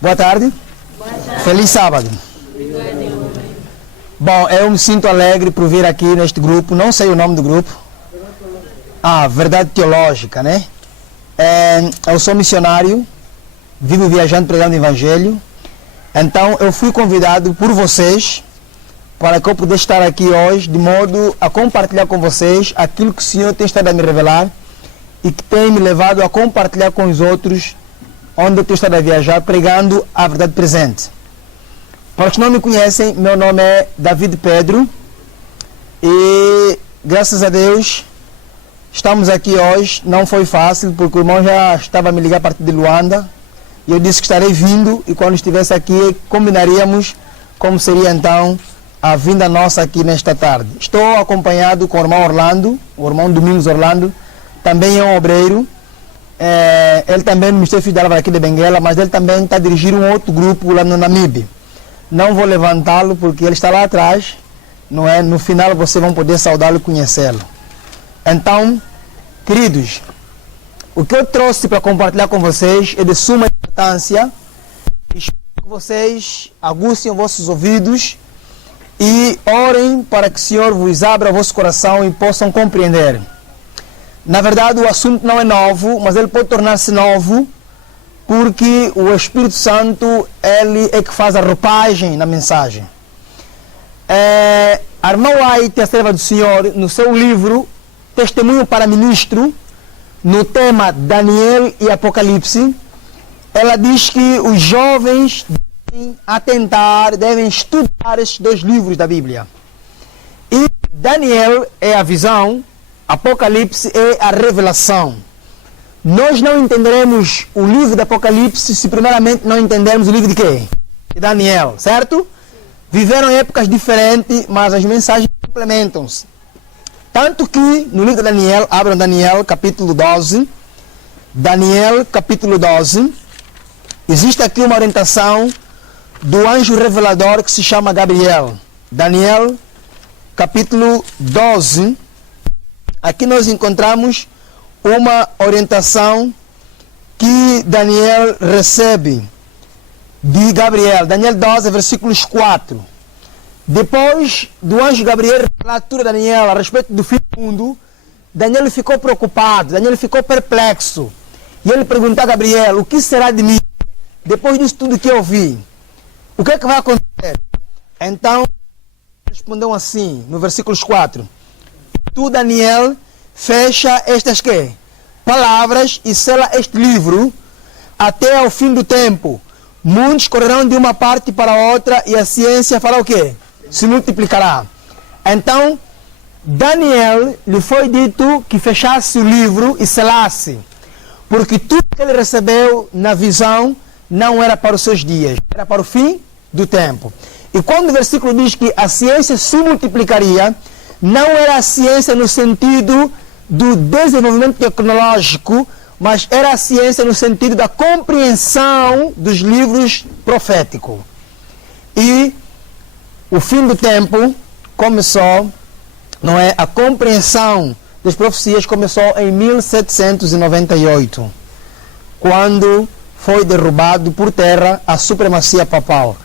Boa tarde. Boa tarde. Feliz sábado. Obrigado. Bom, eu me sinto alegre por vir aqui neste grupo. Não sei o nome do grupo. Verdade Teológica, né? Eu sou missionário, vivo viajando pregando o Evangelho. Então eu fui convidado por vocês para que eu pudesse estar aqui hoje, de modo a compartilhar com vocês aquilo que o Senhor tem estado a me revelar e que tem me levado a compartilhar com os outros onde eu tenho estado a viajar, pregando a verdade presente. Para os que não me conhecem, meu nome é David Pedro e, graças a Deus, estamos aqui hoje. Não foi fácil, porque o irmão já estava a me ligar a partir de Luanda e eu disse que estarei vindo e quando estivesse aqui combinaríamos como seria então a vinda nossa aqui nesta tarde. Estou acompanhado com o irmão Orlando, o irmão Domingos Orlando, também é um obreiro. Ele também no Ministério Fidel aqui de Benguela, mas ele também está a dirigir um outro grupo lá no Namibe. Não vou levantá-lo porque ele está lá atrás, não é? No final vocês vão poder saudá-lo e conhecê-lo. Então, queridos, o que eu trouxe para compartilhar com vocês é de suma importância. Espero que vocês aguçem os vossos ouvidos e orem para que o Senhor vos abra o vosso coração e possam compreender. Na verdade, o assunto não é novo, mas ele pode tornar-se novo porque o Espírito Santo, ele é que faz a roupagem na mensagem. A irmã White, a serva do Senhor, no seu livro Testemunho para Ministro, no tema Daniel e Apocalipse, ela diz que os jovens devem atentar, devem estudar esses dois livros da Bíblia. E Daniel é a visão, Apocalipse é a revelação. Nós não entenderemos o livro do Apocalipse se primeiramente não entendermos o livro de quê? De Daniel, certo? Viveram épocas diferentes, mas as mensagens complementam-se. Tanto que no livro de Daniel, abram Daniel capítulo 12, Daniel capítulo 12, existe aqui uma orientação do anjo revelador que se chama Gabriel. Daniel capítulo 12, aqui nós encontramos uma orientação que Daniel recebe de Gabriel. Daniel 12, versículos 4. Depois do anjo Gabriel revelar tudo a Daniel a respeito do fim do mundo, Daniel ficou preocupado, Daniel ficou perplexo. E ele perguntou a Gabriel: o que será de mim depois disso tudo que eu vi? O que é que vai acontecer? Então, respondeu assim, no versículos 4. Tu, Daniel, fecha estas quê? Palavras e sela este livro até ao fim do tempo. Muitos correrão de uma parte para outra e a ciência fará o quê? Se multiplicará. Então, Daniel lhe foi dito que fechasse o livro e selasse, porque tudo que ele recebeu na visão não era para os seus dias, era para o fim do tempo. E quando o versículo diz que a ciência se multiplicaria, não era a ciência no sentido do desenvolvimento tecnológico, mas era a ciência no sentido da compreensão dos livros proféticos. E o fim do tempo começou, não é? A compreensão das profecias começou em 1798, quando foi derrubado por terra a supremacia papal.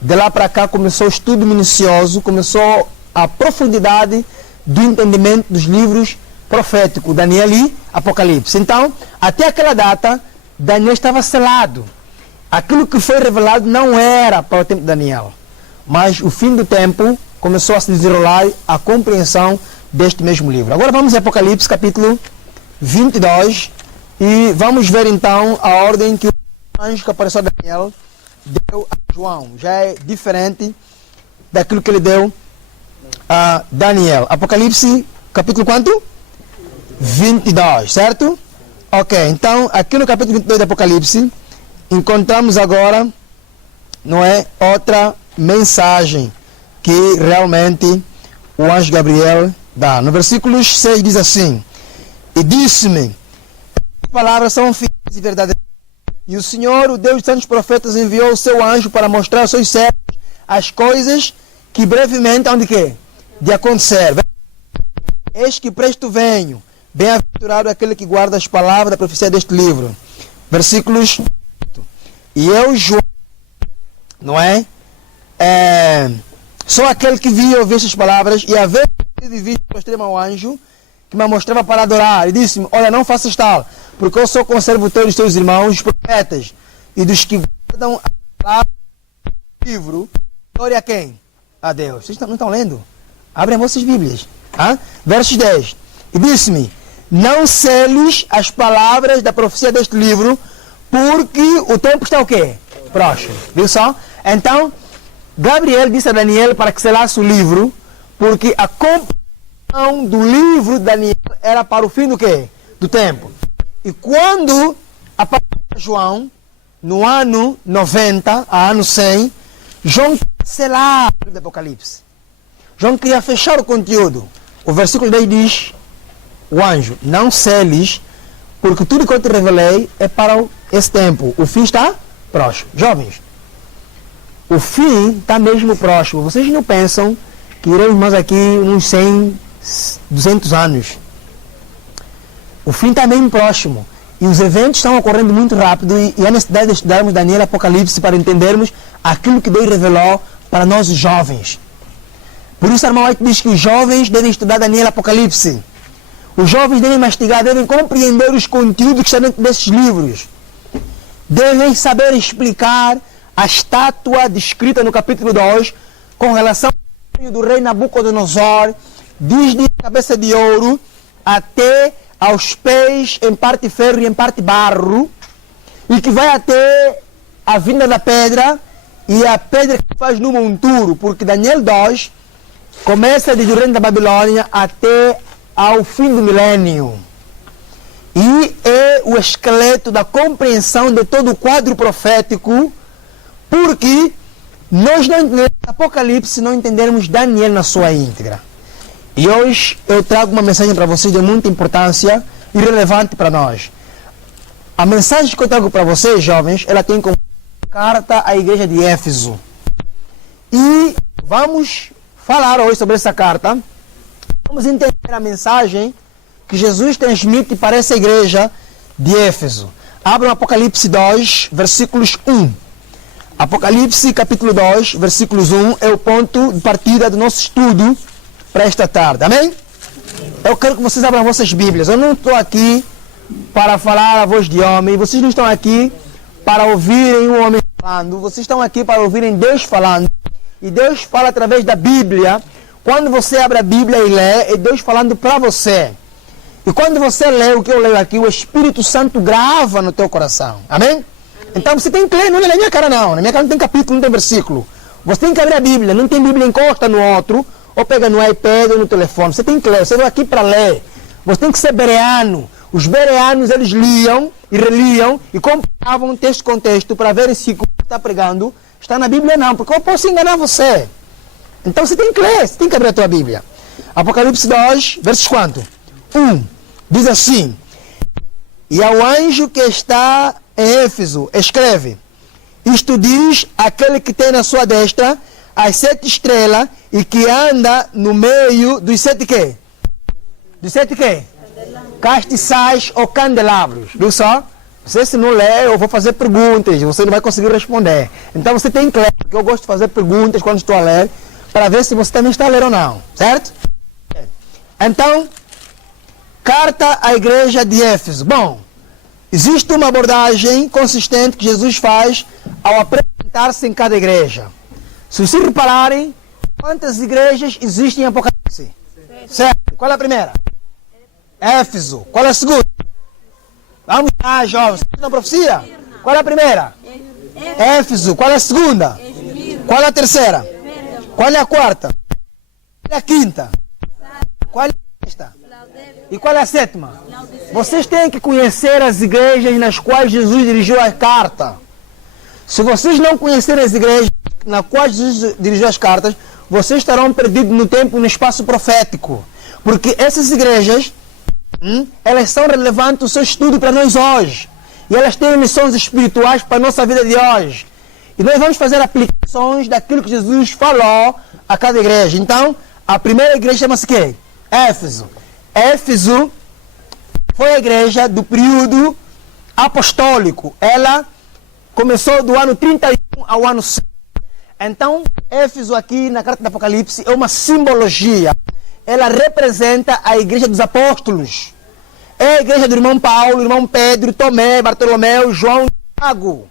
De lá para cá começou o estudo minucioso, começou a profundidade do entendimento dos livros proféticos, Daniel e Apocalipse. Então, até aquela data, Daniel estava selado. Aquilo que foi revelado não era para o tempo de Daniel. Mas o fim do tempo começou a se desenrolar a compreensão deste mesmo livro. Agora vamos a Apocalipse, capítulo 22, e vamos ver então a ordem que o anjo que apareceu a Daniel deu a João. Já é diferente daquilo que ele deu a Daniel. Apocalipse, capítulo quanto? 22, certo? Ok, então aqui no capítulo 22 de Apocalipse encontramos agora, não é, outra mensagem que realmente o anjo Gabriel dá. No versículo 6 diz assim: e disse-me, as palavras são fiéis e verdadeiras, e o Senhor, o Deus dos santos profetas, enviou o seu anjo para mostrar aos seus servos as coisas que brevemente hão de quê? De acontecer. Eis que presto venho, bem-aventurado aquele que guarda as palavras da profecia deste livro. Versículos: e eu, João, não é? Só aquele que via ouvir essas palavras e haver vivido mostrei ao anjo que me mostrava para adorar e disse-me, olha, não faças tal, porque eu sou conservador dos teus irmãos, os profetas e dos que guardam a palavra do livro. Glória a quem? A Deus. Vocês não estão lendo? Abrem vossas Bíblias. Versos 10. E disse-me, não seles as palavras da profecia deste livro, porque o tempo está o quê? Próximo. Viu só? Então, Gabriel disse a Daniel para que selasse o livro, porque a compreensão do livro de Daniel era para o fim do quê? Do tempo. E quando apareceu João, no ano 90, a ano 100, João queria selar o livro do Apocalipse. João queria fechar o conteúdo. O versículo 10 diz, o anjo, não seles, porque tudo que eu te revelei é para esse tempo. O fim está próximo. Jovens, o fim está mesmo próximo. Vocês não pensam que iremos mais aqui uns 100, 200 anos. O fim está mesmo próximo. E os eventos estão ocorrendo muito rápido e há necessidade de estudarmos Daniel e Apocalipse para entendermos aquilo que Deus revelou para nós os jovens. Por isso, a irmã White diz que os jovens devem estudar Daniel e Apocalipse. Os jovens devem mastigar, devem compreender os conteúdos que estão dentro desses livros. Devem saber explicar a estátua descrita no capítulo 2 com relação ao sonho do rei Nabucodonosor, desde a cabeça de ouro até aos pés em parte ferro e em parte barro, e que vai até a vinda da pedra e a pedra que faz no monturo, porque Daniel 2 começa desde o reino da Babilônia até ao fim do milênio. E é o esqueleto da compreensão de todo o quadro profético, porque nós não entendemos Apocalipse se não entendermos Daniel na sua íntegra. E hoje eu trago uma mensagem para vocês de muita importância e relevante para nós. A mensagem que eu trago para vocês, jovens, ela tem como carta à igreja de Éfeso. E vamos falar hoje sobre essa carta. Vamos entender a mensagem que Jesus transmite para essa igreja de Éfeso. Abra o Apocalipse 2, versículos 1. Apocalipse capítulo 2, versículos 1 é o ponto de partida do nosso estudo para esta tarde. Amém? Eu quero que vocês abram vossas Bíblias. Eu não estou aqui para falar a voz de homem. Vocês não estão aqui para ouvirem um homem falando. Vocês estão aqui para ouvirem Deus falando. E Deus fala através da Bíblia. Quando você abre a Bíblia e lê, é Deus falando para você. E quando você lê o que eu leio aqui, o Espírito Santo grava no teu coração. Amém? Então você tem que ler, não é na minha cara não. Na minha cara não tem capítulo, não tem versículo. Você tem que abrir a Bíblia. Não tem Bíblia, encosta no outro. Ou pega no iPad ou no telefone. Você tem que ler. Você veio aqui para ler. Você tem que ser bereano. Os bereanos, eles liam e reliam e comparavam texto com texto para ver se o que está pregando está na Bíblia não. Porque eu posso enganar você. Então você tem que ler. Você tem que abrir a tua Bíblia. Apocalipse 2, versos quanto? 1. Diz assim. E ao anjo que está em Éfeso, escreve. Isto diz aquele que tem na sua destra as 7 estrelas e que anda no meio dos 7 quê? Dos 7 quê? Castiçais ou candelabros. Viu só? Você se não ler, eu vou fazer perguntas. Você não vai conseguir responder. Então você tem que ler. Porque eu gosto de fazer perguntas quando estou a ler. Para ver se você também está a ler ou não. Certo? Então, carta à igreja de Éfeso. Bom, existe uma abordagem consistente que Jesus faz ao apresentar-se em cada igreja. Se vocês repararem, quantas igrejas existem em Apocalipse? Certo. Qual é a primeira? Éfeso. Qual é a segunda? Vamos lá, jovens. Na profecia? Qual é a primeira? Éfeso. Qual é a segunda? Qual é a terceira? Qual é a quarta? Qual é a quinta? Qual é a sexta? E qual é a sétima? Vocês têm que conhecer as igrejas nas quais Jesus dirigiu a carta. Se vocês não conhecerem as igrejas nas quais Jesus dirigiu as cartas, vocês estarão perdidos no tempo e no espaço profético. Porque essas igrejas, elas são relevantes o seu estudo para nós hoje. E elas têm lições espirituais para a nossa vida de hoje. E nós vamos fazer aplicações daquilo que Jesus falou a cada igreja. Então, a primeira igreja chama-se quê? Éfeso. Éfeso foi a igreja do período apostólico. Ela começou do ano 31 ao ano 100. Então, Éfeso aqui na carta do Apocalipse é uma simbologia. Ela representa a igreja dos apóstolos. É a igreja do irmão Paulo, irmão Pedro, Tomé, Bartolomeu, João e Tiago.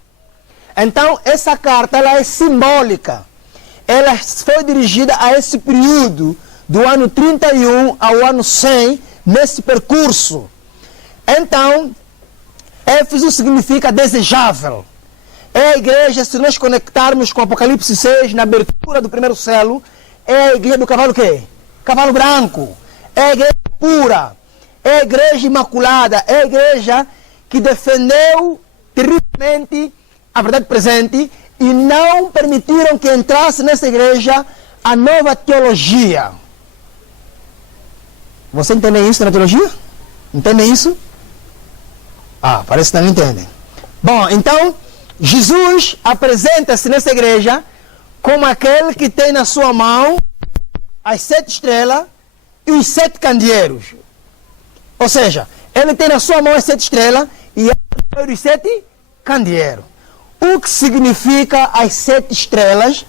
Então, essa carta ela é simbólica. Ela foi dirigida a esse período do ano 31 ao ano 100, nesse percurso. Então, Éfeso significa desejável. É a igreja, se nós conectarmos com Apocalipse 6, na abertura do primeiro selo, é a igreja do cavalo o quê? Cavalo branco. É a igreja pura. É a igreja imaculada. É a igreja que defendeu terrivelmente a verdade presente e não permitiram que entrasse nessa igreja a nova teologia. Você entende isso na teologia? Entende isso? Ah, parece que não entendem. Bom, então, Jesus apresenta-se nessa igreja como aquele que tem na sua mão as 7 estrelas e os 7 candeeiros. Ou seja, ele tem na sua mão as 7 estrelas e os 7 candeeiros. O que significa as 7 estrelas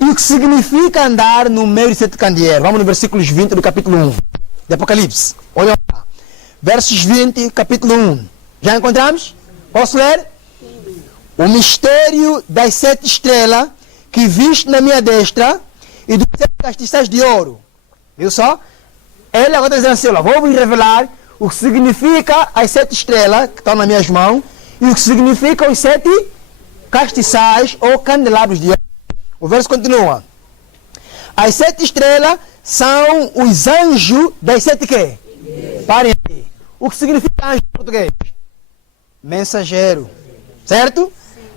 e o que significa andar no meio dos 7 candeeiros? Vamos no versículos 20 do capítulo 1 de Apocalipse. Olha lá. Versos 20, capítulo 1. Já encontramos? Posso ler? O mistério das 7 estrelas que viste na minha destra e dos 7 castiçais de ouro. Viu só? Ele agora está dizendo assim, ó, vou vos revelar o que significa as 7 estrelas que estão nas minhas mãos e o que significa os 7 castiçais ou candelabros de ouro. O verso continua. As 7 estrelas são os anjos das 7 quê? Parem aí. O que significa anjo em português? Mensageiro. Certo?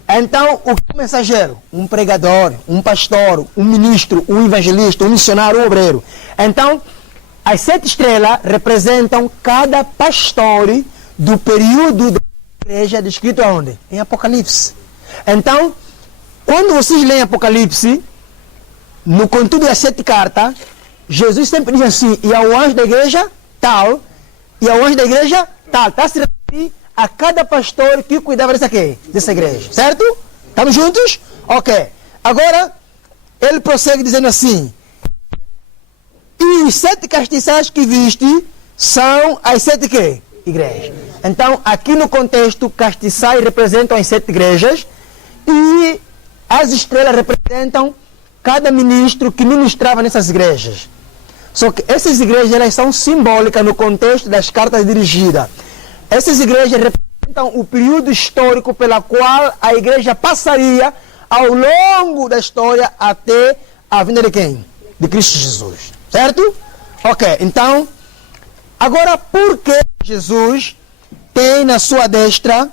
Então, o que é um mensageiro? Um pregador, um pastor, um ministro, um evangelista, um missionário, um obreiro. Então, as 7 estrelas representam cada pastor do período da igreja descrito aonde? Em Apocalipse. Então, quando vocês leem Apocalipse, no conteúdo das 7 cartas, Jesus sempre diz assim, e ao anjo da igreja, tal, e ao anjo da igreja, tal. Está se referindo a cada pastor que cuidava dessa igreja. Certo? Estamos juntos? Ok. Agora, ele prossegue dizendo assim, e os 7 castiçais que viste são as 7 quê? Igrejas. Então, aqui no contexto, castiçais representam as 7 igrejas e as estrelas representam cada ministro que ministrava nessas igrejas. Só que essas igrejas elas são simbólicas no contexto das cartas dirigidas. Essas igrejas representam o período histórico pela qual a igreja passaria ao longo da história até a vinda de quem? De Cristo Jesus. Certo? Ok, então, agora por que Jesus tem na sua destra,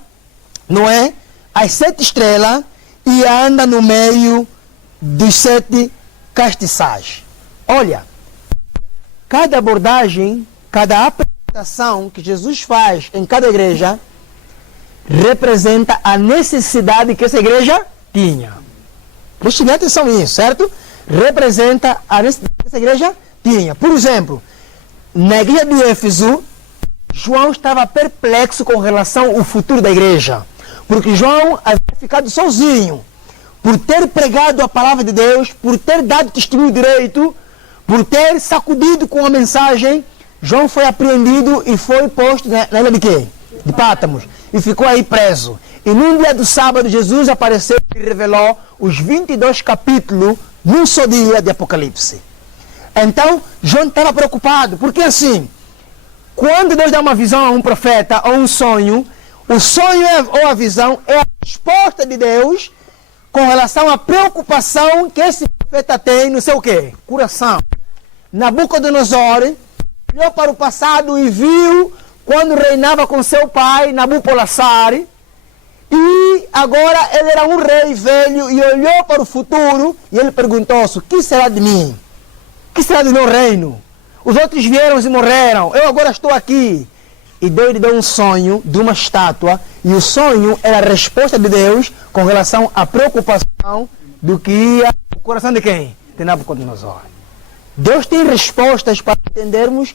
não é, as 7 estrelas e anda no meio dos 7 castiçais? Olha, cada abordagem, cada apresentação que Jesus faz em cada igreja representa a necessidade que essa igreja tinha. Prestem atenção nisso, certo? Representa a necessidade que essa igreja tinha. Por exemplo, na igreja de Éfeso, João estava perplexo com relação ao futuro da igreja. Porque João havia ficado sozinho. Por ter pregado a palavra de Deus, por ter dado testemunho direito, por ter sacudido com a mensagem, João foi apreendido e foi posto na ilha de quê? De Pátamos. E ficou aí preso. E num dia do sábado, Jesus apareceu e revelou os 22 capítulos num só dia de Apocalipse. Então, João estava preocupado, porque assim, quando Deus dá uma visão a um profeta ou um sonho, o sonho ou a visão é a resposta de Deus com relação à preocupação que esse profeta tem no seu quê? Coração. Nabucodonosor olhou para o passado e viu quando reinava com seu pai, Nabopolassar, e agora ele era um rei velho e olhou para o futuro e ele perguntou-se, o que será de mim? O que será do meu reino? Os outros vieram e morreram, eu agora estou aqui. E Deus lhe deu um sonho de uma estátua, e o sonho era a resposta de Deus com relação à preocupação do que ia no coração de quem? De Nabucodonosor. Deus tem respostas para entendermos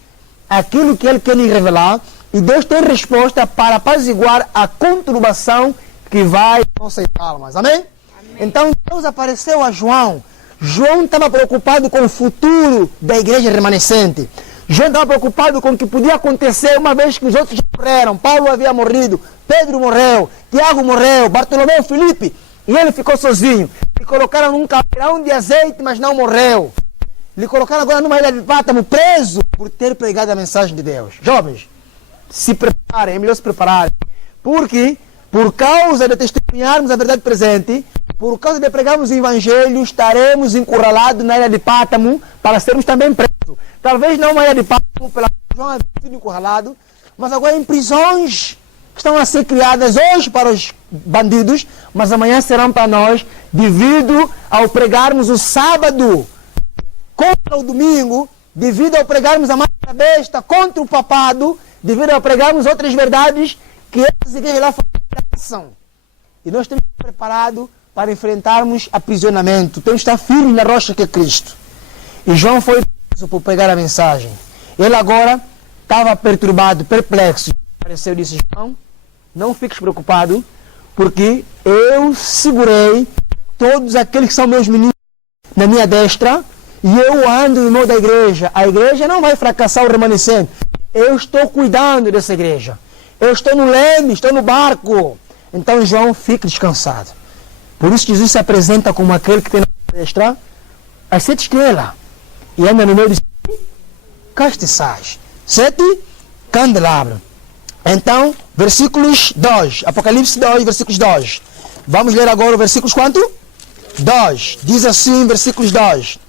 aquilo que Ele quer lhe revelar, e Deus tem resposta para apaziguar a conturbação que vai em nossas almas. Amém? Amém? Então Deus apareceu a João. João estava preocupado com o futuro da igreja remanescente. João estava preocupado com o que podia acontecer uma vez que os outros já morreram. Paulo havia morrido, Pedro morreu, Tiago morreu, Bartolomeu, Filipe, e ele ficou sozinho. Lhe colocaram num caldeirão de azeite, mas não morreu. Lhe colocaram agora numa ilha de Pátamo, preso por ter pregado a mensagem de Deus. Jovens, se preparem, é melhor se prepararem. Porque, por causa de testemunharmos a verdade presente, por causa de pregarmos o Evangelho, estaremos encurralados na ilha de Pátamo para sermos também presos. Talvez não na ilha de Pátamo, pela João havia sido encurralado, mas agora em prisões que estão a ser criadas hoje para os bandidos, mas amanhã serão para nós, devido ao pregarmos o sábado contra o domingo, devido ao pregarmos a marca da besta contra o papado, devido ao pregarmos outras verdades que essas igrejas lá fracassam. E nós temos que estar preparados para enfrentarmos aprisionamento. Temos que estar firmes na rocha que é Cristo. E João foi preso por pregar a mensagem. Ele agora estava perturbado, perplexo. Apareceu e disse: João, não fiques preocupado, porque eu segurei todos aqueles que são meus meninos na minha destra, e eu ando no meio da igreja. A igreja não vai fracassar o remanescente. Eu estou cuidando dessa igreja. Eu estou no leme, estou no barco. Então, João, fique descansado. Por isso, Jesus se apresenta como aquele que tem na destra as 7 estrelas. E anda no meio de 7 castiçais. 7 candelabros. Então, versículos 2. Apocalipse 2, versículos 2. Vamos ler agora o versículos quanto? 2. Diz assim, versículos 2.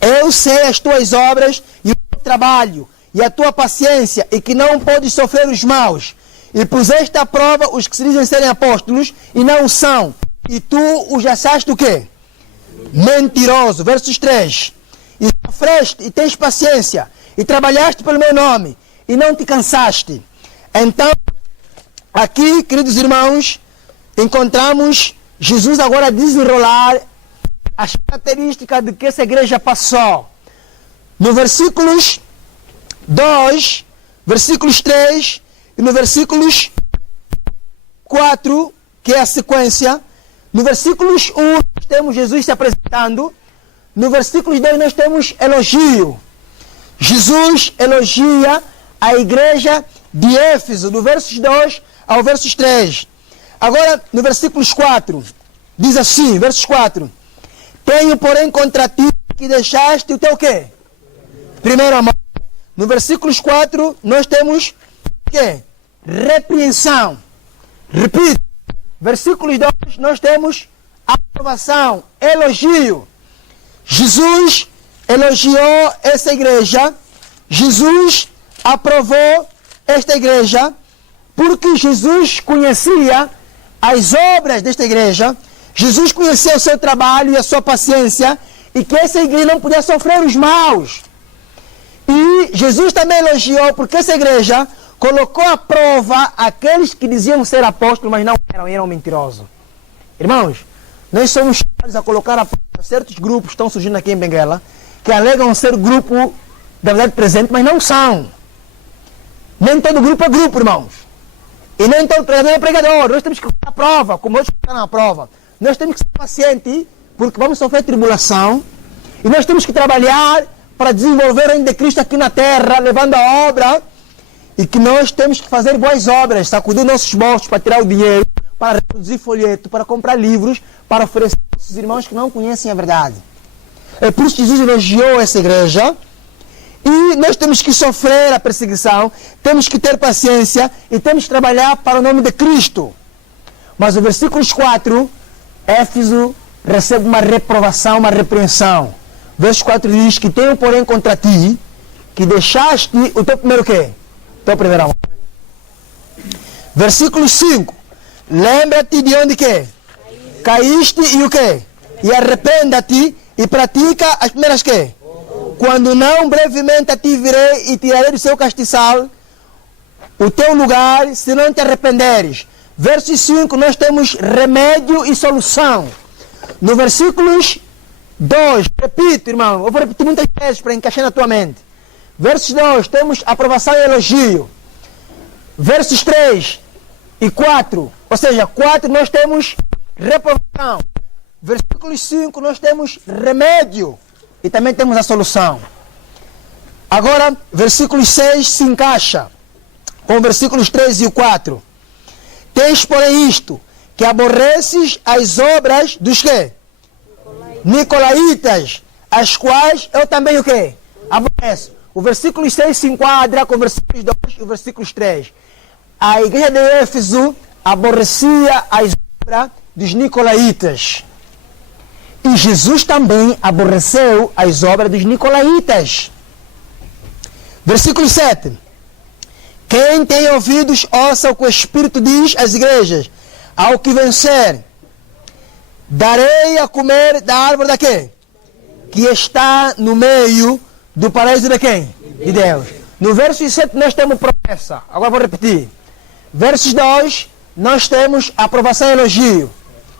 Eu sei as tuas obras e o teu trabalho, e a tua paciência, e que não podes sofrer os maus. E puseste à prova os que se dizem serem apóstolos, e não o são. E tu os achaste o quê? Mentiroso. Versos 3. E sofreste, e tens paciência, e trabalhaste pelo meu nome, e não te cansaste. Então, aqui, queridos irmãos, encontramos Jesus agora a desenrolar as características de que essa igreja passou. No versículos 2, versículos 3 e no versículos 4, que é a sequência. No versículos 1 nós temos Jesus se apresentando. No versículos 2 nós temos elogio. Jesus elogia a igreja de Éfeso, do versos 2 ao versos 3. Agora, no versículos 4, diz assim, versos 4. Tenho, porém, contra ti que deixaste o teu quê? Primeiro amor. No versículos 4, nós temos o quê? Repreensão. Repito. Versículos 2, nós temos aprovação, elogio. Jesus elogiou essa igreja. Jesus aprovou esta igreja porque Jesus conhecia as obras desta igreja. Jesus conhecia o seu trabalho e a sua paciência, e que essa igreja não podia sofrer os maus. E Jesus também elogiou porque essa igreja colocou à prova aqueles que diziam ser apóstolos, mas não eram mentirosos. Irmãos, nós somos chamados a colocar à prova certos grupos que estão surgindo aqui em Benguela, que alegam ser grupo da verdade presente, mas não são. Nem todo grupo é grupo, irmãos. E nem todo pregador é pregador. Nós temos que colocar à prova, como outros colocaram à prova. Nós temos que ser pacientes, porque vamos sofrer tribulação. E nós temos que trabalhar para desenvolver o reino de Cristo aqui na terra, levando a obra. E que nós temos que fazer boas obras, sacudir nossos bolsos para tirar o dinheiro, para reproduzir folheto, para comprar livros, para oferecer aos nossos irmãos que não conhecem a verdade. É por isso que Jesus elogiou essa igreja. E nós temos que sofrer a perseguição, temos que ter paciência e temos que trabalhar para o nome de Cristo. Mas o versículo 4, Éfeso recebe uma reprovação, uma repreensão. Verso 4 diz que tenho, porém, contra ti, que deixaste o teu primeiro quê? Teu primeiro amor. Versículo 5, lembra-te de onde quê? Caíste e o quê? E arrependa-te e pratica as primeiras quê? Quando não, brevemente a ti virei e tirarei do seu castiçal o teu lugar, se não te arrependeres. Verso 5, nós temos remédio e solução. No versículos 2, repito, irmão, eu vou repetir muitas vezes para encaixar na tua mente. Versos 2, temos aprovação e elogio. Versos 3 e 4, ou seja, 4 nós temos reprovação. Versículo 5 nós temos remédio e também temos a solução. Agora, versículo 6 se encaixa com versículos 3 e 4. Tens, porém, isto, que aborreces as obras dos quê? Nicolaítas, as quais eu também o quê? Aborreço. O versículo 6 se enquadra com o versículo 2 e o versículo 3. A igreja de Éfeso aborrecia as obras dos Nicolaítas. E Jesus também aborreceu as obras dos Nicolaítas. Versículo 7. Quem tem ouvidos, ouça o que o Espírito diz às igrejas. Ao que vencer, darei a comer da árvore da quê? Que está no meio do paraíso de quem? De Deus. No verso 7 nós temos promessa. Agora vou repetir. Versos 2 nós temos aprovação e elogio.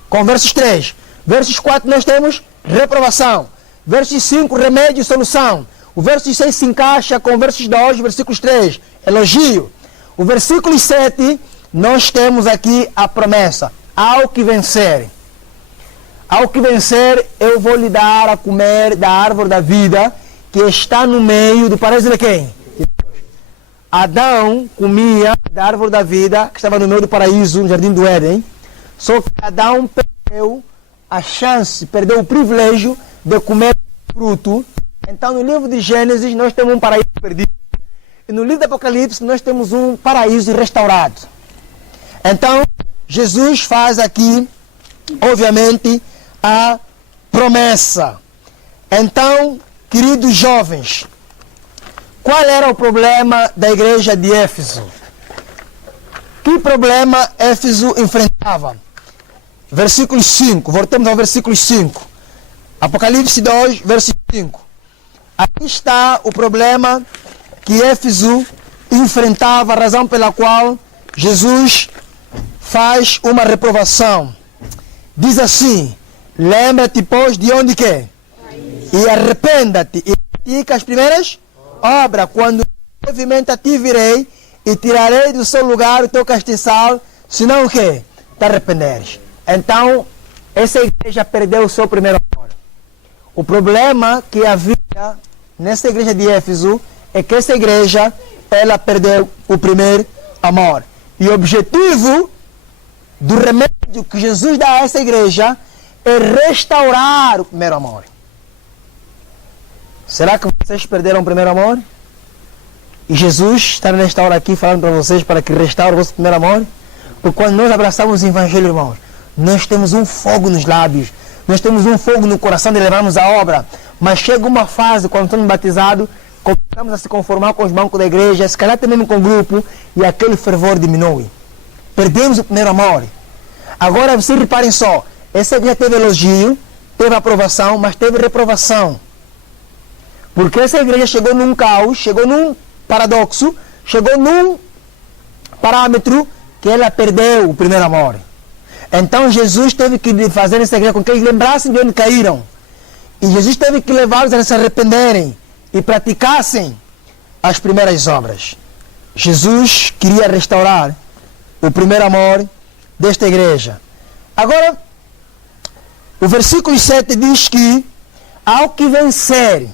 Com versos 3. Versos 4 nós temos reprovação. Versos 5, remédio e solução. O verso 6 se encaixa com versos 2 e versículos 3. Elogio. O versículo 7, nós temos aqui a promessa. Ao que vencer. Ao que vencer, eu vou lhe dar a comer da árvore da vida que está no meio do paraíso de quem? Adão comia da árvore da vida que estava no meio do paraíso, no jardim do Éden. Só que Adão perdeu a chance, perdeu o privilégio de comer o fruto. Então, no livro de Gênesis, nós temos um paraíso perdido. E no livro do Apocalipse, nós temos um paraíso restaurado. Então, Jesus faz aqui, obviamente, a promessa. Então, queridos jovens, qual era o problema da igreja de Éfeso? Que problema Éfeso enfrentava? Versículo 5, voltamos ao versículo 5. Apocalipse 2, versículo 5. Aqui está o problema que Éfeso enfrentava, a razão pela qual Jesus faz uma reprovação. Diz assim: lembra-te, pois, de onde quer? E arrependa-te e pratica as primeiras obras. Quando brevemente a ti virei e tirarei do seu lugar o teu castiçal, senão o quê? Te arrependeres. Então, essa igreja perdeu o seu primeiro amor. O problema que havia nessa igreja de Éfeso é que essa igreja, ela perdeu o primeiro amor. E o objetivo do remédio que Jesus dá a essa igreja é restaurar o primeiro amor. Será que vocês perderam o primeiro amor? E Jesus está nesta hora aqui falando para vocês para que restaure o vosso primeiro amor? Porque quando nós abraçamos o Evangelho, irmãos, nós temos um fogo nos lábios, nós temos um fogo no coração de levarmos a obra. Mas chega uma fase, quando estamos batizados, começamos a se conformar com os bancos da igreja, se calhar até mesmo com o grupo, e aquele fervor diminui. Perdemos o primeiro amor. Agora, vocês reparem só, essa igreja teve elogio, teve aprovação, mas teve reprovação. Porque essa igreja chegou num caos, chegou num paradoxo, chegou num parâmetro que ela perdeu o primeiro amor. Então Jesus teve que fazer essa igreja com que eles lembrassem de onde caíram. E Jesus teve que levá-los a se arrependerem e praticassem as primeiras obras. Jesus queria restaurar o primeiro amor desta igreja. Agora, o versículo 7 diz que ao que vencer,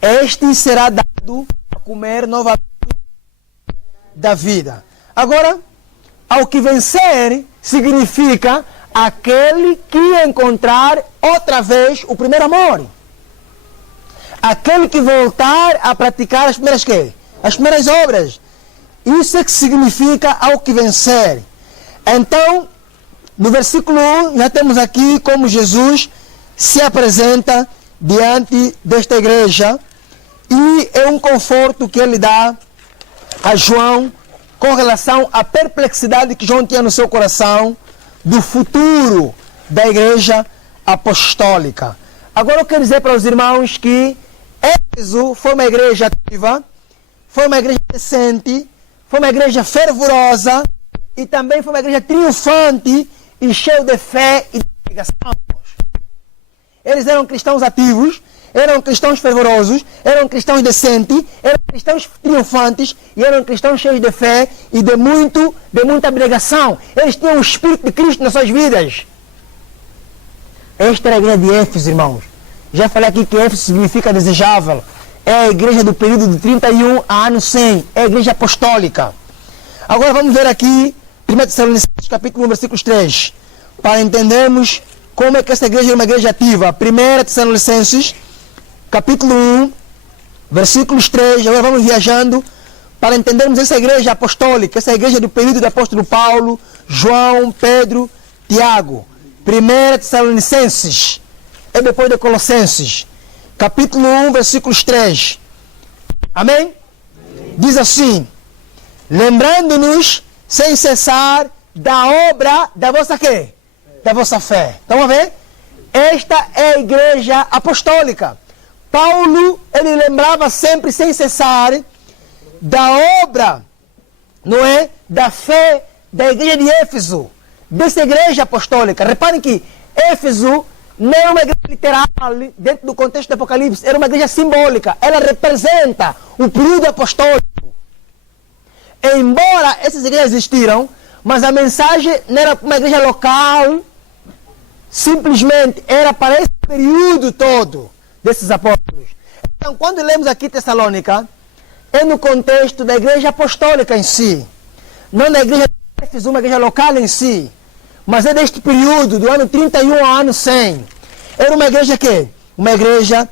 este será dado a comer novamente da vida. Agora, ao que vencer significa aquele que encontrar outra vez o primeiro amor. Aquele que voltar a praticar as primeiras quê? As primeiras obras. Isso é que significa ao que vencer. Então, no versículo 1, já temos aqui como Jesus se apresenta diante desta igreja. E é um conforto que ele dá a João com relação à perplexidade que João tinha no seu coração do futuro da igreja apostólica. Agora eu quero dizer para os irmãos que Éfeso foi uma igreja ativa, foi uma igreja decente, foi uma igreja fervorosa e também foi uma igreja triunfante e cheia de fé e de pregação. Eles eram cristãos ativos, eram cristãos fervorosos, eram cristãos decentes, eram cristãos triunfantes e eram cristãos cheios de fé e de muita abnegação. Eles tinham o Espírito de Cristo nas suas vidas. Esta era a igreja de Éfeso, irmãos. Já falei aqui que Éfeso significa desejável. É a igreja do período de 31 a ano 100. É a igreja apostólica. Agora vamos ver aqui 1 Tessalonicenses capítulo 1, versículos 3. Para entendermos como é que essa igreja é uma igreja ativa. 1 Tessalonicenses capítulo 1, versículos 3. Agora vamos viajando para entendermos essa igreja apostólica. Essa igreja do período do apóstolo Paulo, João, Pedro, Tiago. 1 Tessalonicenses. É depois de Colossenses. Capítulo 1, versículos 3. Amém? Diz assim: lembrando-nos sem cessar da obra da vossa quê? Da vossa fé. Estão a ver? Esta é a igreja apostólica. Paulo, ele lembrava sempre sem cessar da obra, não é? Da fé da igreja de Éfeso. Dessa igreja apostólica. Reparem que Éfeso não é uma igreja literal dentro do contexto do Apocalipse, era uma igreja simbólica. Ela representa o período apostólico. Embora essas igrejas existiram, mas a mensagem não era uma igreja local, simplesmente era para esse período todo desses apóstolos. Então, quando lemos aqui Tessalônica, é no contexto da igreja apostólica em si, não da igreja de Éfeso, uma igreja local em si. Mas é deste período, do ano 31 ao ano 100. Era uma igreja que? Uma igreja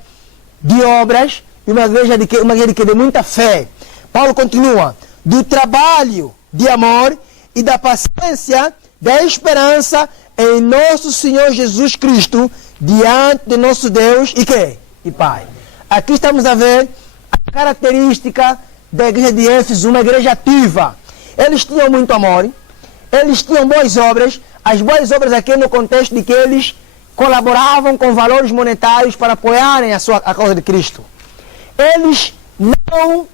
de obras e uma igreja de que? Uma igreja de muita fé. Paulo continua: do trabalho de amor e da paciência, da esperança em nosso Senhor Jesus Cristo, diante de nosso Deus e quê? E Pai. Aqui estamos a ver a característica da igreja de Éfeso, uma igreja ativa. Eles tinham muito amor, eles tinham boas obras. As boas obras aqui no contexto de que eles colaboravam com valores monetários para apoiarem a causa de Cristo. Eles não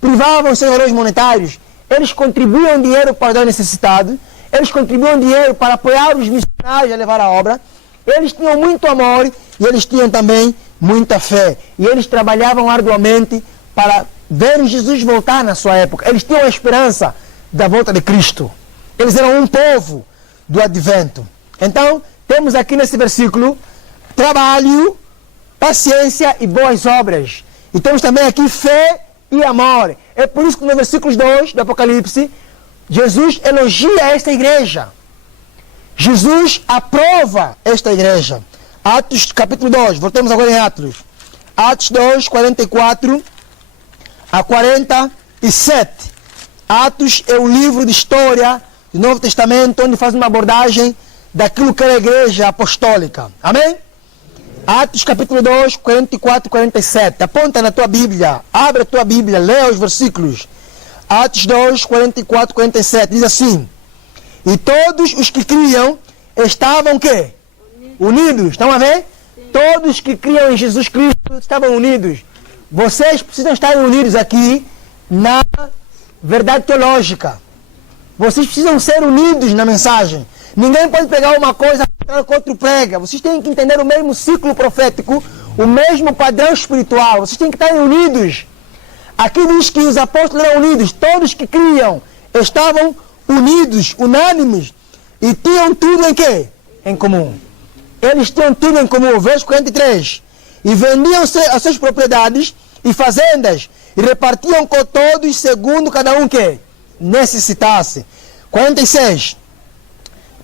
privavam seus valores monetários. Eles contribuíam dinheiro para dar necessitado. Eles contribuíam dinheiro para apoiar os missionários a levar a obra. Eles tinham muito amor e eles tinham também muita fé. E eles trabalhavam arduamente para ver Jesus voltar na sua época. Eles tinham a esperança da volta de Cristo. Eles eram um povo do advento. Então, temos aqui nesse versículo trabalho, paciência e boas obras. E temos também aqui fé e amor. É por isso que no versículo 2 do Apocalipse, Jesus elogia esta igreja. Jesus aprova esta igreja. Atos capítulo 2, voltemos agora em Atos. Atos 2, 44 a 47. Atos é um livro de história do Novo Testamento, onde faz uma abordagem daquilo que era a igreja apostólica. Amém? Atos capítulo 2, 44 e 47. Aponta na tua Bíblia, abre a tua Bíblia, lê os versículos. Atos 2, 44 e 47. Diz assim: e todos os que criam estavam o quê? Unidos. Estão a ver? Sim. Todos que criam em Jesus Cristo estavam unidos. Vocês precisam estar unidos aqui na verdade teológica. Vocês precisam ser unidos na mensagem. Ninguém pode pegar uma coisa que o outro prega. Vocês têm que entender o mesmo ciclo profético, o mesmo padrão espiritual. Vocês têm que estar unidos. Aqui diz que os apóstolos eram unidos. Todos que criam estavam unidos, unânimes. E tinham tudo em quê? Em comum. Eles tinham tudo em comum. Verso 43. E vendiam as suas propriedades e fazendas. E repartiam com todos segundo cada um que necessitasse. 46.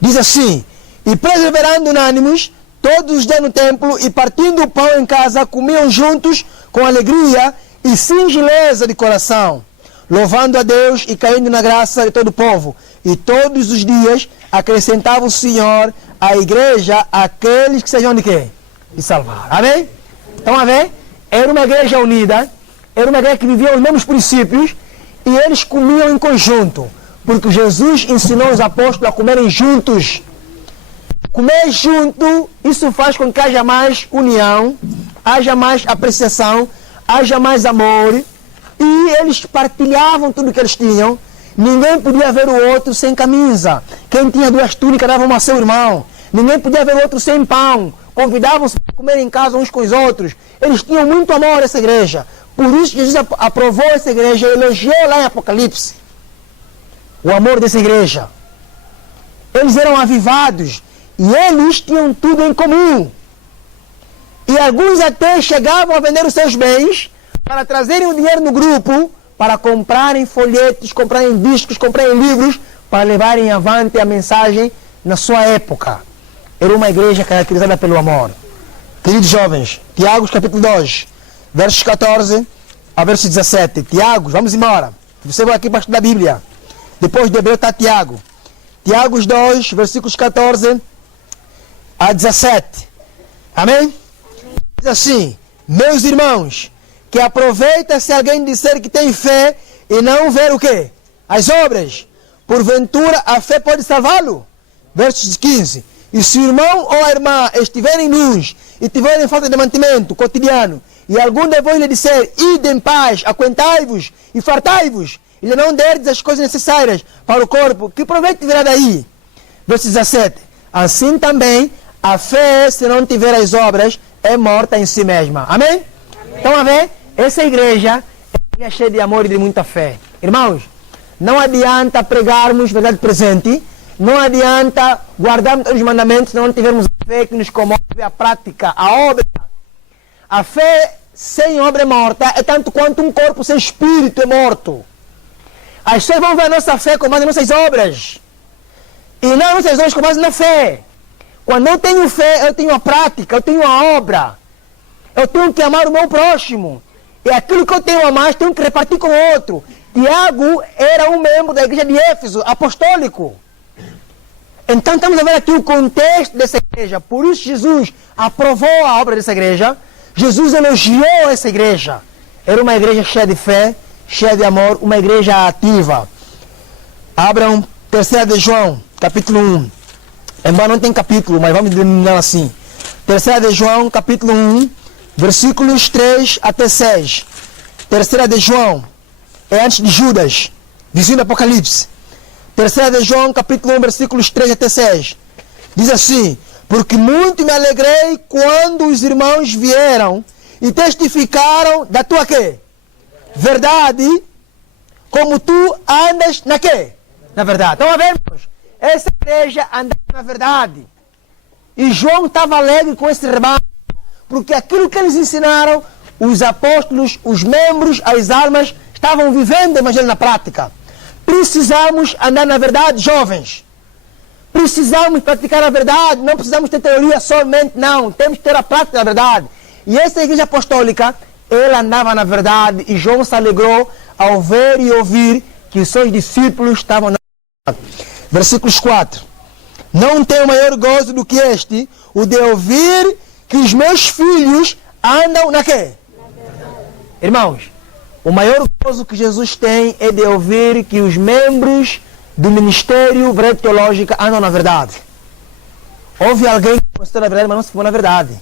Diz assim: e perseverando unânimes, todos os dias no templo, e partindo o pão em casa, comiam juntos com alegria e singeleza de coração, louvando a Deus e caindo na graça de todo o povo. E todos os dias acrescentava o Senhor à igreja aqueles que sejam de quê? De salvar. Amém? Então, a ver? Era uma igreja unida, era uma igreja que vivia os mesmos princípios, e eles comiam em conjunto, porque Jesus ensinou os apóstolos a comerem juntos. Comer junto, isso faz com que haja mais união, haja mais apreciação, haja mais amor, e eles partilhavam tudo que eles tinham. Ninguém podia ver o outro sem camisa. Quem tinha 2 túnicas dava uma ao seu irmão. Ninguém podia ver o outro sem pão. Convidavam-se para comer em casa uns com os outros. Eles tinham muito amor essa igreja. Por isso Jesus aprovou essa igreja, elogiou lá em Apocalipse o amor dessa igreja. Eles eram avivados. E eles tinham tudo em comum. E alguns até chegavam a vender os seus bens para trazerem o dinheiro no grupo, para comprarem folhetos, comprarem discos, comprarem livros, para levarem avante a mensagem na sua época. Era uma igreja caracterizada pelo amor. Queridos jovens, Tiago capítulo 2, versos 14 a verso 17. Tiago, vamos embora. Você vai aqui para estudar a Bíblia. Depois de Hebreu está Tiago. Tiago 2, versículos 14 a 17. Amém? Diz assim: meus irmãos, que aproveita se alguém disser que tem fé e não ver o quê? As obras. Porventura a fé pode salvá-lo? Versos 15. E se o irmão ou a irmã estiverem nus e tiverem falta de mantimento cotidiano, e algum de vós lhe disser, ide em paz, aquentai-vos e fartai-vos, e lhe não derdes as coisas necessárias para o corpo, que proveito virá daí? Verso 17. Assim também a fé, se não tiver as obras, é morta em si mesma. Amém? Amém. Então, a ver, essa igreja é cheia de amor e de muita fé. Irmãos, não adianta pregarmos verdade presente, não adianta guardarmos os mandamentos se não tivermos a fé que nos comove a prática, a obra. A fé sem obra é morta, é tanto quanto um corpo sem espírito é morto. As pessoas vão ver a nossa fé com base nas nossas obras. E não as nossas obras com base na fé. Quando eu tenho fé, eu tenho a prática, eu tenho a obra. Eu tenho que amar o meu próximo. E aquilo que eu tenho a mais, tenho que repartir com o outro. Tiago era um membro da igreja de Éfeso, apostólico. Então estamos a ver aqui o contexto dessa igreja. Por isso Jesus aprovou a obra dessa igreja. Jesus elogiou essa igreja. Era uma igreja cheia de fé, cheia de amor, uma igreja ativa. Abram 3 de João, capítulo 1. Embora não tenha capítulo, mas vamos denominar assim. 3 de João, capítulo 1, versículos 3 até 6. 3 de João é antes de Judas, vizinho do Apocalipse. 3 de João, capítulo 1, versículos 3 até 6. Diz assim: porque muito me alegrei quando os irmãos vieram e testificaram da tua quê? Verdade, como tu andas na quê? Na verdade. Então, a ver, irmãos, essa igreja andava na verdade. E João estava alegre com esse rebanho, porque aquilo que eles ensinaram, os apóstolos, os membros, as almas, estavam vivendo o evangelho na prática. Precisamos andar na verdade, jovens. Precisamos praticar a verdade, não precisamos ter teoria somente, não. Temos que ter a prática da verdade. E essa igreja apostólica, ela andava na verdade, e João se alegrou ao ver e ouvir que os seus discípulos estavam na verdade. Versículos 4. Não tenho maior gozo do que este, o de ouvir que os meus filhos andam na quê? Irmãos, o maior gozo que Jesus tem é de ouvir que os membros do ministério Verdade Teológica andam na verdade. Houve alguém que conheceu a verdade, mas não se formou na verdade.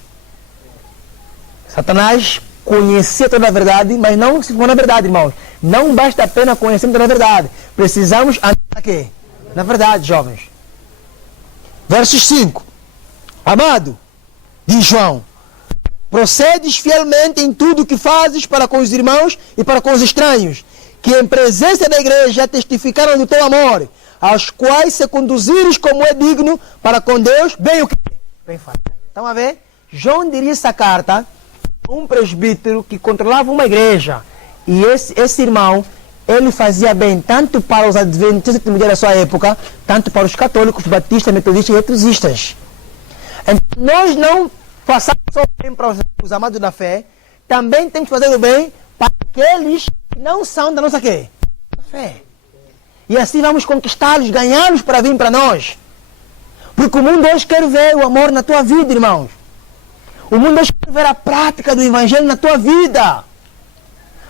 Satanás conhecia toda a verdade, mas não se formou na verdade, irmãos. Não basta apenas conhecer toda a verdade. Precisamos andar na quê? Na verdade, jovens. Versos 5. Amado, diz João, procedes fielmente em tudo o que fazes para com os irmãos e para com os estranhos, que em presença da igreja testificaram do teu amor, aos quais se conduzires como é digno para com Deus, bem o que? Bem fácil. Estão a ver? João diria essa carta a um presbítero que controlava uma igreja. E esse irmão, ele fazia bem tanto para os adventistas da sua época, tanto para os católicos, batistas, metodistas e retrosistas. Então, nós não passamos só o bem para os amados da fé, também temos que fazer o bem para aqueles que não são da nossa quê? Fé. E assim vamos conquistá-los, ganhá-los para vir para nós. Porque o mundo hoje quer ver o amor na tua vida, irmãos. O mundo hoje quer ver a prática do evangelho na tua vida.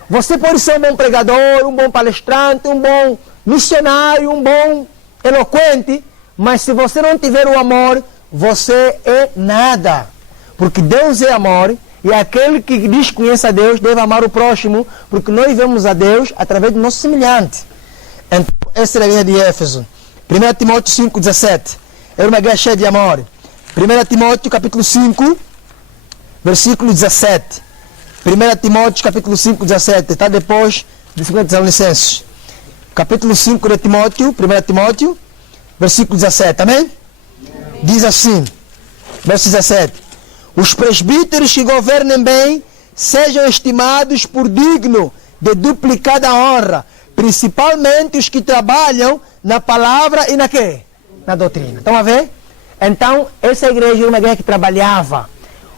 Você pode ser um bom pregador, um bom palestrante, um bom missionário, um bom eloquente, mas se você não tiver o amor, você é nada. Porque Deus é amor, e aquele que diz que conhece a Deus deve amar o próximo, porque nós vemos a Deus através do nosso semelhante. Então, essa é a igreja de Éfeso. 1 Timóteo 5,17. Era uma igreja cheia de amor. 1 Timóteo capítulo 5, versículo 17. 1 Timóteo capítulo 5, 17. Está depois de 2 Tessalonicenses. Capítulo 5 de Timóteo, 1 Timóteo, versículo 17. Amém? Diz assim, verso 17: os presbíteros que governem bem sejam estimados por digno de duplicada honra, principalmente os que trabalham na palavra e na quê? Na doutrina. Estão a ver? Então, essa igreja era uma igreja que trabalhava.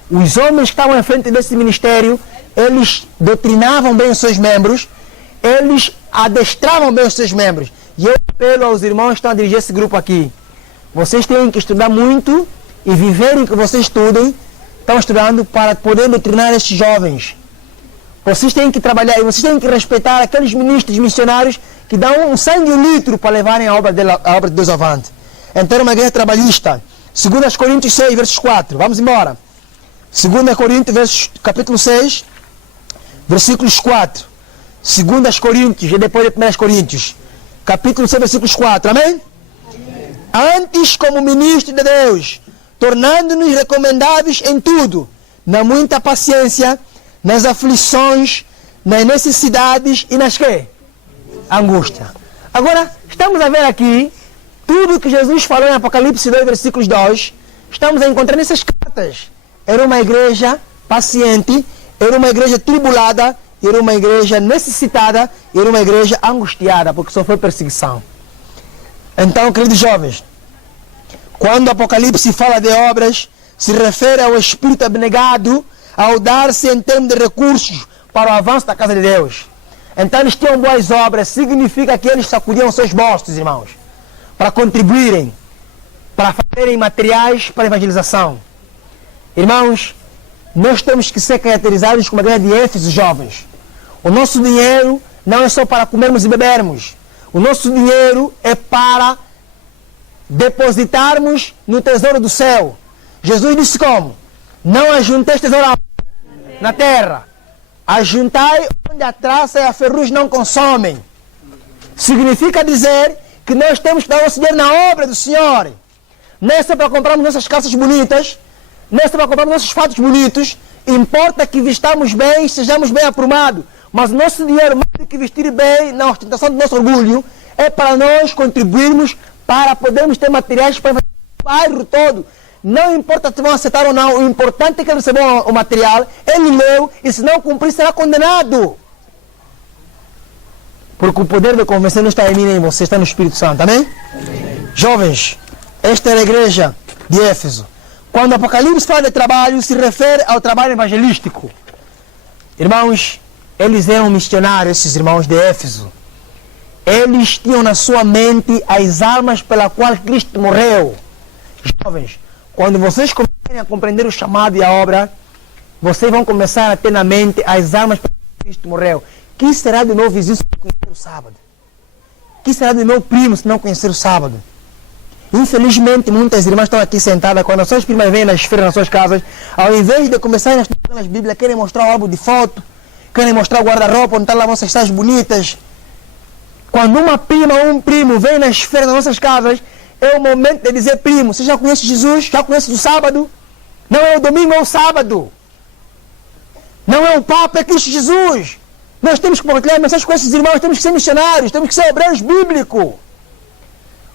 Os homens que estavam à frente desse ministério, eles doutrinavam bem os seus membros, eles adestravam bem os seus membros. E eu apelo aos irmãos que estão a dirigir esse grupo aqui. Vocês têm que estudar muito e viverem o que vocês estudem, estão estudando para poder doutrinar estes jovens. Vocês têm que trabalhar e vocês têm que respeitar aqueles ministros missionários que dão um sangue e um litro para levarem a obra de Deus avante. Então, uma igreja trabalhista. 2 Coríntios 6, versos 4. Vamos embora. 2 Coríntios, capítulo 6, versículos 4. 2 Coríntios, e depois de 1 Coríntios. Capítulo 6, versículos 4. Amém? Antes, como ministro de Deus, tornando-nos recomendáveis em tudo, na muita paciência, nas aflições, nas necessidades e nas quê? Angústia. Agora, estamos a ver aqui tudo que Jesus falou em Apocalipse 2, versículos 2, estamos a encontrar nessas cartas. Era uma igreja paciente, era uma igreja tribulada, era uma igreja necessitada, era uma igreja angustiada, porque sofreu perseguição. Então, queridos jovens, quando o Apocalipse fala de obras, se refere ao espírito abnegado, ao dar-se em termos de recursos para o avanço da casa de Deus. Então, eles tinham boas obras, significa que eles sacudiam seus bolsos, irmãos, para contribuírem, para fazerem materiais para a evangelização. Irmãos, nós temos que ser caracterizados como a igreja de Éfeso, jovens. O nosso dinheiro não é só para comermos e bebermos. O nosso dinheiro é para depositarmos no tesouro do céu. Jesus disse como? Não ajunteis tesouro na terra. Ajuntai onde a traça e a ferrugem não consomem. Significa dizer que nós temos que dar nosso dinheiro na obra do Senhor. Não é só para comprarmos nossas calças bonitas, não é só para comprarmos nossos fatos bonitos. Importa que vistamos bem, sejamos bem aprumados. Mas o nosso dinheiro, mais do que vestir bem, na ostentação do nosso orgulho, é para nós contribuirmos para podermos ter materiais para o bairro todo. Não importa se vão aceitar ou não, o importante é que ele recebeu o material, ele leu, e se não cumprir será condenado. Porque o poder de convencer não está em mim nem em você, está no Espírito Santo, amém? Amém. Jovens, esta era a igreja de Éfeso. Quando o Apocalipse fala de trabalho, se refere ao trabalho evangelístico. Irmãos, eles eram missionários, esses irmãos de Éfeso. Eles tinham na sua mente as almas pela qual Cristo morreu. Jovens, quando vocês começarem a compreender o chamado e a obra, vocês vão começar a ter na mente as almas pela qual Cristo morreu. Que será do meu vizinho se não conhecer o sábado? Que será do meu primo se não conhecer o sábado? Infelizmente, muitas irmãs estão aqui sentadas, quando as suas primas vêm nas feiras, nas suas casas, ao invés de começarem a estudar as Bíblias, querem mostrar o álbum de foto, querem mostrar o guarda-roupa, onde estão lá vossas salas bonitas. Quando uma prima ou um primo vem nas feiras, nas nossas casas, é o momento de dizer: primo, você já conhece Jesus? Já conhece o sábado? Não é o domingo, é o sábado. Não é o Papa, é Cristo Jesus. Nós temos que compartilhar mensagens com esses irmãos, temos que ser missionários, temos que ser obreiros bíblicos.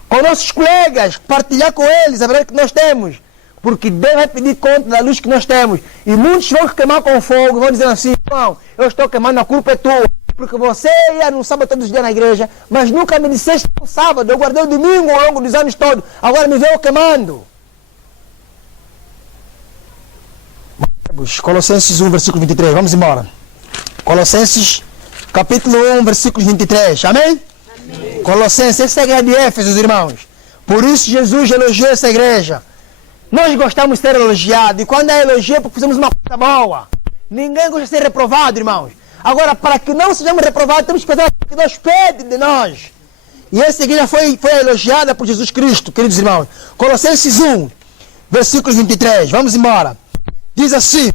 Com nossos colegas, partilhar com eles a verdade que nós temos. Porque Deus vai pedir conta da luz que nós temos. E muitos vão queimar com fogo, vão dizer assim: irmão, eu estou queimando, a culpa é tua. Porque você ia no sábado todos os dias na igreja, mas nunca me disseste no sábado. Eu guardei o domingo ao longo dos anos todos. Agora me veio queimando. Colossenses 1, versículo 23. Vamos embora. Colossenses, capítulo 1, versículo 23. Amém? Amém. Colossenses, essa é a igreja de Éfeso, irmãos. Por isso Jesus elogiou essa igreja. Nós gostamos de ser elogiados. E quando é elogio é porque fizemos uma coisa boa. Ninguém gosta de ser reprovado, irmãos. Agora, para que não sejamos reprovados, temos que fazer o que Deus pede de nós. E essa igreja foi elogiada por Jesus Cristo, queridos irmãos. Colossenses 1, versículo 23. Vamos embora. Diz assim: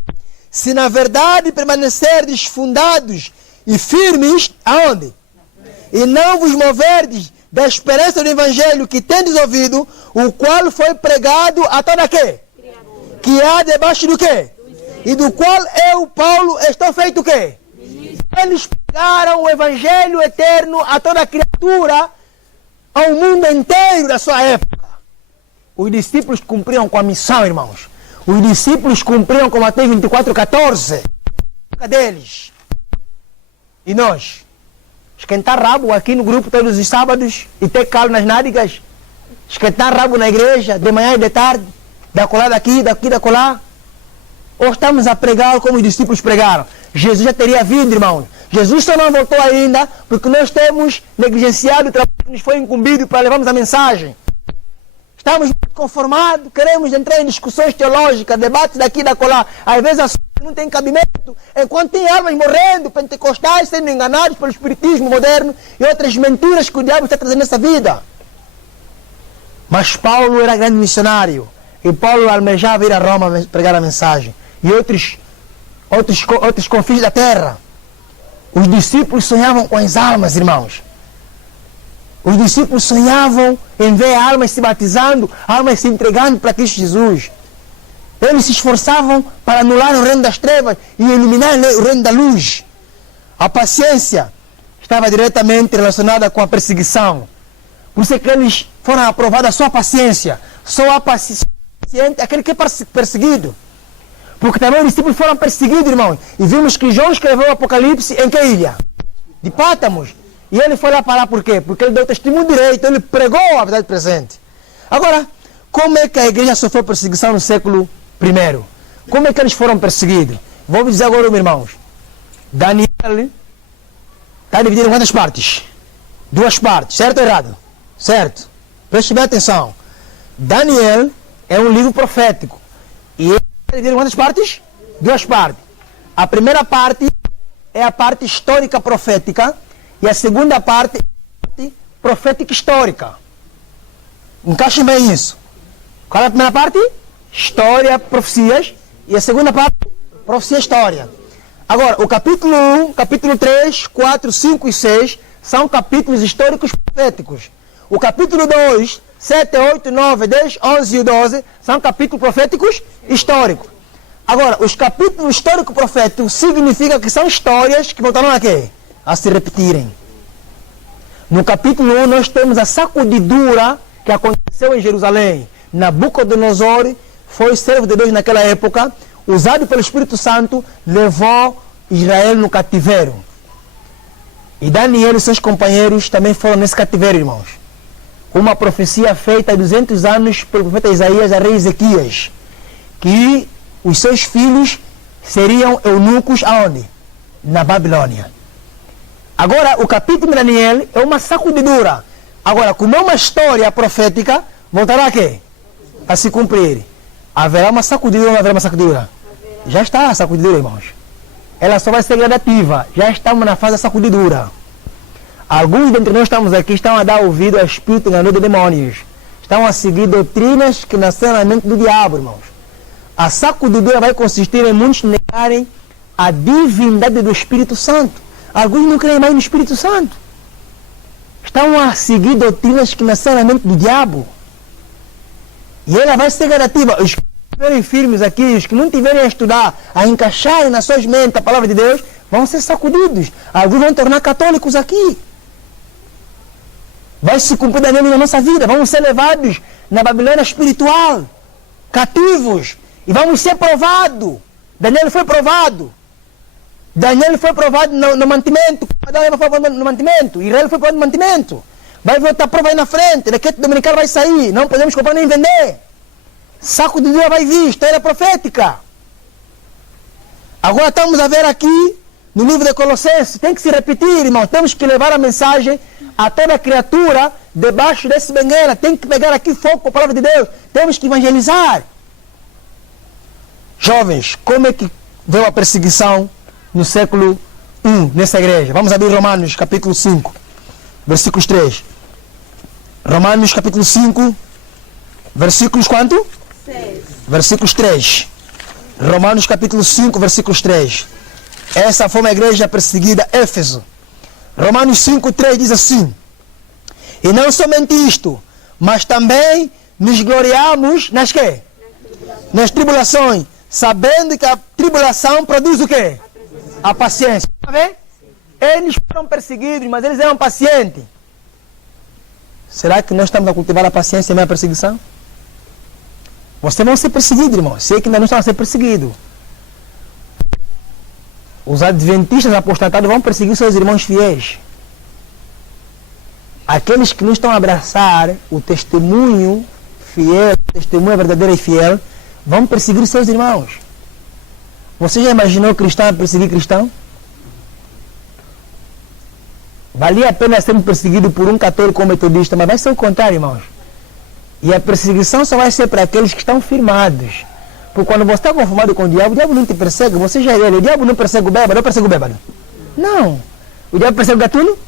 se na verdade permanecerdes fundados e firmes, aonde? E não vos moverdes da esperança do Evangelho que tendes ouvido, o qual foi pregado a toda quê? Que há debaixo do quê? E do qual eu, Paulo, estou feito o quê? Eles pregaram o Evangelho eterno a toda criatura, ao mundo inteiro da sua época. Os discípulos cumpriam com a missão, irmãos. Os discípulos cumpriam com Mateus 24:14. Deles. E nós? Esquentar rabo aqui no grupo todos os sábados e ter calo nas nádegas? Esquentar rabo na igreja, de manhã e de tarde? Da colar daqui, da colar? Ou estamos a pregar como os discípulos pregaram? Jesus já teria vindo, irmãos. Jesus só não voltou ainda porque nós temos negligenciado o trabalho que nos foi incumbido para levarmos a mensagem. Estamos muito conformados, queremos entrar em discussões teológicas, debates daqui e da colar. Às vezes assuntos não tem cabimento, enquanto tem almas morrendo, pentecostais sendo enganados pelo espiritismo moderno e outras mentiras que o diabo está trazendo nessa vida. Mas Paulo era grande missionário e Paulo almejava ir a Roma pregar a mensagem e outros confins da terra. Os discípulos sonhavam com as almas, irmãos. Os discípulos sonhavam em ver almas se batizando, almas se entregando para Cristo Jesus. Eles se esforçavam para anular o reino das trevas e iluminar o reino da luz. A paciência estava diretamente relacionada com a perseguição. Por isso é que eles foram aprovados a sua paciência. Só a paciente aquele que é perseguido. Porque também os discípulos foram perseguidos, irmãos. E vimos que João escreveu o Apocalipse em que ilha? De Pátamos. E ele foi lá parar por quê? Porque ele deu testemunho direito, ele pregou a verdade presente. Agora, como é que a igreja sofreu perseguição no século I? Como é que eles foram perseguidos? Vou dizer agora, meus irmãos. Daniel está dividido em quantas partes? 2 partes, certo ou errado? Certo. Preste bem atenção. Daniel é um livro profético. E ele está dividido em quantas partes? 2 partes. A primeira parte é a parte histórica profética. E a segunda parte é a parte profética histórica. Encaixem bem isso. Qual é a primeira parte? História, profecias. E a segunda parte? Profecia, história. Agora, o capítulo 1, capítulo 3, 4, 5 e 6 são capítulos históricos proféticos. O capítulo 2, 7, 8, 9, 10, 11 e 12 são capítulos proféticos históricos. Agora, os capítulos históricos proféticos significa que são histórias que voltaram a quê? A se repetirem. No capítulo 1 nós temos a sacudidura que aconteceu em Jerusalém. Nabucodonosor foi servo de Deus naquela época, usado pelo Espírito Santo, levou Israel no cativeiro. E Daniel e seus companheiros também foram nesse cativeiro, irmãos. Uma profecia feita há 200 anos pelo profeta Isaías a rei Ezequias, que os seus filhos seriam eunucos aonde? Na Babilônia. Agora, o capítulo de Daniel é uma sacudidura. Agora, como é uma história profética, voltará a quê? A se cumprir. Haverá uma sacudidura ou não haverá uma sacudidura? Já está a sacudidura, irmãos. Ela só vai ser gradativa. Já estamos na fase da sacudidura. Alguns dentre nós estamos aqui estão a dar ouvido a espírito enganador de demônios. Estão a seguir doutrinas que nasceram na mente do diabo, irmãos. A sacudidura vai consistir em muitos negarem a divindade do Espírito Santo. Alguns não creem mais no Espírito Santo. Estão a seguir doutrinas que nasceram na mente do diabo. E ela vai ser gradativa. Os que estiverem firmes aqui, os que não tiverem a estudar, a encaixarem nas suas mentes a palavra de Deus, vão ser sacudidos. Alguns vão tornar católicos aqui. Vai se cumprir Daniel na nossa vida. Vamos ser levados na Babilônia espiritual, cativos. E vamos ser provados. Daniel foi provado. Daniel foi provado no mantimento. Adão foi provado no mantimento. Israel foi provado no mantimento. Vai voltar prova aí na frente. Decreto dominical vai sair. Não podemos comprar nem vender. Saco de Deus vai vir. História profética. Agora estamos a ver aqui no livro de Colossenses. Tem que se repetir, irmão. Temos que levar a mensagem a toda criatura debaixo desse banguela. Tem que pegar aqui foco com a palavra de Deus. Temos que evangelizar. Jovens, como é que veio a perseguição no século I nessa igreja? Vamos abrir Romanos capítulo 5, versículos 3. Romanos capítulo 5, versículos quanto? 6. Versículos 3. Romanos capítulo 5, versículos 3. Essa foi uma igreja perseguida, Éfeso. Romanos 5, 3 diz assim: e não somente isto, mas também nos gloriamos nas quê? Nas tribulações, sabendo que a tribulação produz o quê? A paciência. Está vendo? Eles foram perseguidos, mas eles eram pacientes. Será que nós estamos a cultivar a paciência em meio à perseguição? Vocês vão ser perseguidos, irmãos. Se é que ainda não estão a ser perseguidos. Os adventistas apostatados vão perseguir seus irmãos fiéis. Aqueles que não estão a abraçar o testemunho fiel, o testemunho verdadeiro e fiel, vão perseguir seus irmãos. Você já imaginou cristão a perseguir cristão? Valia a pena ser perseguido por um católico ou metodista, mas vai ser o contrário, irmãos. E a perseguição só vai ser para aqueles que estão firmados. Porque quando você está conformado com o diabo não te persegue, você já é ele. O diabo não persegue o bêbado, não persegue o bêbado. Não. O diabo persegue o gatuno?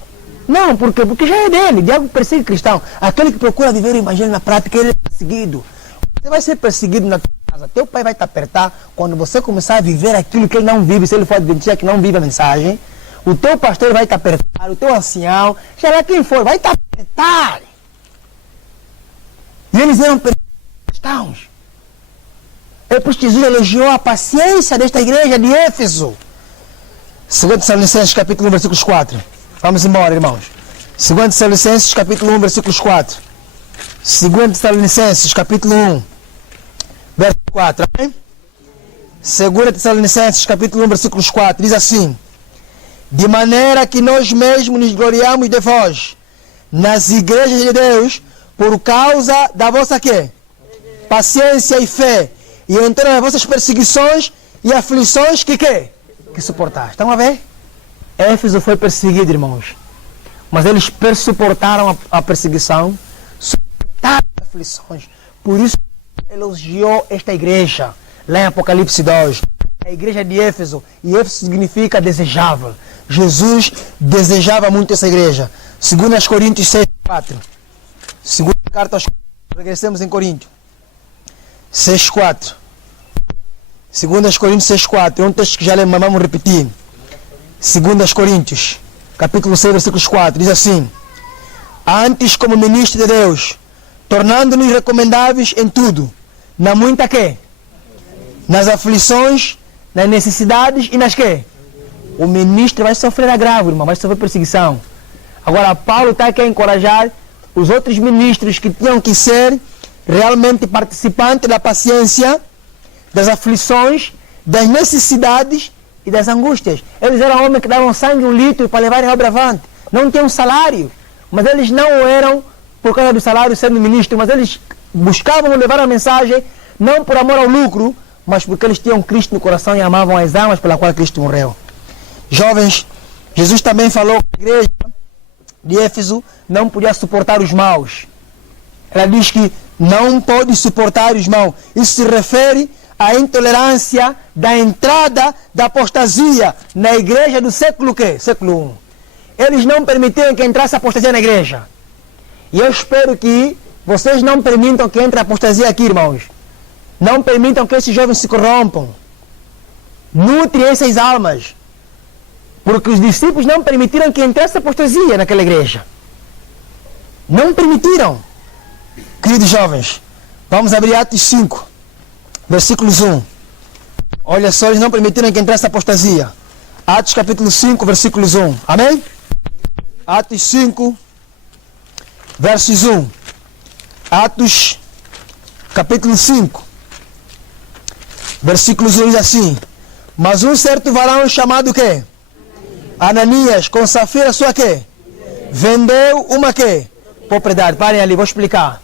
Não, por quê? Porque já é dele. O diabo persegue o cristão. Aquele que procura viver o evangelho na prática, ele é perseguido. Você vai ser perseguido na tua casa. Teu pai vai te apertar quando você começar a viver aquilo que ele não vive. Se ele for adventista que não vive a mensagem, o teu pastor vai te apertar, o teu ancião, sei lá quem for, vai te apertar. E eles eram cristãos. É por isso que Jesus elogiou a paciência desta igreja de Éfeso. 2 Tessalonicenses capítulo 1, versículos 4. Vamos embora, irmãos. 2 Tessalonicenses capítulo 1, versículos 4. 2 Tessalonicenses capítulo 1, versículo 4. Amém? 2 Tessalonicenses capítulo 1, versículos 4. Diz assim: de maneira que nós mesmos nos gloriamos de vós nas igrejas de Deus por causa da vossa quê? Paciência e fé, e então as vossas perseguições e aflições que suportaste. Estão a ver? Éfeso foi perseguido, irmãos. Mas eles suportaram a perseguição, suportaram as aflições. Por isso elogiou esta igreja, lá em Apocalipse 2. A igreja de Éfeso. E Éfeso significa desejável. Jesus desejava muito essa igreja. 2 Coríntios 6, 4. Segunda carta aos Coríntios. Regressemos em Coríntios. 6, 4. 2 Coríntios 6, 4. É um texto que já lemos, mas vamos repetir. 2 Coríntios, capítulo 6, versículos 4. Diz assim: antes, como ministro de Deus, tornando-nos recomendáveis em tudo, na muita quê? Nas aflições, nas necessidades e nas quê? O ministro vai sofrer agravo, irmão, vai sofrer perseguição. Agora, Paulo está aqui a encorajar os outros ministros que tinham que ser realmente participantes da paciência, das aflições, das necessidades e das angústias. Eles eram homens que davam sangue 1 litro para levarem a obra avante. Não tinham salário, mas eles não eram por causa do salário sendo ministro, mas eles buscavam levar a mensagem não por amor ao lucro, mas porque eles tinham Cristo no coração e amavam as almas pela qual Cristo morreu. Jovens, Jesus também falou que a igreja de Éfeso não podia suportar os maus. Ela diz que não pode suportar os maus. Isso se refere à intolerância da entrada da apostasia na igreja do século quê? Século I. Eles não permitiram que entrasse a apostasia na igreja. E eu espero que vocês não permitam que entre a apostasia aqui, irmãos. Não permitam que esses jovens se corrompam. Nutrem essas almas. Porque os discípulos não permitiram que entrasse a apostasia naquela igreja. Não permitiram. Queridos jovens, vamos abrir Atos 5, versículos 1. Olha só, eles não permitiram que entrasse a apostasia. Atos capítulo 5, versículos 1. Amém? Atos 5, versos 1. Atos capítulo 5, versículos 1 diz assim: mas um certo varão chamado quê? Ananias, com Safira sua quê? Vendeu uma quê? Propriedade. Parem ali, vou explicar.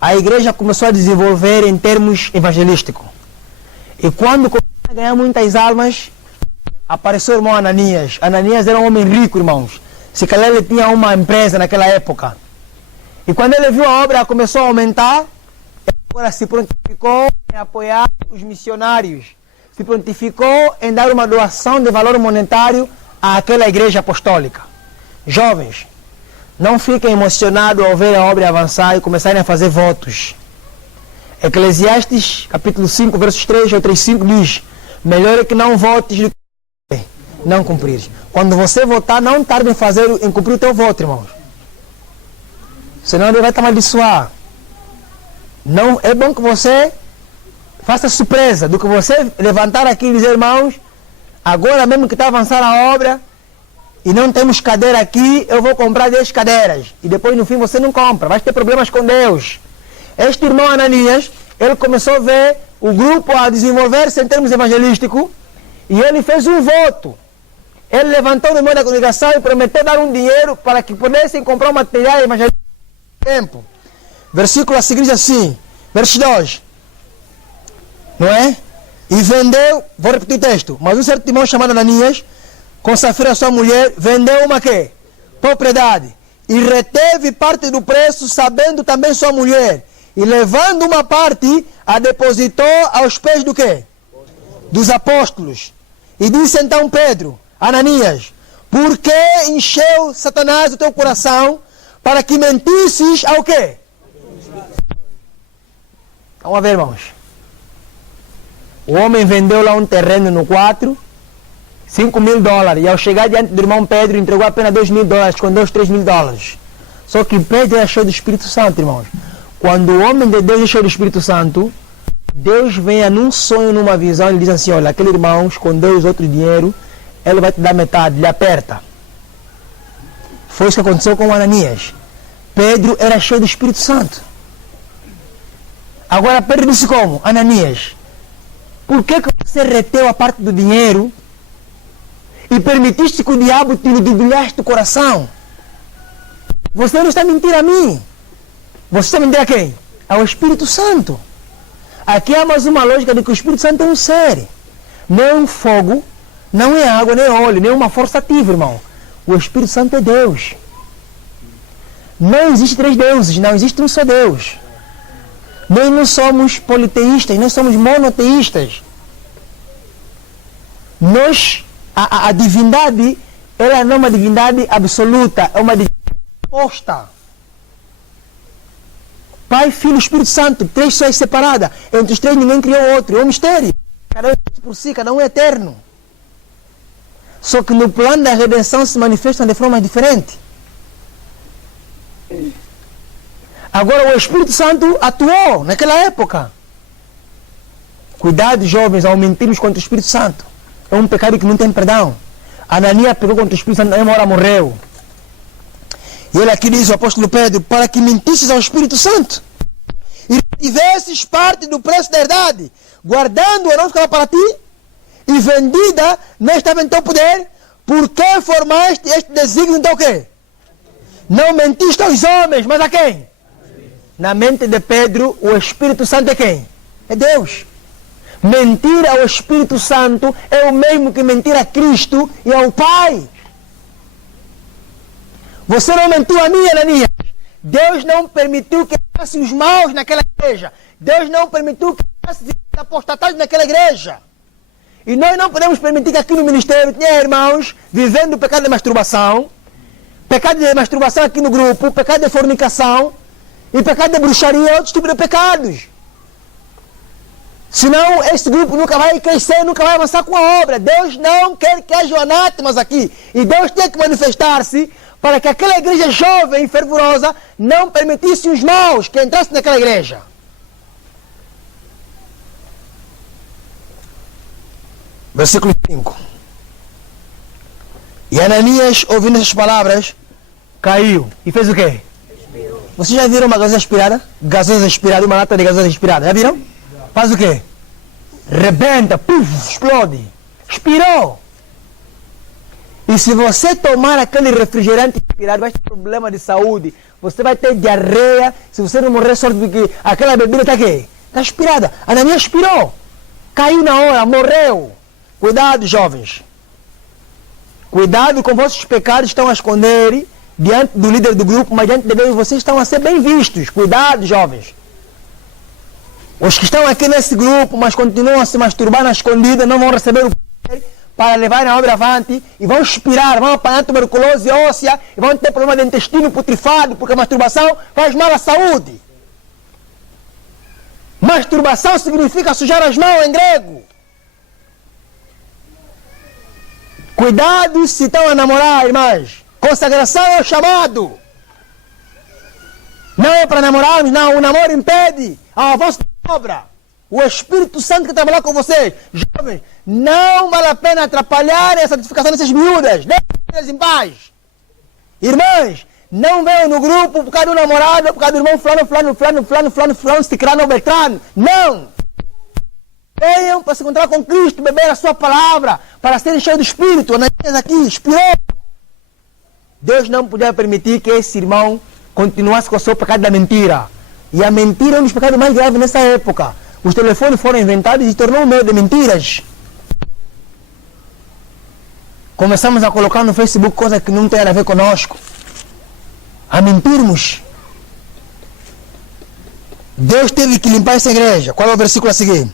A igreja começou a desenvolver em termos evangelísticos. E quando começou a ganhar muitas almas, apareceu o irmão Ananias. Ananias era um homem rico, irmãos. Se calhar ele tinha uma empresa naquela época. E quando ele viu a obra começou a aumentar, ele agora se prontificou em apoiar os missionários. Se prontificou em dar uma doação de valor monetário àquela igreja apostólica. Jovens, não fiquem emocionados ao ver a obra avançar e começarem a fazer votos. Eclesiastes, capítulo 5, versos 3 ao 3:5 diz: melhor é que não votes do que não cumprires. Quando você votar, não tarde em cumprir o teu voto, irmãos. Senão ele vai te amaldiçoar. Não, é bom que você faça surpresa do que você levantar aqui e dizer: irmãos, agora mesmo que está avançando a obra e não temos cadeira aqui, eu vou comprar 10 cadeiras. E depois no fim você não compra, vai ter problemas com Deus. Este irmão Ananias, ele começou a ver o grupo a desenvolver-se em termos evangelísticos e ele fez um voto. Ele levantou no meio da congregação e prometeu dar um dinheiro para que pudessem comprar um material evangelístico no tempo. Versículo a seguir diz assim, verso 2, não é? E vendeu, vou repetir o texto, mas um certo irmão chamado Ananias, com Safira sua mulher, vendeu uma quê? Propriedade. E reteve parte do preço, sabendo também sua mulher. E levando uma parte, a depositou aos pés do quê? Dos apóstolos. E disse então Pedro, Ananias, por que encheu Satanás o teu coração para que mentisses ao quê? Vamos ver, irmãos. O homem vendeu lá um terreno no 4, $5.000. E ao chegar diante do irmão Pedro, entregou apenas $2.000, escondeu os $3.000. Só que Pedro era cheio do Espírito Santo, irmãos. Quando o homem de Deus é cheio do Espírito Santo, Deus vem num sonho, numa visão, e diz assim, olha, aquele irmão escondeu os outros dinheiro, ele vai te dar metade, lhe aperta. Foi isso que aconteceu com Ananias. Pedro era cheio do Espírito Santo. Agora Pedro disse como? Ananias, por que você reteu a parte do dinheiro e permitiste que o diabo te ludibriasse o coração? Você não está mentindo a mim. Você está mentindo a quem? Ao Espírito Santo. Aqui há mais uma lógica de que o Espírito Santo é um ser. Não é um fogo, não é água, nem óleo, nem uma força ativa, irmão. O Espírito Santo é Deus. Não existe três deuses, não existe um só Deus. Nós não somos politeístas, nós somos monoteístas. A divindade, ela não é uma divindade absoluta, é uma divindade oposta. Pai, Filho e Espírito Santo, três pessoas separadas. Entre os três ninguém criou outro, é um mistério. Cada um por si, cada um é eterno. Só que no plano da redenção se manifestam de forma diferente. Agora o Espírito Santo atuou naquela época. Cuidado, jovens, ao mentirmos contra o Espírito Santo. É um pecado que não tem perdão. Ananias pegou contra o Espírito Santo, na mesma hora morreu. E ele aqui diz, o apóstolo Pedro, para que mentisses ao Espírito Santo e tivesses parte do preço da herdade, guardando-a não ficava para ti, e vendida não estava em teu poder, por que formaste este desígnio então o quê? Não mentiste aos homens, mas a quem? Na mente de Pedro, o Espírito Santo é quem? É Deus. Mentir ao Espírito Santo é o mesmo que mentir a Cristo e ao Pai. Você não mentiu a mim, Ananias. Deus não permitiu que entrassem os maus naquela igreja. Deus não permitiu que entrassem os apostatados naquela igreja. E nós não podemos permitir que aqui no ministério tenha irmãos vivendo o pecado de masturbação, pecado de masturbação aqui no grupo, pecado de fornicação, e pecado de bruxaria e outros tipos de pecados. Senão esse grupo nunca vai crescer, nunca vai avançar com a obra. Deus não quer que haja anátemas aqui. E Deus tem que manifestar-se para que aquela igreja jovem e fervorosa não permitisse os maus que entrassem naquela igreja. Versículo 5. E Ananias, ouvindo essas palavras, caiu. E fez o quê? Vocês já viram uma gasosa aspirada? Gasosa aspirada, uma lata de gasosa aspirada. Já viram? Faz o quê? Rebenta, puf, explode. Expirou. E se você tomar aquele refrigerante aspirado, vai ter problema de saúde. Você vai ter diarreia. Se você não morrer, sorte de que aquela bebida está aqui. Está aspirada. Ananias expirou. Caiu na hora, morreu. Cuidado, jovens. Cuidado com vossos pecados, estão a esconder diante do líder do grupo, mas diante de Deus vocês estão a ser bem vistos. Cuidado, jovens. Os que estão aqui nesse grupo, mas continuam a se masturbar na escondida, não vão receber o poder para levar a obra avante e vão expirar, vão apanhar tuberculose óssea e vão ter problema de intestino putrefado, porque a masturbação faz mal à saúde. Masturbação significa sujar as mãos em grego. Cuidado se estão a namorar, irmãs. Consagração é o chamado. Não é para namorarmos, não. O namoro impede a vossa obra. O Espírito Santo que trabalha com vocês. Jovens, não vale a pena atrapalhar a santificação dessas miúdas. Deixem-nas em paz. Irmãs, Não venham no grupo por causa do namorado, por causa do irmão fulano, ciclano, beltrano. Não! Venham para se encontrar com Cristo, beber a sua palavra, para serem cheios do Espírito. Ananias aqui expirou. Deus não podia permitir que esse irmão continuasse com o seu pecado da mentira. E a mentira é um dos pecados mais graves nessa época. Os telefones foram inventados e se tornou um meio de mentiras. Começamos a colocar no Facebook coisas que não tem a ver conosco. A mentirmos. Deus teve que limpar essa igreja. Qual é o versículo a seguir?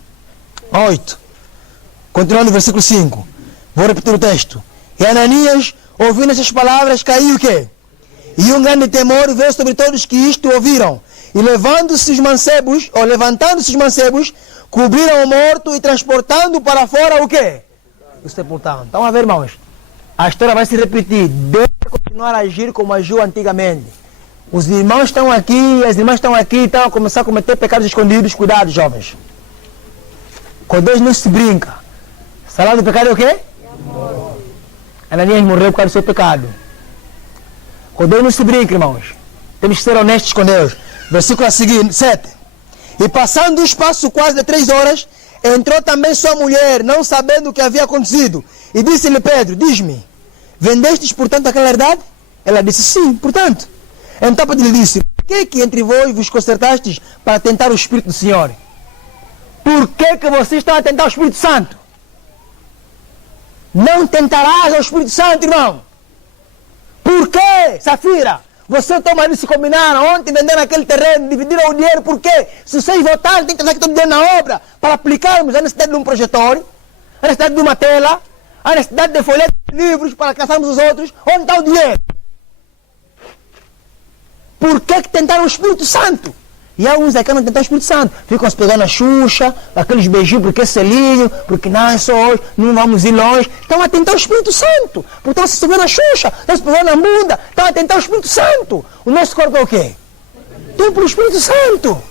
8. Continuando no versículo 5. Vou repetir o texto. E Ananias, ouvindo essas palavras, caiu o quê? E um grande temor veio sobre todos que isto ouviram. E levantando-se os mancebos, cobriram o morto e transportando para fora o quê? O sepultaram. Então, a ver, irmãos. A história vai se repetir. Deus vai continuar a agir como agiu antigamente. Os irmãos estão aqui, as irmãs estão aqui, estão a começar a cometer pecados escondidos. Cuidado, jovens. Com Deus não se brinca. O salário do pecado é o quê? Ananias morreu por causa do seu pecado. Com Deus não se brinca, irmãos. Temos que ser honestos com Deus. Versículo a seguir, 7. E passando o espaço quase de 3 horas, entrou também sua mulher, não sabendo o que havia acontecido. E disse-lhe Pedro, diz-me, vendestes portanto aquela herdade? Ela disse, sim, portanto. Então Pedro lhe disse, por que entre vós vos concertastes para tentar o Espírito do Senhor? Por que vocês estão a tentar o Espírito Santo? Não tentarás ao Espírito Santo, irmão. Por quê, Safira? Você e o teu marido se combinaram ontem, venderam aquele terreno, dividiram o dinheiro. Por quê? Se vocês votarem, tem que trazer todo o dinheiro na obra para aplicarmos a necessidade de um projetor, a necessidade de uma tela, a necessidade de folhetos de livros para caçarmos os outros. Onde está o dinheiro? Por que tentaram o Espírito Santo? E alguns aqui não tentam o Espírito Santo. Ficam se pegando na Xuxa, aqueles beijinhos, porque é selinho, porque não é só hoje, não vamos ir longe. Estão a tentar o Espírito Santo. Porque estão se pegando na Xuxa, estão se pegando na bunda, estão a tentar o Espírito Santo. O nosso corpo é o quê? Templo do Espírito Santo.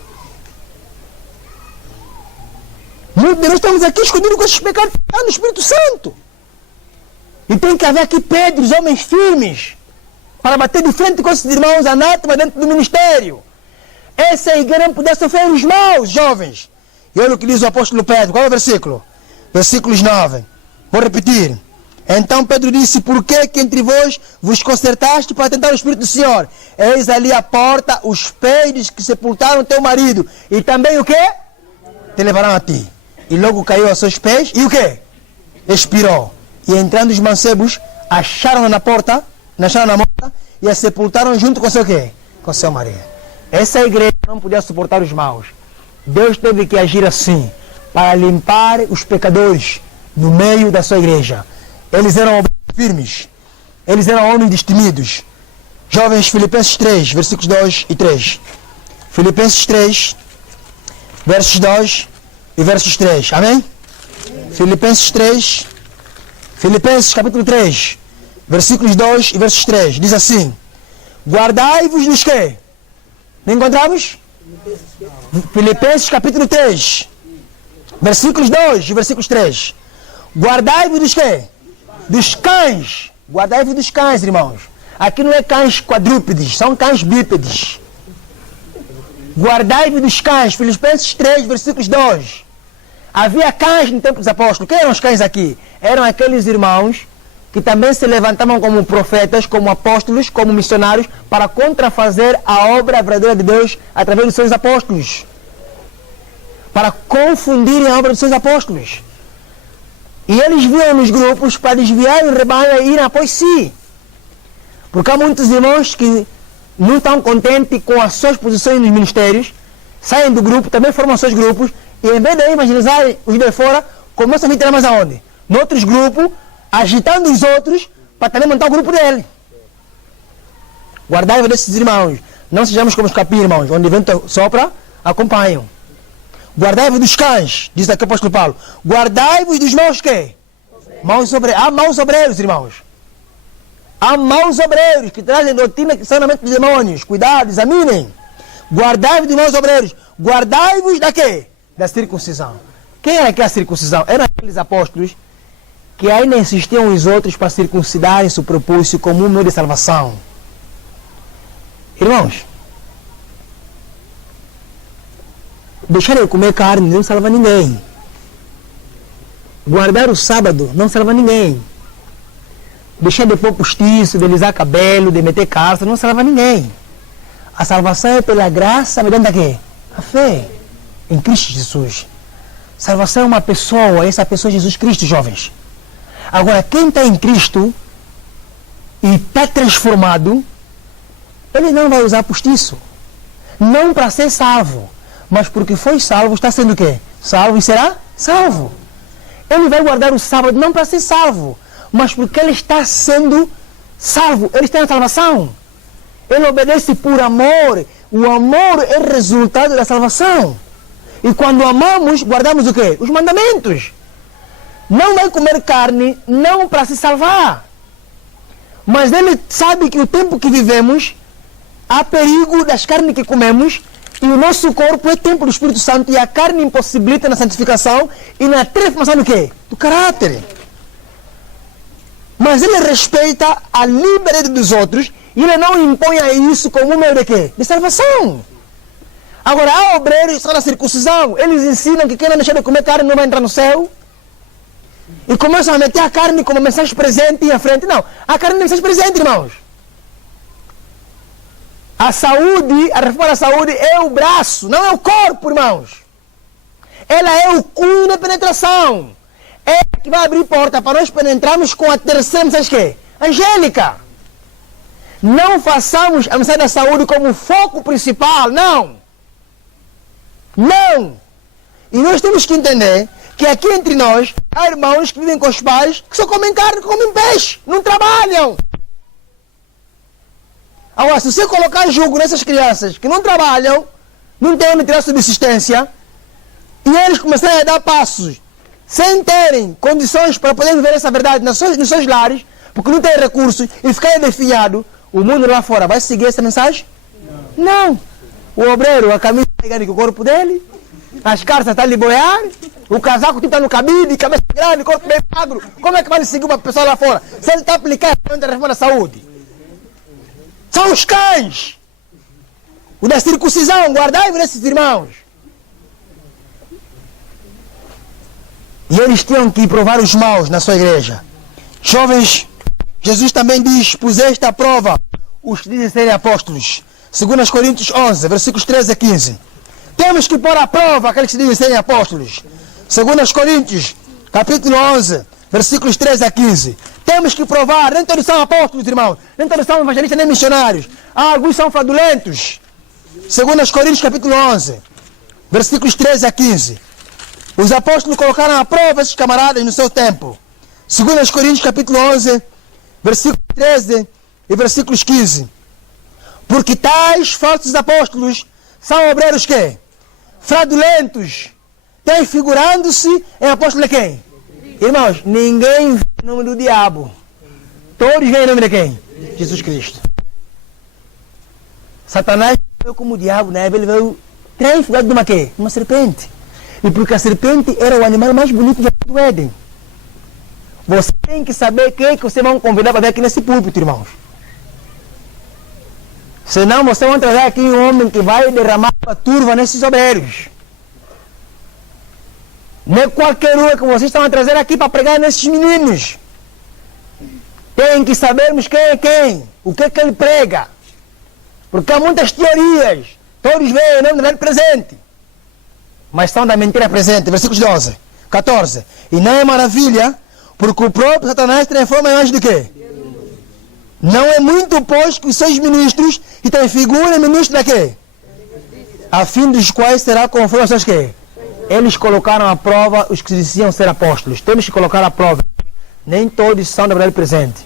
Muitos de nós estamos aqui escondidos com esses pecados no Espírito Santo. E tem que haver aqui Pedros, homens firmes, para bater de frente com esses irmãos anátema dentro do ministério. Essa igreja não podia sofrer os maus, jovens. E olha o que diz o apóstolo Pedro. Qual é o versículo? Versículos 9. Vou repetir. Então Pedro disse, por que entre vós vos concertaste para tentar o Espírito do Senhor? Eis ali a porta os pés que sepultaram teu marido. E também o quê? Te levarão a ti. E logo caiu aos seus pés. E o quê? Expirou. E entrando os mancebos, acharam-na na porta, e a sepultaram junto com seu quê? Com seu marido. Essa igreja não podia suportar os maus. Deus teve que agir assim, para limpar os pecadores no meio da sua igreja. Eles eram firmes. Eles eram homens destemidos. Jovens, Filipenses 3, versículos 2 e 3. Filipenses 3, versos 2 e versos 3. Amém? Filipenses 3, Filipenses capítulo 3, versículos 2 e versos 3. Diz assim, guardai-vos dos quê? Não encontramos? Filipenses capítulo 3, versículos 2 e versículos 3. Guardai-vos dos quê? Dos cães. Guardai-vos dos cães, irmãos. Aqui não é cães quadrúpedes, são cães bípedes. Guardai-vos dos cães. Filipenses 3, versículos 2. Havia cães no tempo dos apóstolos. Quem eram os cães aqui? Eram aqueles irmãos que também se levantavam como profetas, como apóstolos, como missionários, para contrafazer a obra verdadeira de Deus através dos seus apóstolos. Para confundirem a obra dos seus apóstolos. E eles vinham nos grupos para desviarem o rebanho e irem após si. Porque há muitos irmãos que não estão contentes com as suas posições nos ministérios, saem do grupo, também formam seus grupos, e em vez de evangelizar os de fora, começam a vir mais aonde? Noutros grupos, agitando os outros, para também montar o grupo dele. Guardai-vos desses irmãos. Não sejamos como os capim, irmãos, onde o vento sopra, acompanham. Guardai-vos dos cães, diz aqui o apóstolo Paulo. Guardai-vos dos maus quê? Maus obreiros. Há maus obreiros, irmãos. Há maus obreiros que trazem doutrina que são na mente dos demônios. Cuidado, examinem. Guardai-vos dos maus obreiros. Guardai-vos da quê? Da circuncisão. Quem era que a circuncisão? Eram aqueles apóstolos que ainda insistiam os outros para circuncidarem seu propósito como um meio de salvação. Irmãos, deixar de comer carne não salva ninguém. Guardar o sábado não salva ninguém. Deixar de pôr postiço, de alisar cabelo, de meter calça, não salva ninguém. A salvação é pela graça, mediante a quê? A fé em Cristo Jesus. Salvação é uma pessoa, essa pessoa é Jesus Cristo, jovens. Agora, quem está em Cristo e está transformado, ele não vai usar postiço. Não para ser salvo, mas porque foi salvo, está sendo o quê? Salvo e será salvo. Ele vai guardar o sábado não para ser salvo, mas porque ele está sendo salvo. Ele está na salvação. Ele obedece por amor. O amor é resultado da salvação. E quando amamos, guardamos o quê? Os mandamentos. Não vai comer carne, não para se salvar. Mas ele sabe que o tempo que vivemos, há perigo das carnes que comemos, e o nosso corpo é templo do Espírito Santo, e a carne impossibilita na santificação e na transformação do quê? Do caráter. Mas ele respeita a liberdade dos outros, e ele não impõe a isso como um meio de quê? De salvação. Agora, há obreiros que estão na circuncisão, eles ensinam que quem não deixar de comer carne não vai entrar no céu, e começam a meter a carne como mensagem presente à frente. Não, a carne não é mensagem presente, irmãos. A saúde, a reforma da saúde é o braço, não é o corpo, irmãos. Ela é o cunho da penetração. É que vai abrir porta para nós penetrarmos com a terceira mensagem que é angélica. Não façamos a mensagem da saúde como foco principal, não. Não. E nós temos que entender que aqui entre nós há irmãos que vivem com os pais que só comem carne, comem peixe, não trabalham. Agora, se você colocar julgo nessas crianças que não trabalham, não têm onde tirar subsistência, e eles começarem a dar passos sem terem condições para poder viver essa verdade nos seus lares, porque não têm recursos, e ficarem definhados, o mundo lá fora vai seguir essa mensagem? Não. O obreiro, a camisa está ligando com o corpo dele, as calças estão a lhe boiar, o casaco está no cabide, cabeça grande, corpo bem magro. Como é que vai seguir uma pessoa lá fora? Se ele está aplicando a reforma da saúde. São os cães. O da circuncisão, guardai-vos desses irmãos. E eles tinham que provar os maus na sua igreja. Jovens, Jesus também diz, puseste à prova os que dizem serem apóstolos. 2 Coríntios 11, versículos 13 a 15. Temos que pôr à prova aqueles que dizem serem apóstolos. 2 Coríntios, capítulo 11, versículos 13 a 15. Temos que provar, nem todos são apóstolos, irmãos. Nem todos são evangelistas, nem missionários. Alguns são fraudulentos. 2 Coríntios, capítulo 11, versículos 13 a 15. Os apóstolos colocaram à prova esses camaradas no seu tempo. 2 Coríntios, capítulo 11, versículos 13 e versículos 15. Porque tais falsos apóstolos são obreiros que? Fraudulentos, desfigurando-se em apóstolo de quem? Irmãos, ninguém vem em nome do diabo. Todos vêm em nome de quem? Jesus Cristo. Satanás veio como o diabo, né? Ele veio transfigurado de uma quê? Uma serpente. E porque a serpente era o animal mais bonito do Éden. Você tem que saber quem é que você vai convidar para vir aqui nesse púlpito, irmãos. Senão você vai trazer aqui um homem que vai derramar a turva nesses obreiros. Não é qualquer um que vocês estão a trazer aqui para pregar nesses meninos. Tem que sabermos quem é quem, o que é que ele prega. Porque há muitas teorias. Todos veem o nome dele presente. Mas são da mentira presente. Versículos 12, 14. E não é maravilha, porque o próprio Satanás transforma em anjo de quê? Não é muito, pois, que os seus ministros e transfigurem ministros da quê? A fim dos quais será conforme os seus quê? Eles colocaram à prova os que diziam ser apóstolos. Temos que colocar à prova. Nem todos são da verdade presente.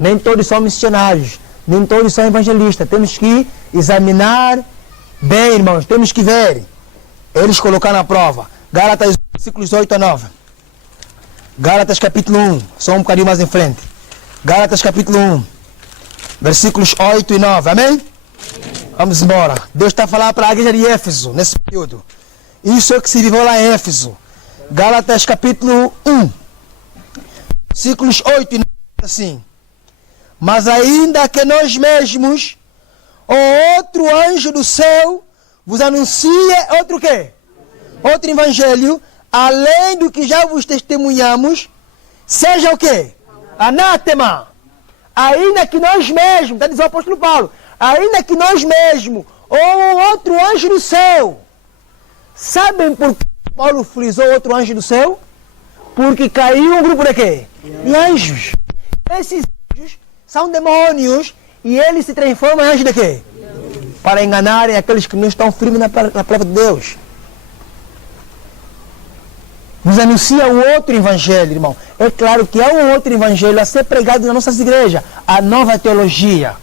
Nem todos são missionários. Nem todos são evangelistas. Temos que examinar bem, irmãos. Temos que ver. Eles colocaram à prova. Gálatas, versículos 8 a 9. Gálatas, capítulo 1. Só um bocadinho mais em frente. Gálatas, capítulo 1. Versículos 8 e 9. Amém? Vamos embora. Deus está falando para a igreja de Éfeso, nesse período. Isso é o que se viveu lá em Éfeso. Gálatas, capítulo 1. Versículos 8 e 9. Assim. Mas ainda que nós mesmos ou outro anjo do céu vos anuncie outro quê? Outro evangelho, além do que já vos testemunhamos, seja o quê? Anátema. Ainda que nós mesmos, está dizendo o apóstolo Paulo, ainda que nós mesmos, ou outro anjo do céu. Sabem por que Paulo frisou outro anjo do céu? Porque caiu um grupo de quê? De anjos. Esses anjos são demônios e eles se transformam em anjos de quê? Para enganarem aqueles que não estão firmes na palavra de Deus. Nos anuncia um outro evangelho, irmão. É claro que há um outro evangelho a ser pregado nas nossas igrejas. A nova teologia.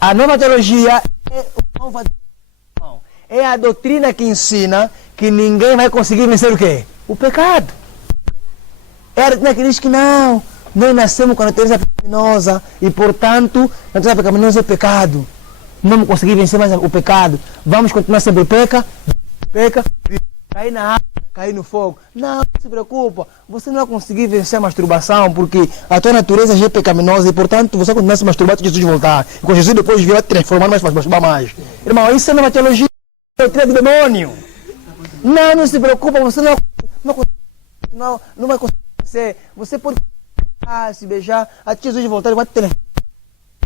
A nova teologia é a doutrina que ensina que ninguém vai conseguir vencer o quê? O pecado. É a doutrina que diz que não, nós nascemos com a natureza pecaminosa e, portanto, a natureza pecaminosa é pecado. Não vamos conseguir vencer mais o pecado. Vamos continuar sempre peca, cair na água, cair no fogo. Não se preocupa, você não vai conseguir vencer a masturbação porque a tua natureza já é pecaminosa e, portanto, você continua a se masturbar até Jesus voltar. E quando Jesus depois vier, vai te transformar, mas vai masturbar mais. Irmão, isso é uma teologia, doutrina do demônio. Não se preocupa, você não vai conseguir vencer. Você pode se beijar, até Jesus voltar, ele vai te transformar.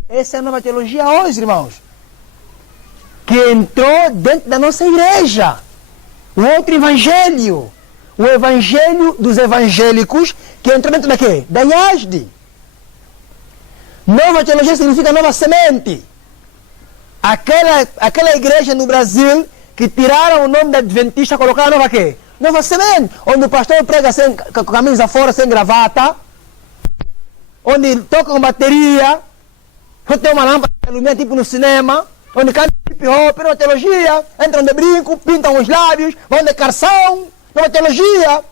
Essa é a nova teologia hoje, irmãos. Que entrou dentro da nossa igreja. O outro evangelho. O evangelho dos evangélicos que entrou dentro da quê? Da IASD. Nova teologia significa nova semente. Aquela igreja no Brasil que tiraram o nome da Adventista e colocaram nova quê? Nova semente. Onde o pastor prega com a camisa fora, sem gravata. Onde toca com bateria. Onde tem uma lâmpada que ilumina tipo no cinema. Onde canta hip hop, nova teologia. Entram de brinco, pintam os lábios, vão de carção. Nova teologia.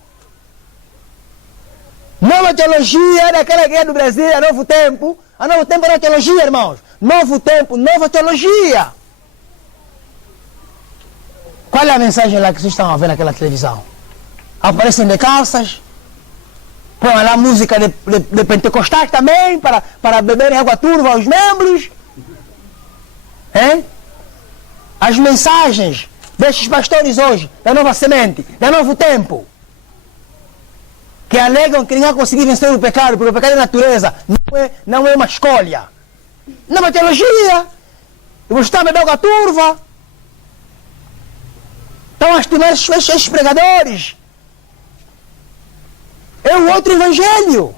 Nova teologia daquela igreja do Brasil, a Novo Tempo. A Novo Tempo é nova teologia, irmãos. Novo Tempo, nova teologia. Qual é a mensagem lá que vocês estão a ver naquela televisão? Aparecem de calças. Põem lá música de pentecostais também, para beberem água turva aos membros. Hein? As mensagens destes pastores hoje, da nova semente, da novo tempo, que alegam que ninguém vai conseguir vencer o pecado, porque o pecado é natureza, não é uma escolha. Não é uma teologia. E você está bebendo água turva. Estão a estimar esses pregadores. É um outro evangelho.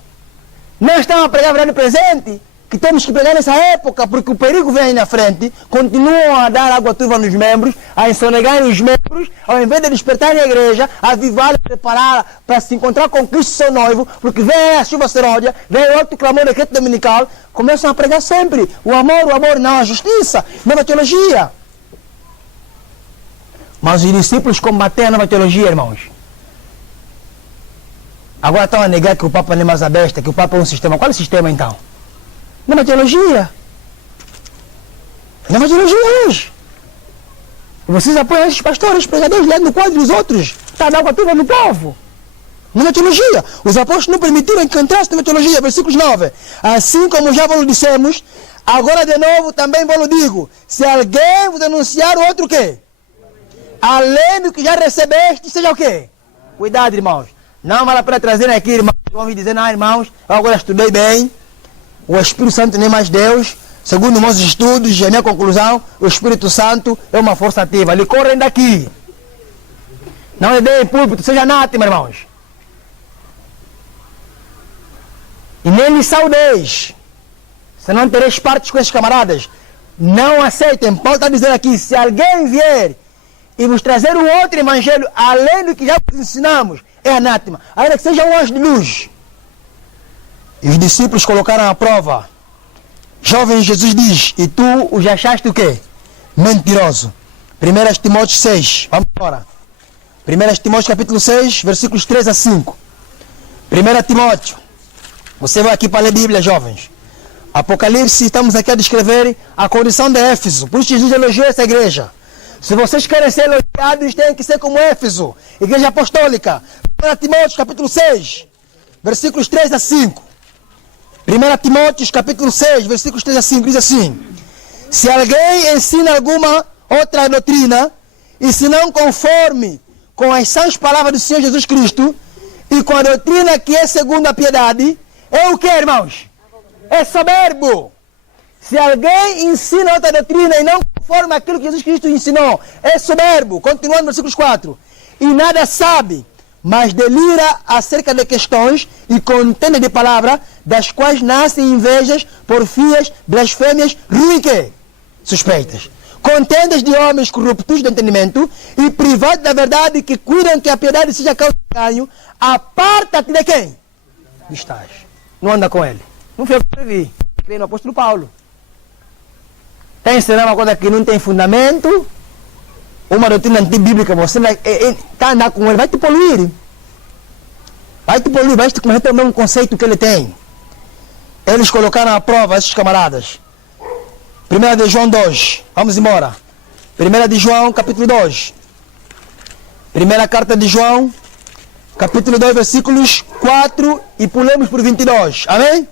Nós estamos a pregar a verdade presente, que temos que pregar nessa época, porque o perigo vem aí na frente, continuam a dar água turva nos membros, a ensonegarem os membros, ao invés de despertarem a igreja, avivá-la, prepará-la para se encontrar com Cristo, seu noivo, porque vem a chuva seródia, vem o outro clamor de decreto dominical, começam a pregar sempre o amor, não a justiça, nova teologia. Mas os discípulos combateram a nova teologia, irmãos. Agora estão a negar que o Papa não é mais a besta, que o Papa é um sistema. Qual é o sistema então? Nova teologia. Nova teologia hoje. E vocês apoiam esses pastores, pregadores, lendo no quadro dos outros. Está a dar água turva no povo. Nova teologia. Os apóstolos não permitiram que entrasse nova teologia. Versículos 9. Assim como já vos dissemos, agora de novo também vos digo. Se alguém vos anunciar o outro quê? Além do que já recebeste, seja o quê? Cuidado, irmãos. Não vale a pena trazer aqui, irmãos. Vão me dizer, não, irmãos, eu agora estudei bem. O Espírito Santo nem mais Deus. Segundo meus estudos e a minha conclusão, o Espírito Santo é uma força ativa. Ele corre daqui. Não é bem em púlpito, seja anátema, irmãos. E nem lhe saudeis. Senão tereis partes com esses camaradas. Não aceitem. Paulo está dizendo aqui, se alguém vier e vos trazer um outro evangelho, além do que já vos ensinamos, é anátema. Ainda que seja um anjo de luz. E os discípulos colocaram à prova. Jovem, Jesus diz, e tu os achaste o quê? Mentiroso. 1 Timóteo 6, vamos embora. 1 Timóteo capítulo 6, versículos 3 a 5. 1 Timóteo. Você vai aqui para ler Bíblia, jovens. Apocalipse, estamos aqui a descrever a condição de Éfeso. Por isso Jesus elogiou essa igreja. Se vocês querem ser elogiados, tem que ser como Éfeso, igreja apostólica. 1 Timóteo capítulo 6, versículos 3 a 5. 1 Timóteo capítulo 6, versículos 3 a 5, diz assim: Se alguém ensina alguma outra doutrina, e se não conforme com as sãs palavras do Senhor Jesus Cristo, e com a doutrina que é segundo a piedade, é o que, irmãos? É soberbo. Se alguém ensina outra doutrina e não conforme aquilo que Jesus Cristo ensinou, é soberbo. Continuando no versículo 4. E nada sabe, mas delira acerca de questões e contenda de palavra, das quais nascem invejas, porfias, blasfêmias, ruíque, suspeitas. Contendas de homens corruptos de entendimento e privados da verdade, que cuidam que a piedade seja causa de ganho. Aparta-te de quem? De estás. Não anda com ele. Não foi eu que escrevi. Escrevi no apóstolo Paulo. Está ensinando uma coisa que não tem fundamento, uma doutrina antibíblica, você está andando com ele, vai te poluir. Vai te poluir, vai te cometer o mesmo conceito que ele tem. Eles colocaram à prova, esses camaradas. 1 de João 2, vamos embora. 1 de João, capítulo 2. Primeira carta de João, capítulo 2, versículos 4 e pulemos por 22. Amém?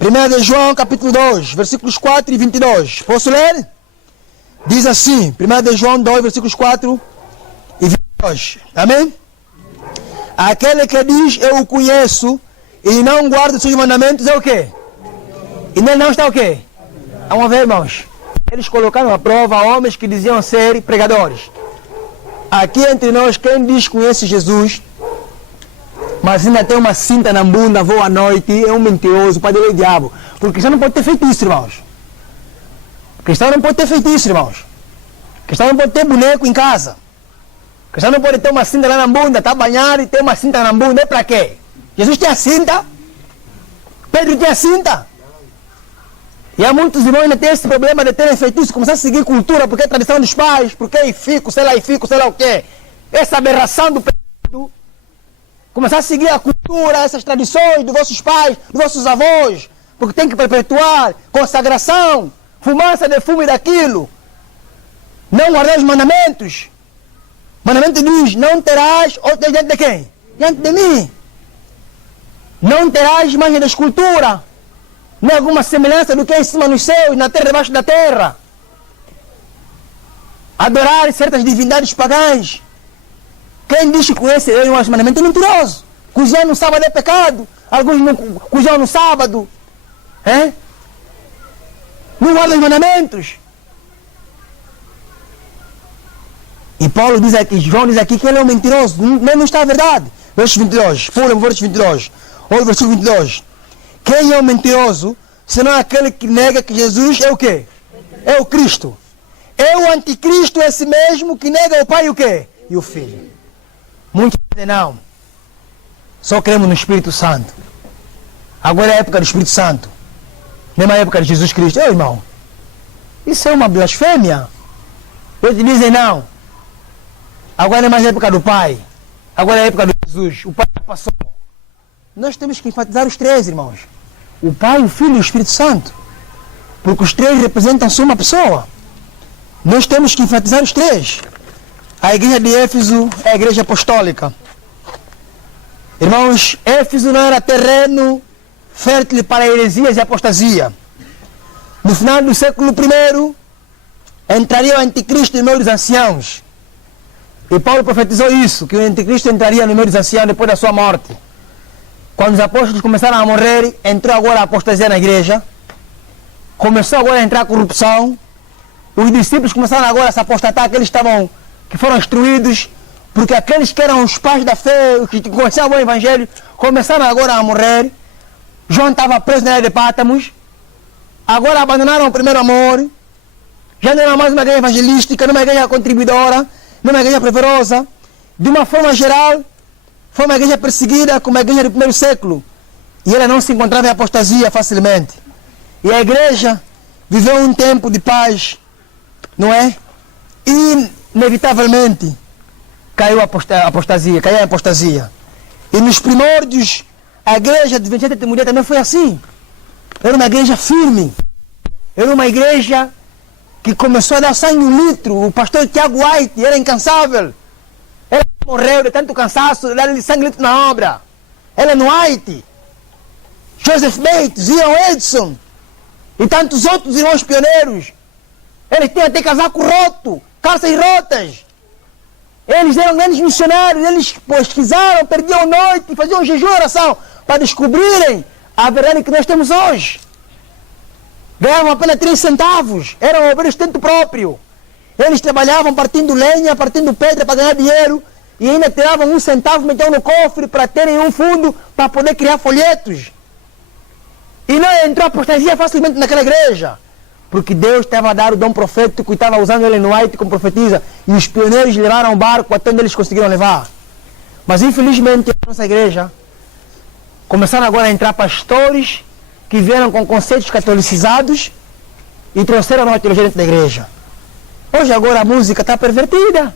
1 de João, capítulo 2, versículos 4 e 22. Posso ler? Diz assim, 1 de João 2, versículos 4 e 22. Amém? Aquele que diz, eu o conheço, e não guarda os seus mandamentos, é o quê? E nele não está o quê? Vamos ver, irmãos. Eles colocaram à prova homens que diziam ser pregadores. Aqui entre nós, quem diz que conhece Jesus, mas ainda tem uma cinta na bunda, voa à noite, é um mentiroso, pode ler o diabo. Porque cristão não pode ter feito isso, irmãos. Cristão não pode ter feito isso, irmãos. Cristão não pode ter boneco em casa. Cristão não pode ter uma cinta lá na bunda, está banhado e ter uma cinta na bunda, é para quê? Jesus tinha cinta? Pedro tinha cinta? E há muitos irmãos ainda têm esse problema de terem feito isso, começar a seguir cultura, porque é tradição dos pais, porque é fico, sei lá o quê. Essa aberração do pecado. Começar a seguir a cultura, essas tradições dos vossos pais, dos vossos avós, porque tem que perpetuar, consagração, fumaça de fumo e daquilo. Não guardar os mandamentos. O mandamento diz, não terás outro diante de quem? Diante de mim. Não terás imagem da escultura. Nem alguma semelhança do que é em cima nos céus, na terra, debaixo da terra. Adorar certas divindades pagãs. Quem diz que conhece o mandamento é mentiroso. Cozinhar no sábado é pecado. Alguns não cozinham no sábado. Não guardam os mandamentos. E Paulo diz aqui, João diz aqui que ele é um mentiroso. Não está a verdade. Verso 22. Pula o verso 22. Olha o versículo 22. Quem é o mentiroso, senão aquele que nega que Jesus é o quê? É o Cristo. É o anticristo esse mesmo que nega o Pai e o quê? E o Filho. Muitos dizem não. Só cremos no Espírito Santo. Agora é a época do Espírito Santo. Mesma época de Jesus Cristo. Ei, irmão, isso é uma blasfêmia. Eles dizem não. Agora é mais a época do Pai. Agora é a época de Jesus. O Pai já passou. Nós temos que enfatizar os três, irmãos. O Pai, o Filho e o Espírito Santo. Porque os três representam só uma pessoa. Nós temos que enfatizar os três. A igreja de Éfeso é a igreja apostólica. Irmãos, Éfeso não era terreno fértil para heresias e apostasia. No final do século I, entraria o anticristo no meio dos anciãos. E Paulo profetizou isso, que o anticristo entraria no meio dos anciãos depois da sua morte. Quando os apóstolos começaram a morrer, entrou agora a apostasia na igreja. Começou agora a entrar a corrupção. Os discípulos começaram agora a se apostatar, aqueles que foram instruídos, porque aqueles que eram os pais da fé, que conheciam o evangelho, começaram agora a morrer. João estava preso na ilha de Pátamos. Agora abandonaram o primeiro amor. Já não era mais uma igreja evangelística, não uma igreja contribuidora, não uma igreja fervorosa. De uma forma geral, foi uma igreja perseguida como a igreja do primeiro século. E ela não se encontrava em apostasia facilmente. E a igreja viveu um tempo de paz, não é? E, inevitavelmente, caiu a apostasia. E nos primórdios, a igreja de 27 de mulher também foi assim. Era uma igreja firme. Era uma igreja que começou a dar sangue um litro. O pastor Tiago White era incansável. Ele morreu de tanto cansaço, dar sangue litro na obra. Ellen White, Joseph Bates, Ian Edson e tantos outros irmãos pioneiros Eles tinham até casaco roto, calças rotas. Eles eram grandes missionários, eles pesquisaram, perdiam noite, faziam jejum e oração para descobrirem a verdade que nós temos hoje. Ganhavam apenas 3 centavos, eram obreiros de sustento próprio. Eles trabalhavam partindo lenha, partindo pedra para ganhar dinheiro e ainda tiravam 1 centavo, metiam no cofre para terem um fundo para poder criar folhetos. E não entrou apostasia facilmente naquela igreja, porque Deus estava a dar o dom profético e estava usando Ellen White como profetiza, e os pioneiros levaram o barco até onde eles conseguiram levar. Mas infelizmente, a nossa igreja começaram agora a entrar pastores que vieram com conceitos catolicizados e trouxeram a nova teologia dentro da igreja. Hoje agora a música está pervertida.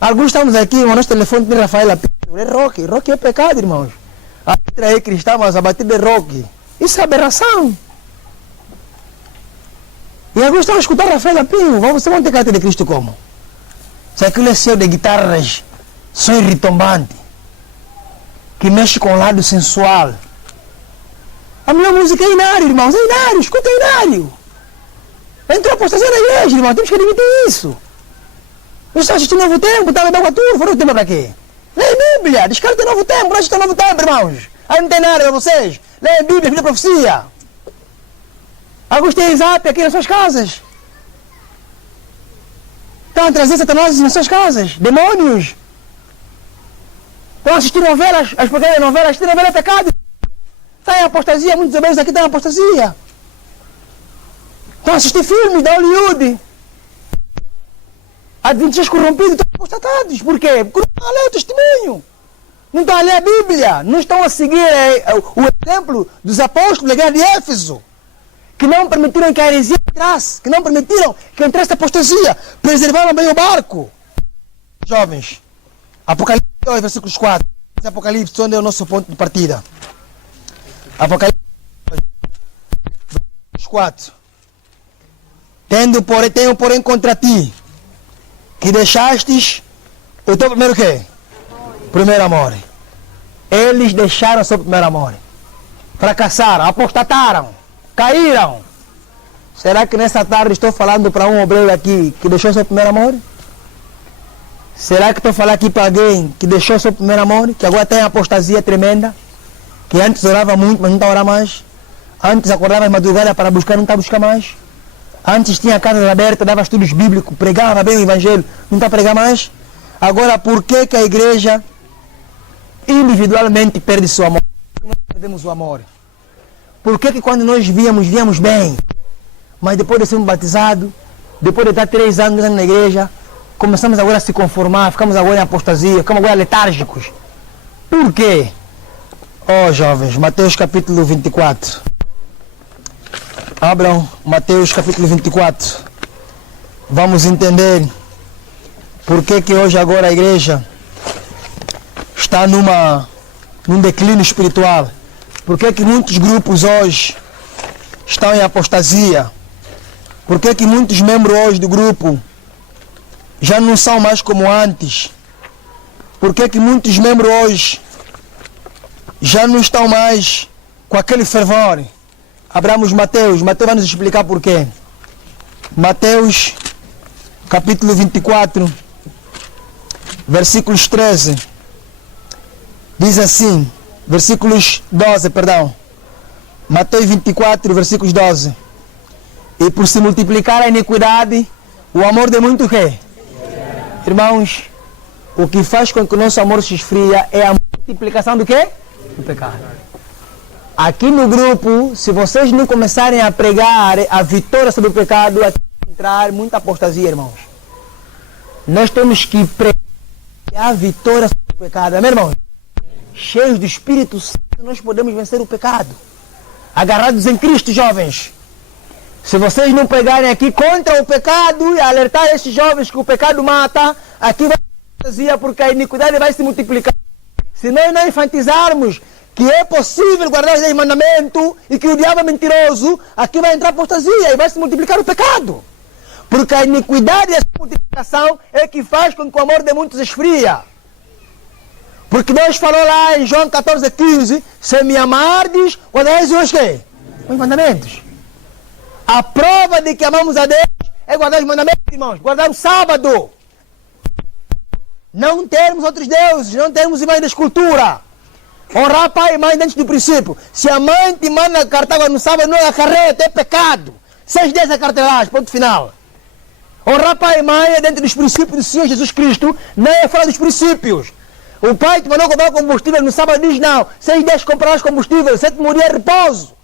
Alguns estamos aqui, o nosso telefone tem Rafaela Pinto, é rock. Rock é pecado, irmãos. A letra é cristã, mas a batida é rock. Isso é aberração. E alguns estão a escutar Rafaela Pinto. Você vai ter caráter de Cristo como? Se aquilo é seu de guitarras, som ritombante, que mexe com o lado sensual. A melhor música é Inário, irmãos. É Inário, escuta Inário. Entrou a apostasia na igreja, irmão. Temos que admitir isso. Nós estamos assistindo Novo Tempo, estava dando a turma. Novo Tempo para quê? Leia Bíblia, descarta Novo Tempo. Nós estamos Novo Tempo, irmãos. Aí não tem nada para vocês. Leia Bíblia, Bíblia profecia. Alguns têm zap aqui nas suas casas. Estão a trazer Satanás nas suas casas. Demônios. Estão a assistir novelas, as porcarias de novelas. Assistir novela é pecado. Está em apostasia, muitos obreiros aqui estão em apostasia. Estão a assistir filmes da Hollywood. Adventistas corrompidos estão apostatados. Por quê? Porque não estão a ler o testemunho. Não estão a ler a Bíblia. Não estão a seguir o exemplo dos apóstolos da igreja de Éfeso, que não permitiram que a heresia entrasse, que não permitiram que entrasse a apostasia, preservaram bem o barco. Jovens, Apocalipse 2, versículos 4. Apocalipse, onde é o nosso ponto de partida. Apocalipse 2, versículos 4. Tenho, porém, contra ti, que deixastes o teu primeiro quê? Primeiro amor. Eles deixaram o seu primeiro amor. Fracassaram, apostataram, caíram. Será que nessa tarde estou falando para um obreiro aqui que deixou o seu primeiro amor? Será que estou falando aqui para alguém que deixou o seu primeiro amor, que agora tem apostasia tremenda, que antes orava muito, mas não está a orar mais? Antes acordava de madrugada para buscar, não está a buscar mais? Antes tinha casa aberta, dava estudos bíblicos, pregava bem o evangelho, não está a pregar mais? Agora, por que que a igreja individualmente perde seu amor? Nós perdemos o amor. Por que que quando nós víamos bem, mas depois de sermos batizados, depois de estar 3 anos na igreja, começamos agora a se conformar, ficamos agora em apostasia, ficamos agora letárgicos? Por quê? Oh, jovens, Mateus capítulo 24. Abram Mateus capítulo 24. Vamos entender por que que hoje agora a igreja está num declínio espiritual. Por que que muitos grupos hoje estão em apostasia? Por que que muitos membros hoje do grupo já não são mais como antes? Por que que muitos membros hoje já não estão mais com aquele fervor? Abramos Mateus vai nos explicar por quê. Mateus capítulo 24, versículos 13. Diz assim, versículos 12, perdão. Mateus 24, versículos 12. E por se multiplicar a iniquidade, o amor de muito quê? Irmãos, o que faz com que o nosso amor se esfria é a multiplicação do quê? Do pecado. Aqui no grupo, se vocês não começarem a pregar a vitória sobre o pecado, vai entrar muita apostasia, irmãos. Nós temos que pregar a vitória sobre o pecado, amém, irmãos? Cheios do Espírito Santo, nós podemos vencer o pecado. Agarrados em Cristo, jovens. Se vocês não pregarem aqui contra o pecado e alertar esses jovens que o pecado mata, aqui vai ter apostasia, porque a iniquidade vai se multiplicar. Se nós não enfatizarmos que é possível guardar os 10 mandamentos e que o diabo é mentiroso, aqui vai entrar apostasia e vai se multiplicar o pecado. Porque a iniquidade e a multiplicação é que faz com que o amor de muitos esfria. Porque Deus falou lá em João 14:15, se me amardes, guardareis os quê? Os mandamentos. A prova de que amamos a Deus é guardar os mandamentos, irmãos. Guardar o sábado. Não termos outros deuses, não termos imagem da escultura. Honrar pai e mãe dentro do princípio. Se a mãe te manda cartão no sábado, não acarreta, é pecado. 6 dias a cartelagem, ponto final. Honrar pai e mãe é dentro dos princípios do Senhor Jesus Cristo, não é fora dos princípios. O pai te mandou comprar combustível no sábado, diz não. 6 dias comprarás combustível, 7 dias repouso.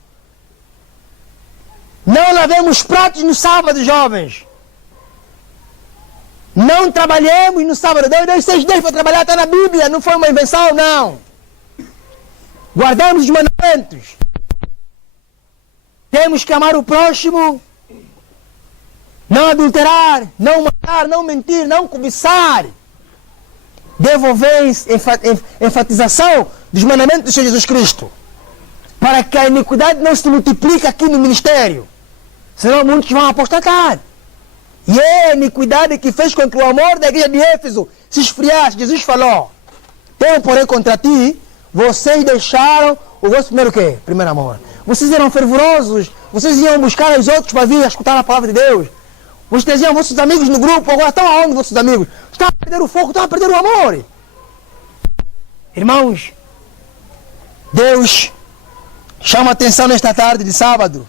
Não lavemos pratos no sábado, jovens. Não trabalhemos no sábado. Deus 6 dias para trabalhar, está na Bíblia, não foi uma invenção, não. Guardamos os mandamentos. Temos que amar o próximo. Não adulterar, não matar, não mentir, não cobiçar. Devolver enfatização dos mandamentos do Senhor Jesus Cristo. Para que a iniquidade não se multiplique aqui no ministério. Senão muitos vão apostatar. E é a iniquidade que fez com que o amor da igreja de Éfeso se esfriasse. Jesus falou: tenho porém contra ti, vocês deixaram o vosso primeiro quê? Primeiro amor. Vocês eram fervorosos, vocês iam buscar os outros para vir escutar a palavra de Deus. Vocês traziam vossos amigos no grupo, agora estão aonde vossos amigos? Estão a perder o foco, estão a perder o amor. Irmãos, Deus chama a atenção nesta tarde de sábado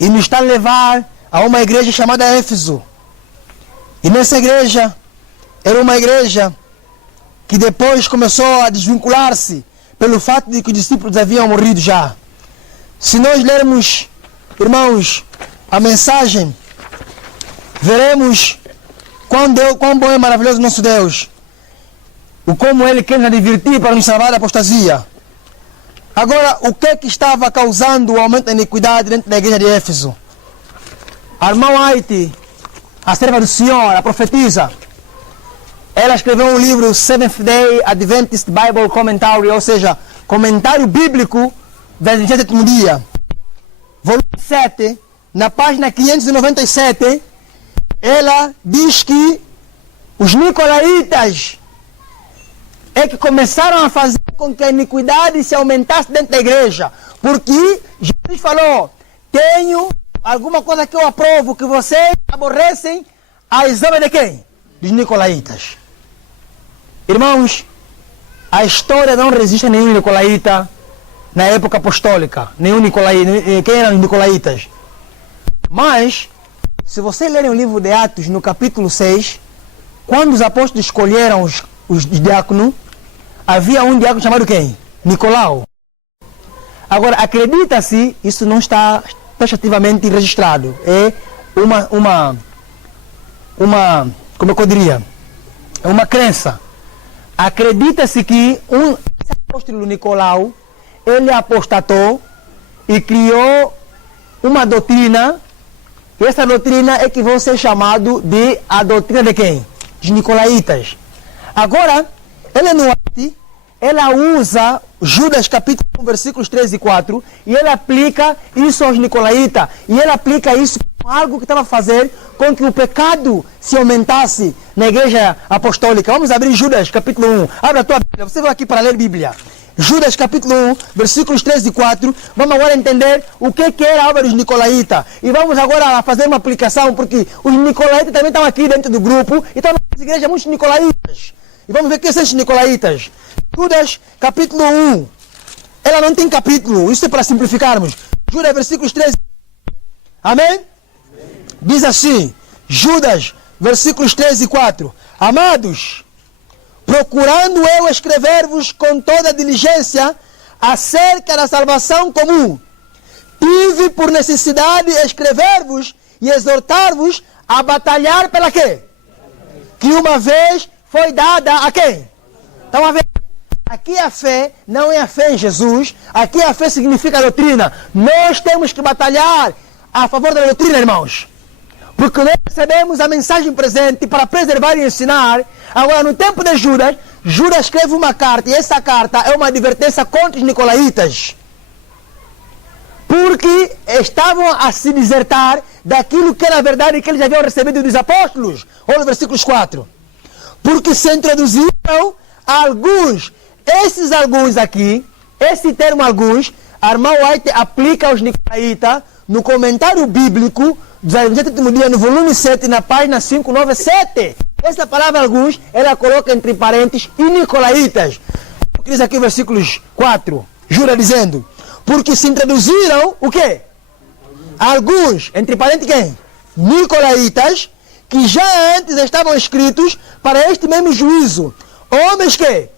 e nos está a levar a uma igreja chamada Éfeso. E nessa igreja, era uma igreja que depois começou a desvincular-se pelo fato de que os discípulos haviam morrido já. Se nós lermos, irmãos, a mensagem, veremos quão bom e maravilhoso nosso Deus. O como Ele quer nos advertir para nos salvar da apostasia. Agora, o que é que estava causando o aumento da iniquidade dentro da igreja de Éfeso? A irmã White, a serva do Senhor, a profetisa, ela escreveu um livro, Seventh Day Adventist Bible Commentary, ou seja, comentário bíblico da Adventista do Sétimo Dia. Volume 7, na página 597, ela diz que os nicolaítas é que começaram a fazer com que a iniquidade se aumentasse dentro da igreja. Porque Jesus falou: tenho alguma coisa que eu aprovo, que vocês aborrecem, a exame de quem? Dos nicolaítas. Irmãos, a história não resiste a nenhum nicolaíta na época apostólica. Nenhum nicolaíta. Quem eram os nicolaítas? Mas, se vocês lerem o livro de Atos, no capítulo 6, quando os apóstolos escolheram os diáconos, havia um diácono chamado quem? Nicolau. Agora, acredita-se, isso não está taxativamente registrado. É como é que eu diria? É uma crença. Acredita-se que esse apóstolo Nicolau, ele apostatou e criou uma doutrina. E essa doutrina é que vai ser chamado de a doutrina de quem? Dos nicolaítas. Agora, ela usa Judas capítulo 1, versículos 3 e 4, e ela aplica isso aos nicolaítas, e ela aplica isso como algo que estava a fazer com que o pecado se aumentasse na igreja apostólica. Vamos abrir Judas capítulo 1. Abra a tua Bíblia, você vai aqui para ler Bíblia. Judas capítulo 1, versículos 3 e 4. Vamos agora entender o que era a obra dos nicolaítas. E vamos agora fazer uma aplicação, porque os nicolaítas também estão aqui dentro do grupo, e estão nas igrejas muitos nicolaítas. E vamos ver quem são esses nicolaítas. Judas capítulo 1. Ela não tem capítulo, isso é para simplificarmos. Judas versículos 13. Amém? Diz assim, Judas, versículos 3 e 4. Amados, procurando eu escrever-vos com toda diligência acerca da salvação comum, tive por necessidade escrever-vos e exortar-vos a batalhar pela quê? Que uma vez foi dada a quem? Estão a ver? Aqui a fé não é a fé em Jesus, aqui a fé significa a doutrina. Nós temos que batalhar a favor da doutrina, irmãos. Porque nós recebemos a mensagem presente para preservar e ensinar. Agora, no tempo de Judas, Judas escreve uma carta, e essa carta é uma advertência contra os nicolaítas. Porque estavam a se desertar daquilo que era a verdade que eles haviam recebido dos apóstolos. Olha o versículo 4. Porque se introduziram alguns. Esses alguns aqui, esse termo alguns, a irmã White aplica aos nicolaítas no comentário bíblico dos Adventistas do Último Dia, no volume 7, na página 597. Essa palavra, alguns, ela coloca entre parênteses, e nicolaítas. Diz aqui versículos 4, jura dizendo, porque se introduziram, o quê? Alguns, entre parênteses quem? Nicolaítas, que já antes estavam escritos para este mesmo juízo. Homens que?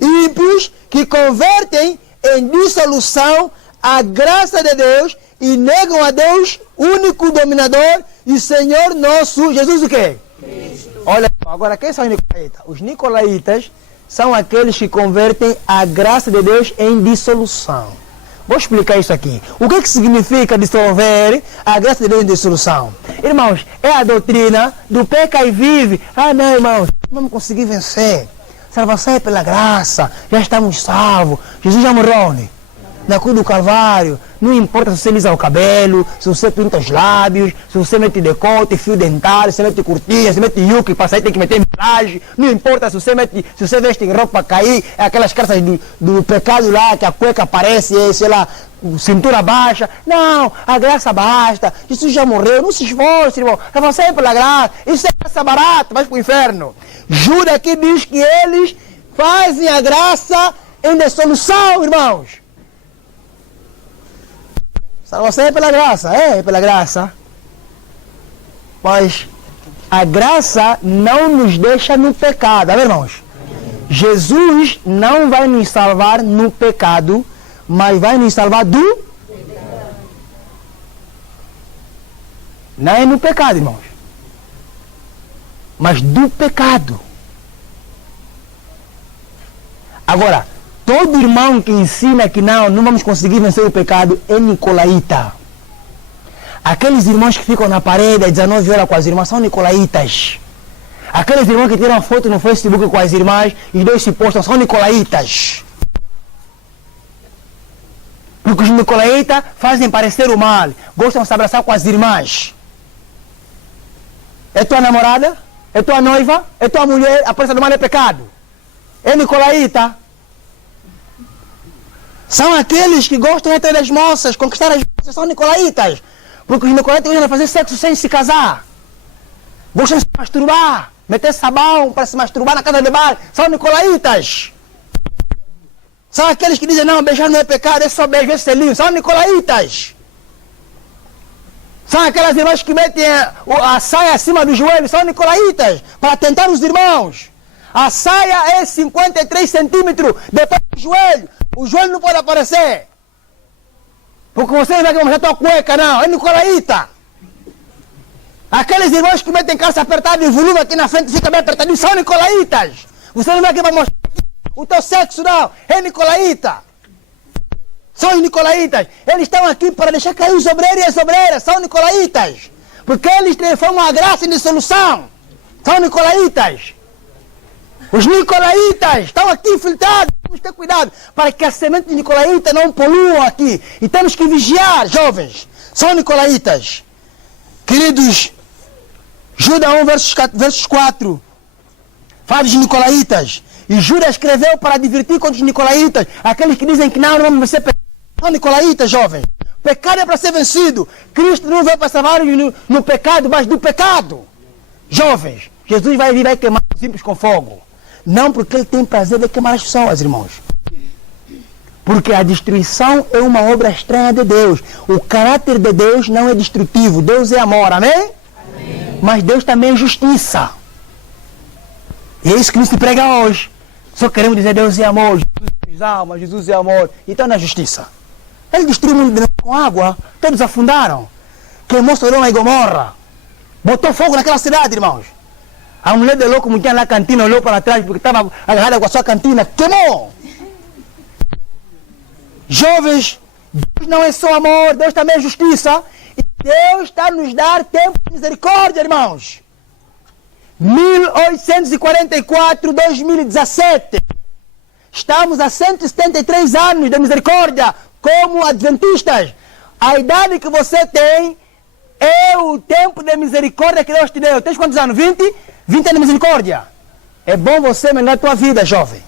Ímpios, que convertem em dissolução a graça de Deus e negam a Deus, único dominador e Senhor nosso, Jesus o quê? Cristo. Olha, agora quem são os nicolaítas? Os nicolaítas são aqueles que convertem a graça de Deus em dissolução. Vou explicar isso aqui. O que significa dissolver a graça de Deus em dissolução? Irmãos, é a doutrina do peca e vive. Ah, não, irmãos, não vamos conseguir vencer. Salvação é pela graça, já estamos salvos. Jesus já morreu onde? Na cruz do Calvário. Não importa se você lisa o cabelo, se você pinta os lábios, se você mete decote, fio dentário, se você mete cortina, se mete yuki, para sair tem que meter milagem. Não importa se você veste em roupa cair, é aquelas calças do pecado lá, que a cueca aparece, sei lá, cintura baixa. Não, a graça basta. Jesus já morreu, não se esforce, irmão. Você é pela graça. Isso é graça barata, vai para o inferno. Judas aqui diz que eles fazem a graça em dissolução, irmãos. Salvação é pela graça, é pela graça. Mas a graça não nos deixa no pecado, tá vendo, irmãos? Jesus não vai nos salvar no pecado, mas vai nos salvar do pecado. Não é no pecado, irmãos, mas do pecado. Agora, todo irmão que ensina que não vamos conseguir vencer o pecado é nicolaíta. Aqueles irmãos que ficam na parede às 19 horas com as irmãs são nicolaítas. Aqueles irmãos que tiram foto no Facebook com as irmãs e dois se postam são nicolaítas. Porque os nicolaítas fazem parecer o mal, gostam de se abraçar com as irmãs. É tua namorada? É tua noiva? É tua mulher? A presença do mal é pecado. É nicolaíta. São aqueles que gostam de ter as moças, conquistar as moças, são nicolaítas. Porque os nicolaítas gostam de fazer sexo sem se casar. Gostam de se masturbar, meter sabão para se masturbar na casa de bar. São nicolaítas. São aqueles que dizem, não, beijar não é pecado, é só beijo, é selinho. São nicolaítas. São aquelas irmãs que metem a saia acima do joelho, são nicolaítas, para tentar os irmãos. A saia é 53 centímetros depois do joelho. O joelho não pode aparecer. Porque você não vai mostrar tua cueca, não. É nicolaíta. Aqueles irmãos que metem calça apertada e o volume aqui na frente fica bem apertadinho, são nicolaítas. Você não vai aqui para mostrar o teu sexo, não. É nicolaíta. São os nicolaítas. Eles estão aqui para deixar cair os obreiros e as obreiras. São nicolaítas. Porque eles transformam a graça em dissolução. São nicolaítas. Os nicolaítas estão aqui infiltrados. Temos que ter cuidado para que a semente de nicolaíta não polua aqui. E temos que vigiar, jovens. São nicolaítas. Queridos, Judas 1, versos 4. Fala dos nicolaítas. E Judas escreveu para advertir contra os nicolaítas. Aqueles que dizem que não vamos vencer pecado. São nicolaítas, jovens. Pecado é para ser vencido. Cristo não veio para salvar no pecado, mas do pecado. Jovens, Jesus vai vir e vai queimar os ímpios com fogo. Não porque ele tem prazer de queimar as pessoas, irmãos. Porque a destruição é uma obra estranha de Deus. O caráter de Deus não é destrutivo. Deus é amor, amém? Amém. Mas Deus também é justiça. E é isso que nos prega hoje. Só queremos dizer Deus é amor, Jesus é alma, Jesus é amor. Então na justiça. Ele destruiu o mundo com água. Todos afundaram. Queimou Sodoma e Gomorra. Botou fogo naquela cidade, irmãos. A mulher de louco, mulher na cantina, olhou para trás porque estava agarrada com a sua cantina. Queimou! Jovens, Deus não é só amor, Deus também é justiça. E Deus está nos dar tempo de misericórdia, irmãos. 1844, 2017. Estamos a 173 anos de misericórdia como adventistas. A idade que você tem é o tempo de misericórdia que Deus te deu. Tens quantos anos? 20? 20 anos de misericórdia. É bom você melhorar a tua vida, jovem.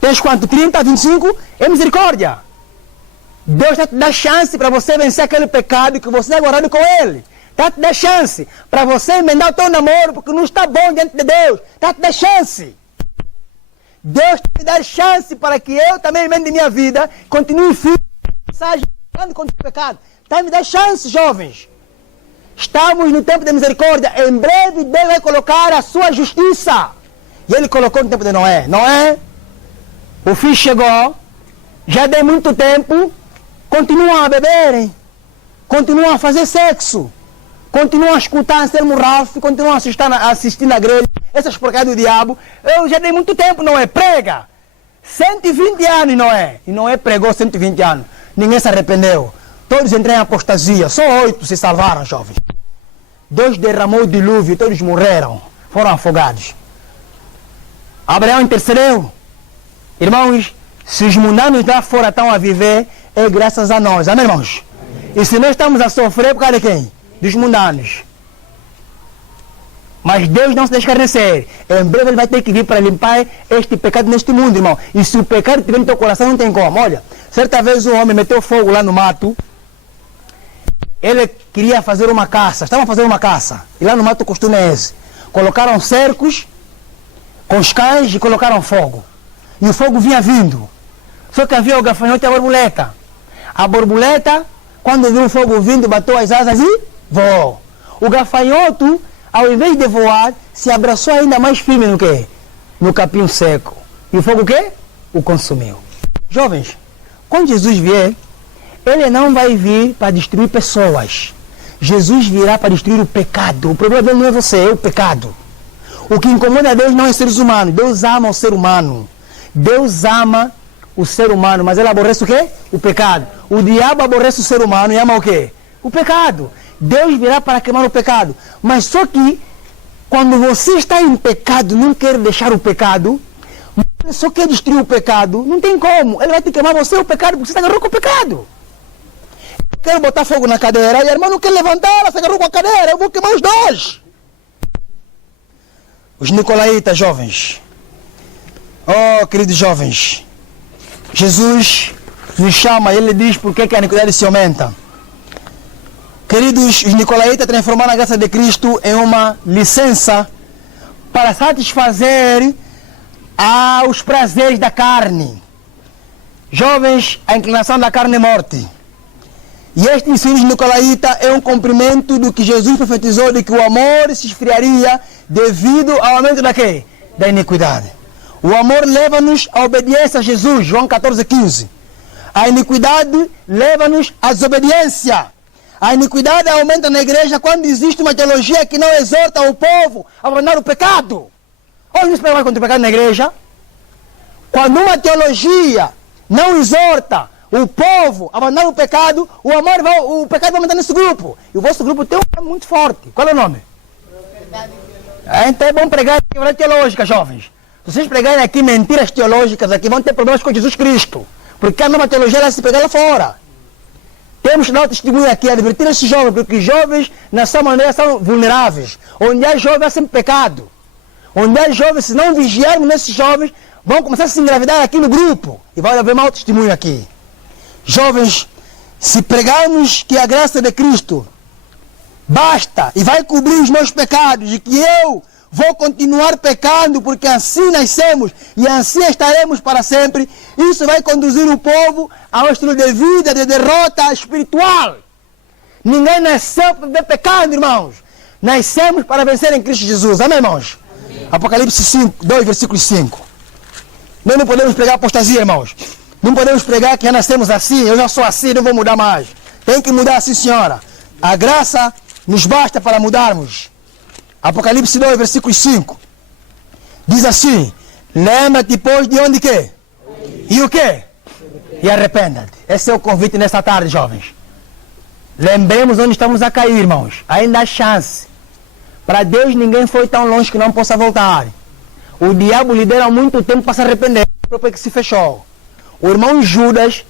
Tens quanto? 30, 25? É misericórdia. Deus está te dando chance para você vencer aquele pecado que você é guardado com Ele. Está te dando chance para você emendar o teu namoro porque não está bom diante de Deus. Está te dando chance. Deus te dá chance para que eu também emende minha vida, continue firme, contra o pecado. Está me dando chance, jovens. Estamos no tempo da misericórdia. Em breve Deus vai colocar a sua justiça. E Ele colocou no tempo de Noé. Noé, o fim chegou. Já deu muito tempo. Continuam a beberem. Continuam a fazer sexo. Continuam a escutar Anselmo Ralph. Continuam a assistir na igreja. Essas porcarias do diabo. Eu já dei muito tempo, Noé. Prega. 120 anos, Noé. E Noé pregou 120 anos. Ninguém se arrependeu. Todos entraram em apostasia. Só 8 se salvaram, jovens. Deus derramou o dilúvio. Todos morreram. Foram afogados. Abraão intercedeu. Irmãos, se os mundanos lá fora estão a viver, é graças a nós. Amém, irmãos? Amém. E se nós estamos a sofrer, por causa de quem? Dos mundanos. Mas Deus não se deixa escarnecer. Em breve Ele vai ter que vir para limpar este pecado neste mundo, irmão. E se o pecado estiver no teu coração, não tem como. Olha, certa vez um homem meteu fogo lá no mato. Ele queria fazer uma caça. Estavam fazendo uma caça. E lá no mato o costume é esse. Colocaram cercos com os cães e colocaram fogo. E o fogo vinha vindo. Só que havia o gafanhoto e a borboleta. A borboleta, quando viu o fogo vindo, bateu as asas e voou. O gafanhoto, ao invés de voar, se abraçou ainda mais firme no quê? No capim seco. E o fogo o quê? O consumiu. Jovens, quando Jesus vier, Ele não vai vir para destruir pessoas. Jesus virá para destruir o pecado. O problema dele não é você, é o pecado. O que incomoda a Deus não é os seres humanos. Deus ama o ser humano. Deus ama o ser humano, mas Ele aborrece o quê? O pecado. O diabo aborrece o ser humano e ama o quê? O pecado. Deus virá para queimar o pecado. Mas só que, quando você está em pecado, não quer deixar o pecado, só quer destruir o pecado, não tem como. Ele vai te queimar você o pecado, porque você está agarrado com o pecado. Eu quero botar fogo na cadeira, e a irmã não quer levantar, ela se agarrou com a cadeira, eu vou queimar os dois. Os nicolaítas, jovens. Oh, queridos jovens. Jesus nos chama e Ele diz por que a iniquidade se aumenta. Queridos, os nicolaítas transformaram a graça de Cristo em uma licença para satisfazer aos prazeres da carne. Jovens, a inclinação da carne é morte. E este ensino nicolaíta é um cumprimento do que Jesus profetizou de que o amor se esfriaria devido ao aumento da quê? Da iniquidade. O amor leva-nos à obediência a Jesus, João 14,15. A iniquidade leva-nos à desobediência. A iniquidade aumenta na igreja quando existe uma teologia que não exorta o povo a abandonar o pecado. Olha isso para contra o pecado na igreja. Quando uma teologia não exorta o povo a abandonar o pecado, o pecado vai aumentar nesse grupo. E o vosso grupo tem um nome muito forte. Qual é o nome? Então é bom pregar em verdade teológica, jovens. Se vocês pregarem aqui mentiras teológicas, aqui vão ter problemas com Jesus Cristo. Porque a nova teologia ela se pega lá fora. Temos que dar o testemunho aqui, advertir esses jovens, porque os jovens, na sua maneira, são vulneráveis. Onde há jovens, há sempre pecado. Onde há jovens, se não vigiarmos nesses jovens, vão começar a se engravidar aqui no grupo. E vai haver mau testemunho aqui. Jovens, se pregarmos que a graça de Cristo basta e vai cobrir os meus pecados, e que eu vou continuar pecando porque assim nascemos e assim estaremos para sempre, isso vai conduzir o povo a um estilo de vida de derrota espiritual. Ninguém nasceu para viver pecado, irmãos. Nascemos para vencer em Cristo Jesus. Amém, irmãos? Amém. Apocalipse 2, versículo 5. Nós não podemos pregar apostasia, irmãos. Não podemos pregar que já nascemos assim, eu já sou assim, não vou mudar mais. Tem que mudar assim, senhora. A graça nos basta para mudarmos. Apocalipse 2, versículo 5. Diz assim: lembra-te, pois, de onde que? E o que? E arrependa-te. Esse é o convite nessa tarde, jovens. Lembremos onde estamos a cair, irmãos. Ainda há chance. Para Deus ninguém foi tão longe que não possa voltar. O diabo lhe deu muito tempo para se arrepender. O próprio que se fechou. O irmão Judas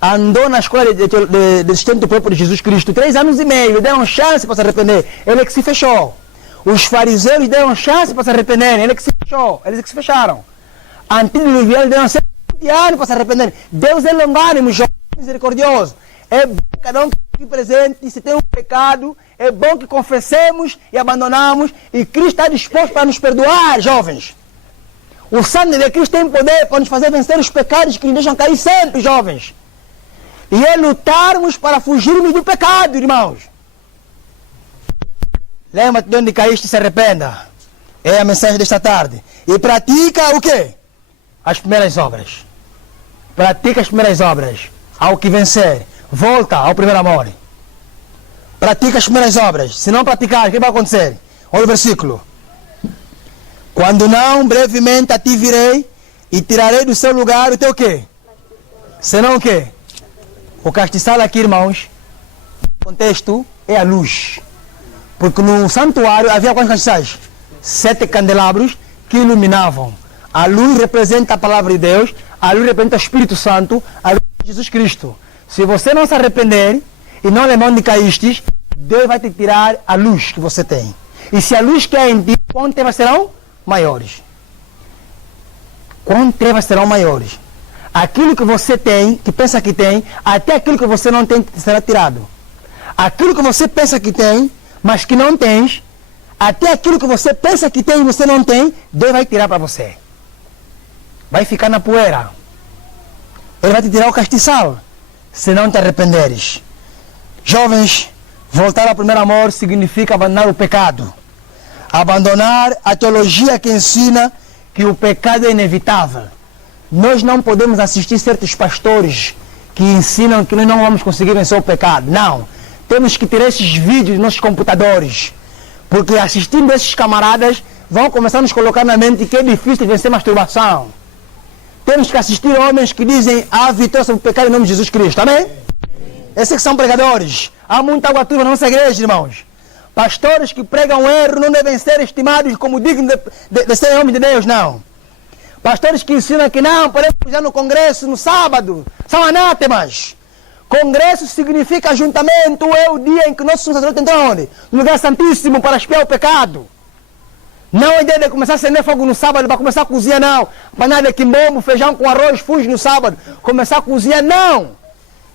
andou na escola de assistente próprio de Jesus Cristo 3 anos e meio. Lhe deram chance para se arrepender. Ele é que se fechou. Os fariseus deram chance para se arrependerem. Ele é que se fechou. Eles é que se fecharam. Antidiluvianos deram 7 anos para se arrependerem. Deus é longânimo, jovens. misericordioso. É bom que cada um que está aqui presente, se tem um pecado, é bom que confessemos e abandonamos, e Cristo está disposto para nos perdoar, jovens. O sangue de Cristo tem poder para nos fazer vencer os pecados que nos deixam cair sempre, jovens. E é lutarmos para fugirmos do pecado, irmãos. Lembra-te de onde caíste e se arrependa. É a mensagem desta tarde. E pratica o quê? As primeiras obras. Pratica as primeiras obras. Ao que vencer, volta ao primeiro amor. Pratica as primeiras obras. Se não praticar, o que vai acontecer? Olha o versículo. Quando não, brevemente a ti virei e tirarei do seu lugar o teu quê? Senão o quê? O castiçal aqui, irmãos, o contexto é a luz. Porque no santuário havia quantos castiçais? 7 candelabros que iluminavam. A luz representa a palavra de Deus, a luz representa o Espírito Santo, a luz de Jesus Cristo. Se você não se arrepender e não lembrar onde caíste, Deus vai te tirar a luz que você tem. E se a luz que é em ti, quantas trevas serão? Maiores. Quantas trevas serão maiores? Aquilo que você tem, que pensa que tem, até aquilo que você não tem será tirado. Aquilo que você pensa que tem, mas que não tens, até aquilo que você pensa que tem e você não tem, Deus vai tirar para você. Vai ficar na poeira. Ele vai te tirar o castiçal, se não te arrependeres. Jovens, voltar ao primeiro amor significa abandonar o pecado. Abandonar a teologia que ensina que o pecado é inevitável. Nós não podemos assistir certos pastores que ensinam que nós não vamos conseguir vencer o pecado. Não. Temos que tirar esses vídeos dos nossos computadores. Porque assistindo esses camaradas, vão começar a nos colocar na mente que é difícil vencer masturbação. Temos que assistir homens que dizem a vitória sobre o pecado em nome de Jesus Cristo. Amém? Esses que são pregadores. Há muita água turva na nossa igreja, irmãos. Pastores que pregam erro não devem ser estimados como dignos de serem homens de Deus, não. Pastores que ensinam que não, podemos ir no congresso no sábado. São anátemas. Congresso significa ajuntamento, é o dia em que o nosso sacerdote entra onde? No lugar santíssimo para expiar o pecado. Não é ideia de começar a acender fogo no sábado para começar a cozinhar, não. Panada de quimombo, feijão com arroz, fuge no sábado. Começar a cozinhar, não.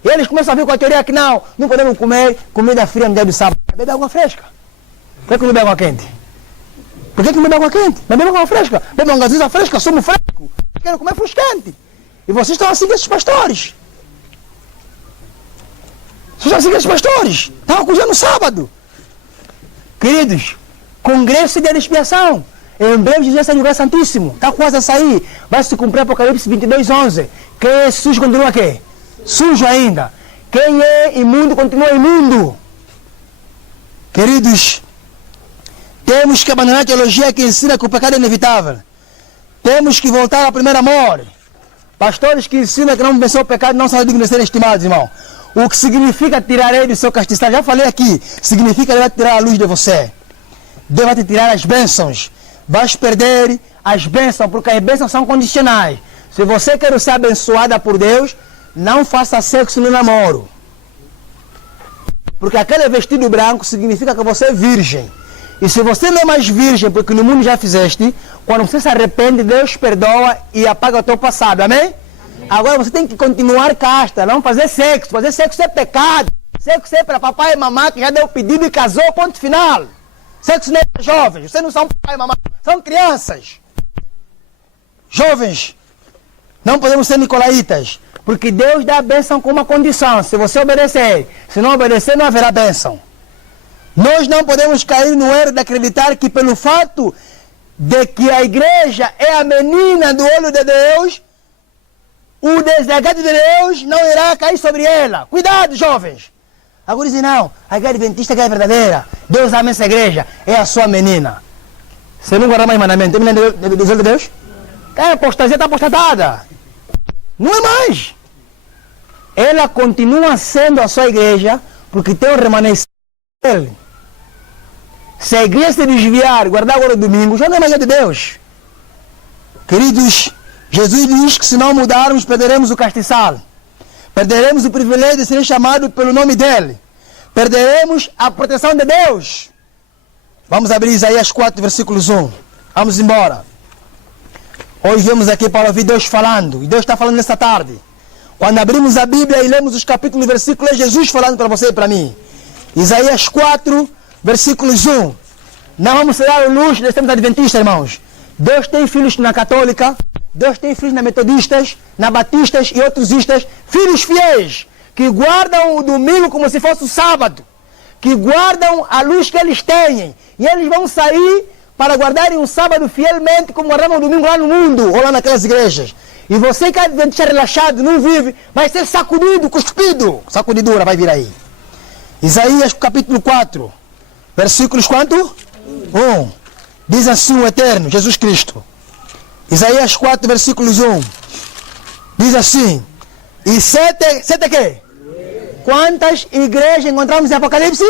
E eles começam a vir com a teoria que não podemos comer comida fria no dia do sábado. Bebe água fresca. Por que não bebe água quente? Por que não bebe água quente? Mas bebe água fresca. Bebe uma gasolina fresca, somos fresco. Quero comer frescante. E vocês estão a seguir esses pastores. Vocês estão a seguir esses pastores. Estão a cozinhar no sábado. Queridos, congresso de expiação. Em breve Jesus vai sair do lugar santíssimo. Está quase a sair. Vai se cumprir Apocalipse 22:11. Quem é sujo continua aqui? Sujo ainda. Quem é imundo continua imundo. Queridos, temos que abandonar a teologia que ensina que o pecado é inevitável. Temos que voltar ao primeiro amor. Pastores que ensinam que não vencer o pecado não são dignos de serem estimados, irmão. O que significa tirar ele do seu castiçal, já falei aqui, significa ele vai tirar a luz de você. Deus vai te tirar as bênçãos. Vais perder as bênçãos, porque as bênçãos são condicionais. Se você quer ser abençoada por Deus, não faça sexo no namoro. Porque aquele vestido branco significa que você é virgem. E se você não é mais virgem, porque no mundo já fizeste, quando você se arrepende, Deus perdoa e apaga o teu passado. Amém? Amém. Agora você tem que continuar casta, não fazer sexo. Fazer sexo é pecado. Sexo é para papai e mamãe que já deu pedido e casou, ponto final. Sexo não é para jovens. Vocês não são papai e mamãe, são crianças. Jovens, não podemos ser nicolaítas. Porque Deus dá a bênção com uma condição. Se você obedecer. Se não obedecer, não haverá bênção. Nós não podemos cair no erro de acreditar que pelo fato de que a igreja é a menina do olho de Deus, o desejado de Deus não irá cair sobre ela. Cuidado, jovens. Agora dizem, não, a igreja adventista que é verdadeira. Deus ama essa igreja. É a sua menina. Você não guarda mais mandamento. É menina do olho de Deus? A apostasia está apostatada. Não é mais. Ela continua sendo a sua igreja porque tem um remanescente dele. Se a igreja se desviar, guardar agora o domingo, já não é mais de Deus. Queridos, Jesus diz que se não mudarmos, perderemos o castiçal. Perderemos o privilégio de ser chamado pelo nome dele. Perderemos a proteção de Deus. Vamos abrir Isaías 4, versículos 1. Vamos embora. Hoje viemos aqui para ouvir Deus falando. E Deus está falando nesta tarde. Quando abrimos a Bíblia e lemos os capítulos e versículos, é Jesus falando para você e para mim. Isaías 4, versículos 1. Não vamos tirar o luxo de sermos adventistas, irmãos. Deus tem filhos na católica, Deus tem filhos na metodistas, na batistas e outros istas, filhos fiéis, que guardam o domingo como se fosse o sábado, que guardam a luz que eles têm, e eles vão sair para guardarem o sábado fielmente, como guardavam o domingo lá no mundo, ou lá naquelas igrejas. E você que é adventista relaxado, não vive, vai ser sacudido, cuspido. Sacudidura vai vir aí. Isaías capítulo 4, versículos quanto? 1. Diz assim o Eterno, Jesus Cristo. Isaías 4, versículos 1. Diz assim. E sete quê? Quantas igrejas encontramos em Apocalipse?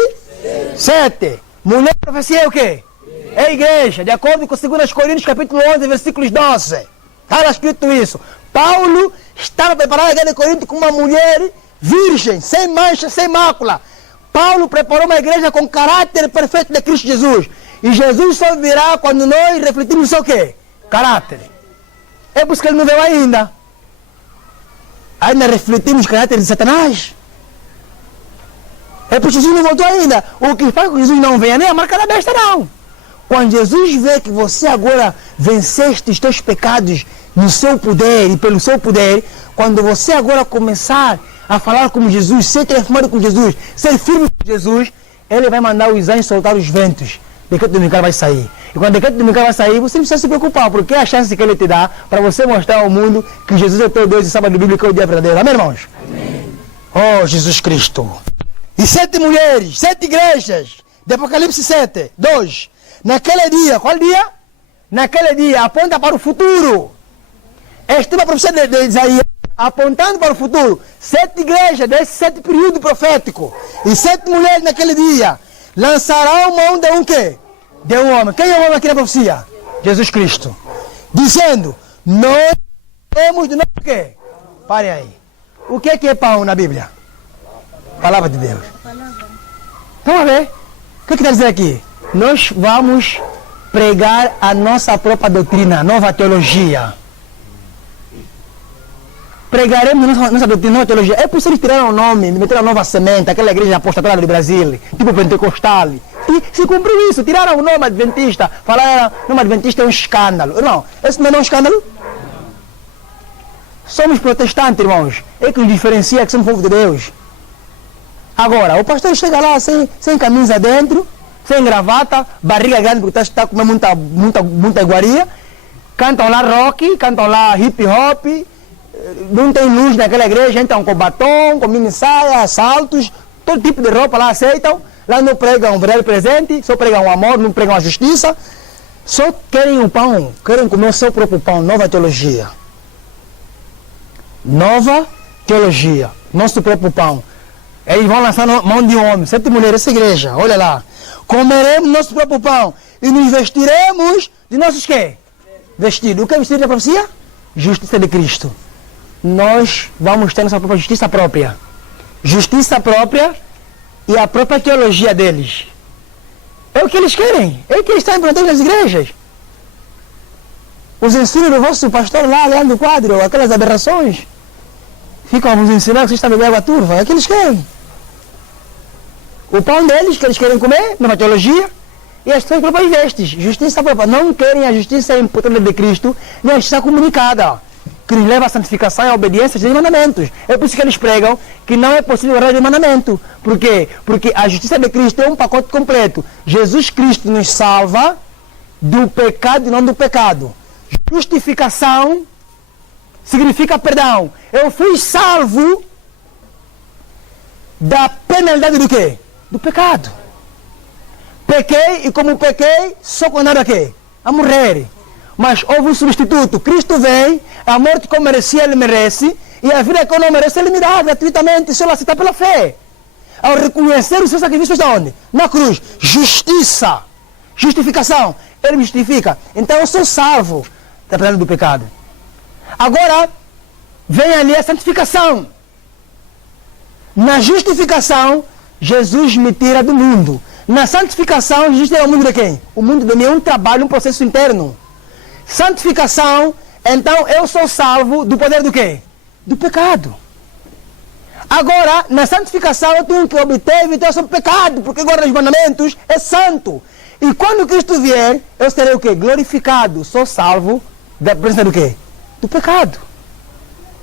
7. Mulher profecia é o quê? É igreja, de acordo com 2 Coríntios capítulo 11, versículos 12. Está escrito isso. Paulo estava preparando a igreja de Corinto com uma mulher virgem, sem mancha, sem mácula. Paulo preparou uma igreja com caráter perfeito de Cristo Jesus. E Jesus só virá quando nós refletimos o quê? Caráter. É por isso que ele não veio ainda. Ainda refletimos o caráter de Satanás. É por isso que Jesus não voltou ainda. O que faz com que Jesus não venha nem a marca da besta, não. Quando Jesus vê que você agora venceste os teus pecados no seu poder e pelo seu poder, quando você agora começar a falar como Jesus, ser transformado com Jesus, ser firme com Jesus, ele vai mandar os anjos soltar os ventos. O decreto dominical vai sair. E quando o decreto dominical vai sair, você não precisa se preocupar, porque é a chance que ele te dá para você mostrar ao mundo que Jesus é o teu Deus e sábado bíblico é o dia verdadeiro. Amém, irmãos? Amém. Oh, Jesus Cristo. E 7 mulheres, 7 igrejas, de Apocalipse 7, 2. Naquele dia, qual dia? Naquele dia, aponta para o futuro. Esta é uma profecia de Isaías, apontando para o futuro. 7 igrejas desse 7 período profético. E 7 mulheres naquele dia lançarão mão de um quê? De um homem. Quem é o homem aqui na profecia? Jesus Cristo. Dizendo, nós temos de novo o quê? Parem aí. O que é pão na Bíblia? Palavra de Deus. Vamos ver. O que está dizendo aqui? Nós vamos pregar a nossa própria doutrina, nova teologia. Pregaremos nossa doutrina, nova teologia. É por isso que eles tiraram o nome, meteram a nova semente, aquela igreja apostatória do Brasil, tipo pentecostal. E se cumpriu isso, tiraram o nome adventista, falaram que o nome adventista é um escândalo. Irmão, esse não é um escândalo? Somos protestantes, irmãos. É que nos diferencia que somos povo de Deus. Agora, o pastor chega lá sem camisa dentro, sem gravata, barriga grande porque está a comer muita iguaria, cantam lá rock, cantam lá hip hop, não tem luz naquela igreja, entram com batom, com mini saia, saltos, todo tipo de roupa lá aceitam, lá não pregam o verdadeiro presente, só pregam o amor, não pregam a justiça, só querem o pão, querem comer o seu próprio pão, nova teologia. Nova teologia, nosso próprio pão. Eles vão lançar mão de um homem, 7 mulheres, essa igreja, olha lá. Comeremos nosso próprio pão e nos vestiremos de nossos quê? Vestido. O que é vestido da profecia? Justiça de Cristo. Nós vamos ter nossa própria justiça própria. Justiça própria e a própria teologia deles. É o que eles querem. É o que eles estão implantando nas igrejas. Os ensinos do vosso pastor lá no quadro, aquelas aberrações. Ficam nos ensinando que vocês estão bebendo água turva. É o que eles querem. O pão deles, que eles querem comer, numa teologia, e as suas próprias vestes, justiça própria. Não querem a justiça imputada de Cristo, nem a justiça comunicada, que nos leva à santificação e à obediência dos mandamentos. É por isso que eles pregam que não é possível orar de mandamento. Por quê? Porque a justiça de Cristo é um pacote completo. Jesus Cristo nos salva do pecado e não do pecado. Justificação significa perdão. Eu fui salvo da penalidade do quê? Do pecado. Pequei e como pequei, sou condenado a quê? A morrer. Mas houve um substituto. Cristo vem, a morte que eu merecia, ele merece, e a vida que eu não mereço, ele me dá gratuitamente, se eu aceitar pela fé. Ao reconhecer o seu sacrifício, está onde? Na cruz. Justiça. Justificação. Ele me justifica. Então eu sou salvo da penalidade do pecado. Agora, vem ali a santificação. Na justificação, Jesus me tira do mundo. Na santificação, Jesus tira o mundo de quem? O mundo de mim é um trabalho, um processo interno. Santificação, então eu sou salvo do poder do quê? Do pecado. Agora, na santificação, eu tenho que obter vitória sobre o pecado, porque agora os mandamentos é santo. E quando Cristo vier, eu serei o quê? Glorificado. Sou salvo da presença do quê? Do pecado.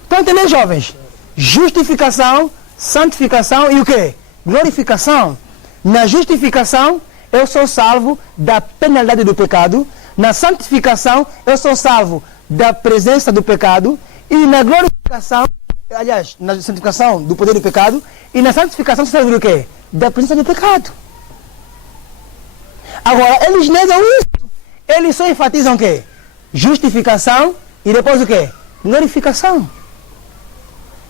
Estão entendendo, jovens? Justificação, santificação e o quê? Glorificação. Na justificação, eu sou salvo da penalidade do pecado. Na santificação, eu sou salvo da presença do pecado. E na glorificação, aliás, na santificação do poder do pecado. E na santificação, sou salvo do quê? Da presença do pecado. Agora, eles negam isso. Eles só enfatizam o quê? Justificação e depois o quê? Glorificação.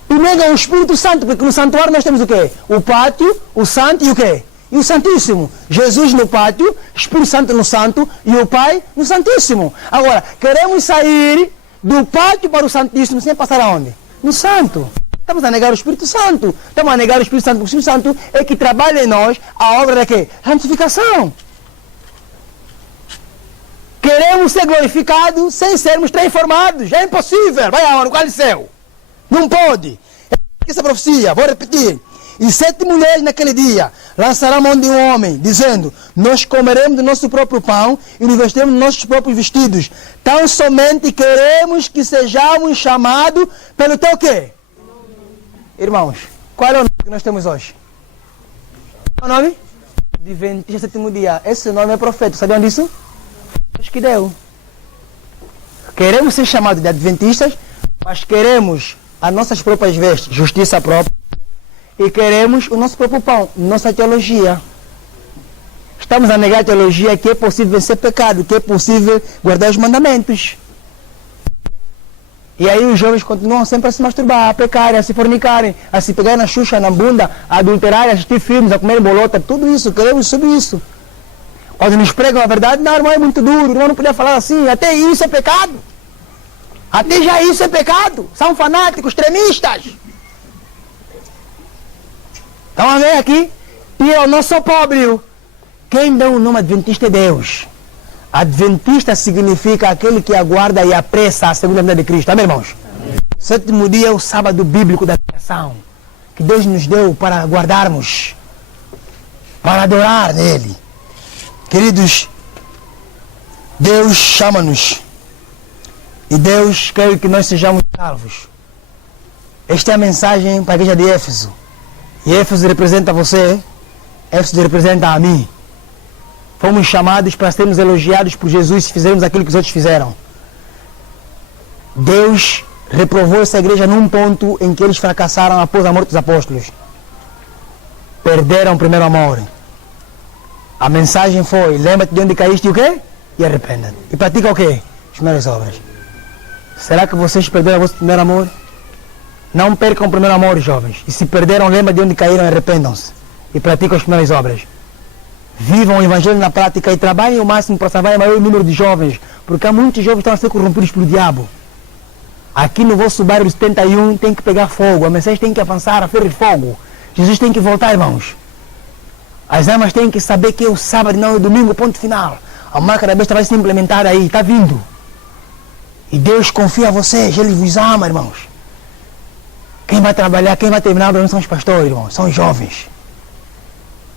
E negam o Espírito Santo, porque no santuário nós temos o quê? O pátio, o santo e o quê? E o Santíssimo. Jesus no pátio, Espírito Santo no santo e o Pai no Santíssimo. Agora, queremos sair do pátio para o Santíssimo sem passar aonde? No santo. Estamos a negar o Espírito Santo. Estamos a negar o Espírito Santo, porque o Espírito Santo é que trabalha em nós a obra da quê? Santificação. Queremos ser glorificados sem sermos transformados. É impossível. Vai aonde? Qual é o céu? Não pode. Essa profecia, vou repetir. E 7 mulheres naquele dia lançarão a mão de um homem, dizendo: nós comeremos do nosso próprio pão e nos vestiremos dos nossos próprios vestidos. Tão somente queremos que sejamos chamados pelo teu quê? Irmãos, qual é o nome que nós temos hoje? Qual é o nome? Adventista 7º dia. Esse nome é profeta. Sabiam disso? Deus que deu. Queremos ser chamados de adventistas, mas queremos as nossas próprias vestes, justiça própria, e queremos o nosso próprio pão, nossa teologia. Estamos a negar a teologia que é possível vencer pecado, que é possível guardar os mandamentos. E aí os jovens continuam sempre a se masturbar, a pecarem, a se fornicarem, a se pegarem na xuxa, na bunda, a adulterarem, a assistir filmes, a comer bolota, tudo isso, queremos tudo isso. Quando nos pregam a verdade, não, irmão, é muito duro, irmão, não podia falar assim, até isso é pecado. Até já isso é pecado. São fanáticos, extremistas. Estão a ver aqui? E eu não sou pobre. Quem dá o nome adventista é Deus. Adventista significa aquele que aguarda e apressa a segunda vinda de Cristo. Amém, irmãos? Amém. 7º dia é o sábado bíblico da criação, que Deus nos deu para guardarmos, para adorar nele. Queridos, Deus chama-nos. E Deus quer que nós sejamos salvos. Esta é a mensagem para a igreja de Éfeso. E Éfeso representa você, Éfeso representa a mim. Fomos chamados para sermos elogiados por Jesus se fizermos aquilo que os outros fizeram. Deus reprovou essa igreja num ponto em que eles fracassaram após a morte dos apóstolos. Perderam o primeiro amor. A mensagem foi: lembra-te de onde caíste e o quê? E arrependa-te. E pratica o quê? As primeiras obras. Será que vocês perderam o vosso primeiro amor? Não percam o primeiro amor, jovens. E se perderam, lembra de onde caíram e arrependam-se. E praticam as primeiras obras. Vivam o Evangelho na prática e trabalhem o máximo para salvar o maior número de jovens. Porque há muitos jovens que estão a ser corrompidos pelo diabo. Aqui no vosso bairro 71 tem que pegar fogo. A mensagem tem que avançar a ferro de fogo. Jesus tem que voltar, irmãos. As almas têm que saber que é o sábado, não é o domingo, ponto final. A marca da besta vai se implementar aí, está vindo. E Deus confia a vocês, Ele vos ama, irmãos. Quem vai trabalhar, quem vai terminar não são os pastores, irmãos, são os jovens.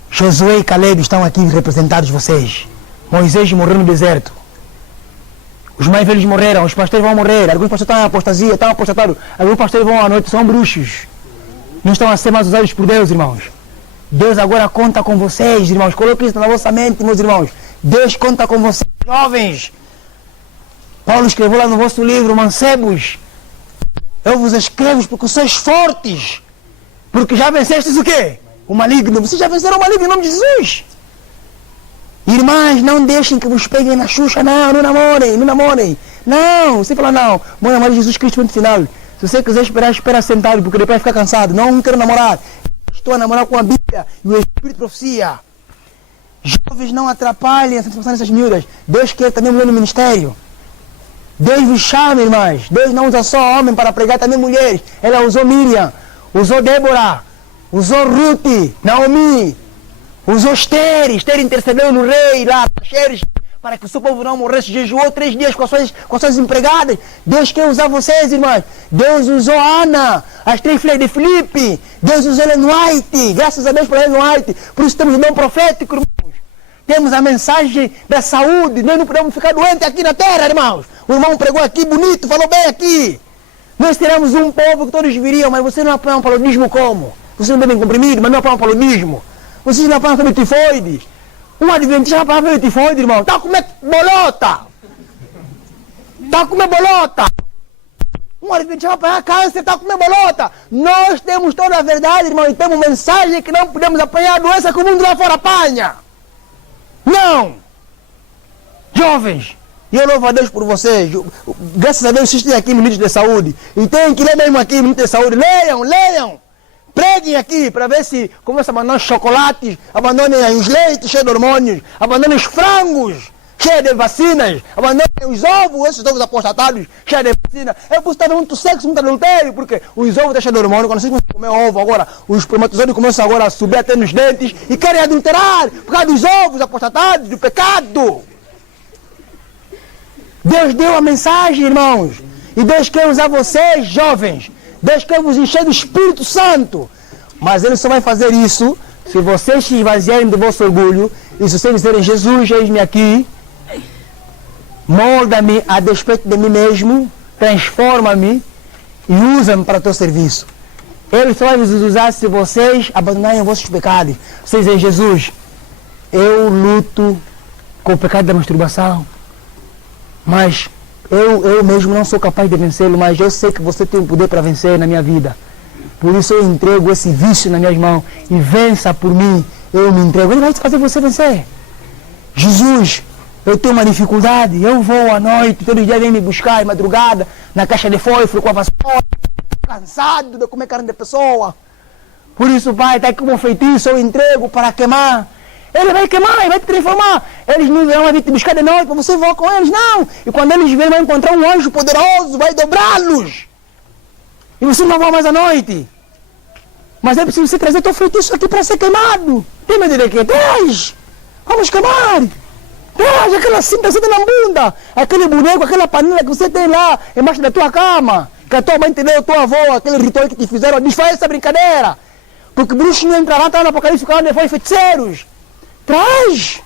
Josué e Caleb estão aqui representados vocês. Moisés morreu no deserto. Os mais velhos morreram, os pastores vão morrer. Alguns pastores estão em apostasia, estão apostatados. Alguns pastores vão à noite, são bruxos. Não estão a ser mais usados por Deus, irmãos. Deus agora conta com vocês, irmãos. Coloque isso na vossa mente, meus irmãos. Deus conta com vocês, jovens. Paulo escreveu lá no vosso livro: mancebos, eu vos escrevo porque sois fortes, porque já vencestes o quê? O maligno. Vocês já venceram o maligno em nome de Jesus. Irmãs, não deixem que vos peguem na xuxa. Não, não namorem, não namorem. Não, você fala não. Vou namorar Jesus Cristo no final. Se você quiser esperar, espera sentado, porque depois vai ficar cansado. Não quero namorar. Estou a namorar com a Bíblia e o Espírito de profecia. Jovens, não atrapalhem a satisfação dessas miúdas. Deus quer também mulher no ministério. Deus vos chama, irmãs. Deus não usa só homem para pregar, também mulheres. Ela usou Miriam, usou Débora, usou Ruth, Naomi, usou Esther. Esther intercedeu no rei lá, para que o seu povo não morresse. Jejuou 3 dias com as suas empregadas. Deus quer usar vocês, irmãs. Deus usou a Ana, as 3 filhas de Filipe. Deus usou Ellen White. Graças a Deus por Ellen White. Por isso temos o dom profético, irmãos. Temos a mensagem da saúde. Nós não podemos ficar doentes aqui na terra, irmãos. O irmão pregou aqui bonito, falou bem aqui. Nós teremos um povo que todos viriam, mas você não apanha um paludismo como? Você não bebe comprimido, mas não apanha um paludismo. Vocês não apanham febre tifoide. Um adventista apanha febre tifoide, irmão. Está a comer bolota. Está a comer bolota. Um adventista apanha câncer, está a comer bolota. Nós temos toda a verdade, irmão, e temos mensagem que não podemos apanhar a doença que o mundo lá fora apanha. Não! Jovens, e eu louvo a Deus por vocês. Graças a Deus vocês têm aqui ministros de saúde. E tem que ler mesmo aqui, ministro de saúde. Leiam! Preguem aqui para ver se começam a abandonar os chocolates, abandonem os leites cheios de hormônios, abandonem os frangos cheios de vacinas, abandonem os ovos, esses ovos apostatados cheios de vacina. É por estar muito sexo, muito adultério, porque os ovos estão cheios de hormônio. Quando vocês começam a comer ovo agora, os espermatozoides começam agora a subir até nos dentes e querem adulterar por causa dos ovos apostatados, do pecado. Deus deu a mensagem, irmãos, e Deus quer usar vocês, jovens. Deus quer vos encher do Espírito Santo. Mas Ele só vai fazer isso se vocês se esvaziarem do vosso orgulho e se vocês disserem: Jesus, eis-me aqui, molda-me a despeito de mim mesmo, transforma-me e usa-me para o teu serviço. Ele só vai vos usar se vocês abandonarem os vossos pecados. Vocês dizem: Jesus, eu luto com o pecado da masturbação, mas eu mesmo não sou capaz de vencê-lo, mas eu sei que você tem o poder para vencer na minha vida. Por isso eu entrego esse vício nas minhas mãos e vença por mim, eu me entrego. Ele vai fazer você vencer. Jesus, eu tenho uma dificuldade, eu vou à noite, todo dia vem me buscar, de madrugada, na caixa de fósforo com a vassoura, cansado de comer carne de pessoa. Por isso, Pai, está aqui como um feitiço, eu entrego para queimar. Ele vai queimar, ele vai te transformar. Eles não vão vir te buscar de noite para você voar com eles, não. E quando eles vêm, vai encontrar um anjo poderoso, vai dobrá-los. E você não vai mais à noite. Mas é preciso você trazer teu feitiço aqui para ser queimado. Tem medo de quê? Traz! Vamos queimar! Traz aquela cinta na bunda, aquele boneco, aquela panela que você tem lá embaixo da tua cama, que a tua mãe te deu, a tua avó, aquele ritual que te fizeram. Desfaz essa brincadeira. Porque bruxo não entra lá, está no Apocalipse, onde foi feiticeiros. Traz!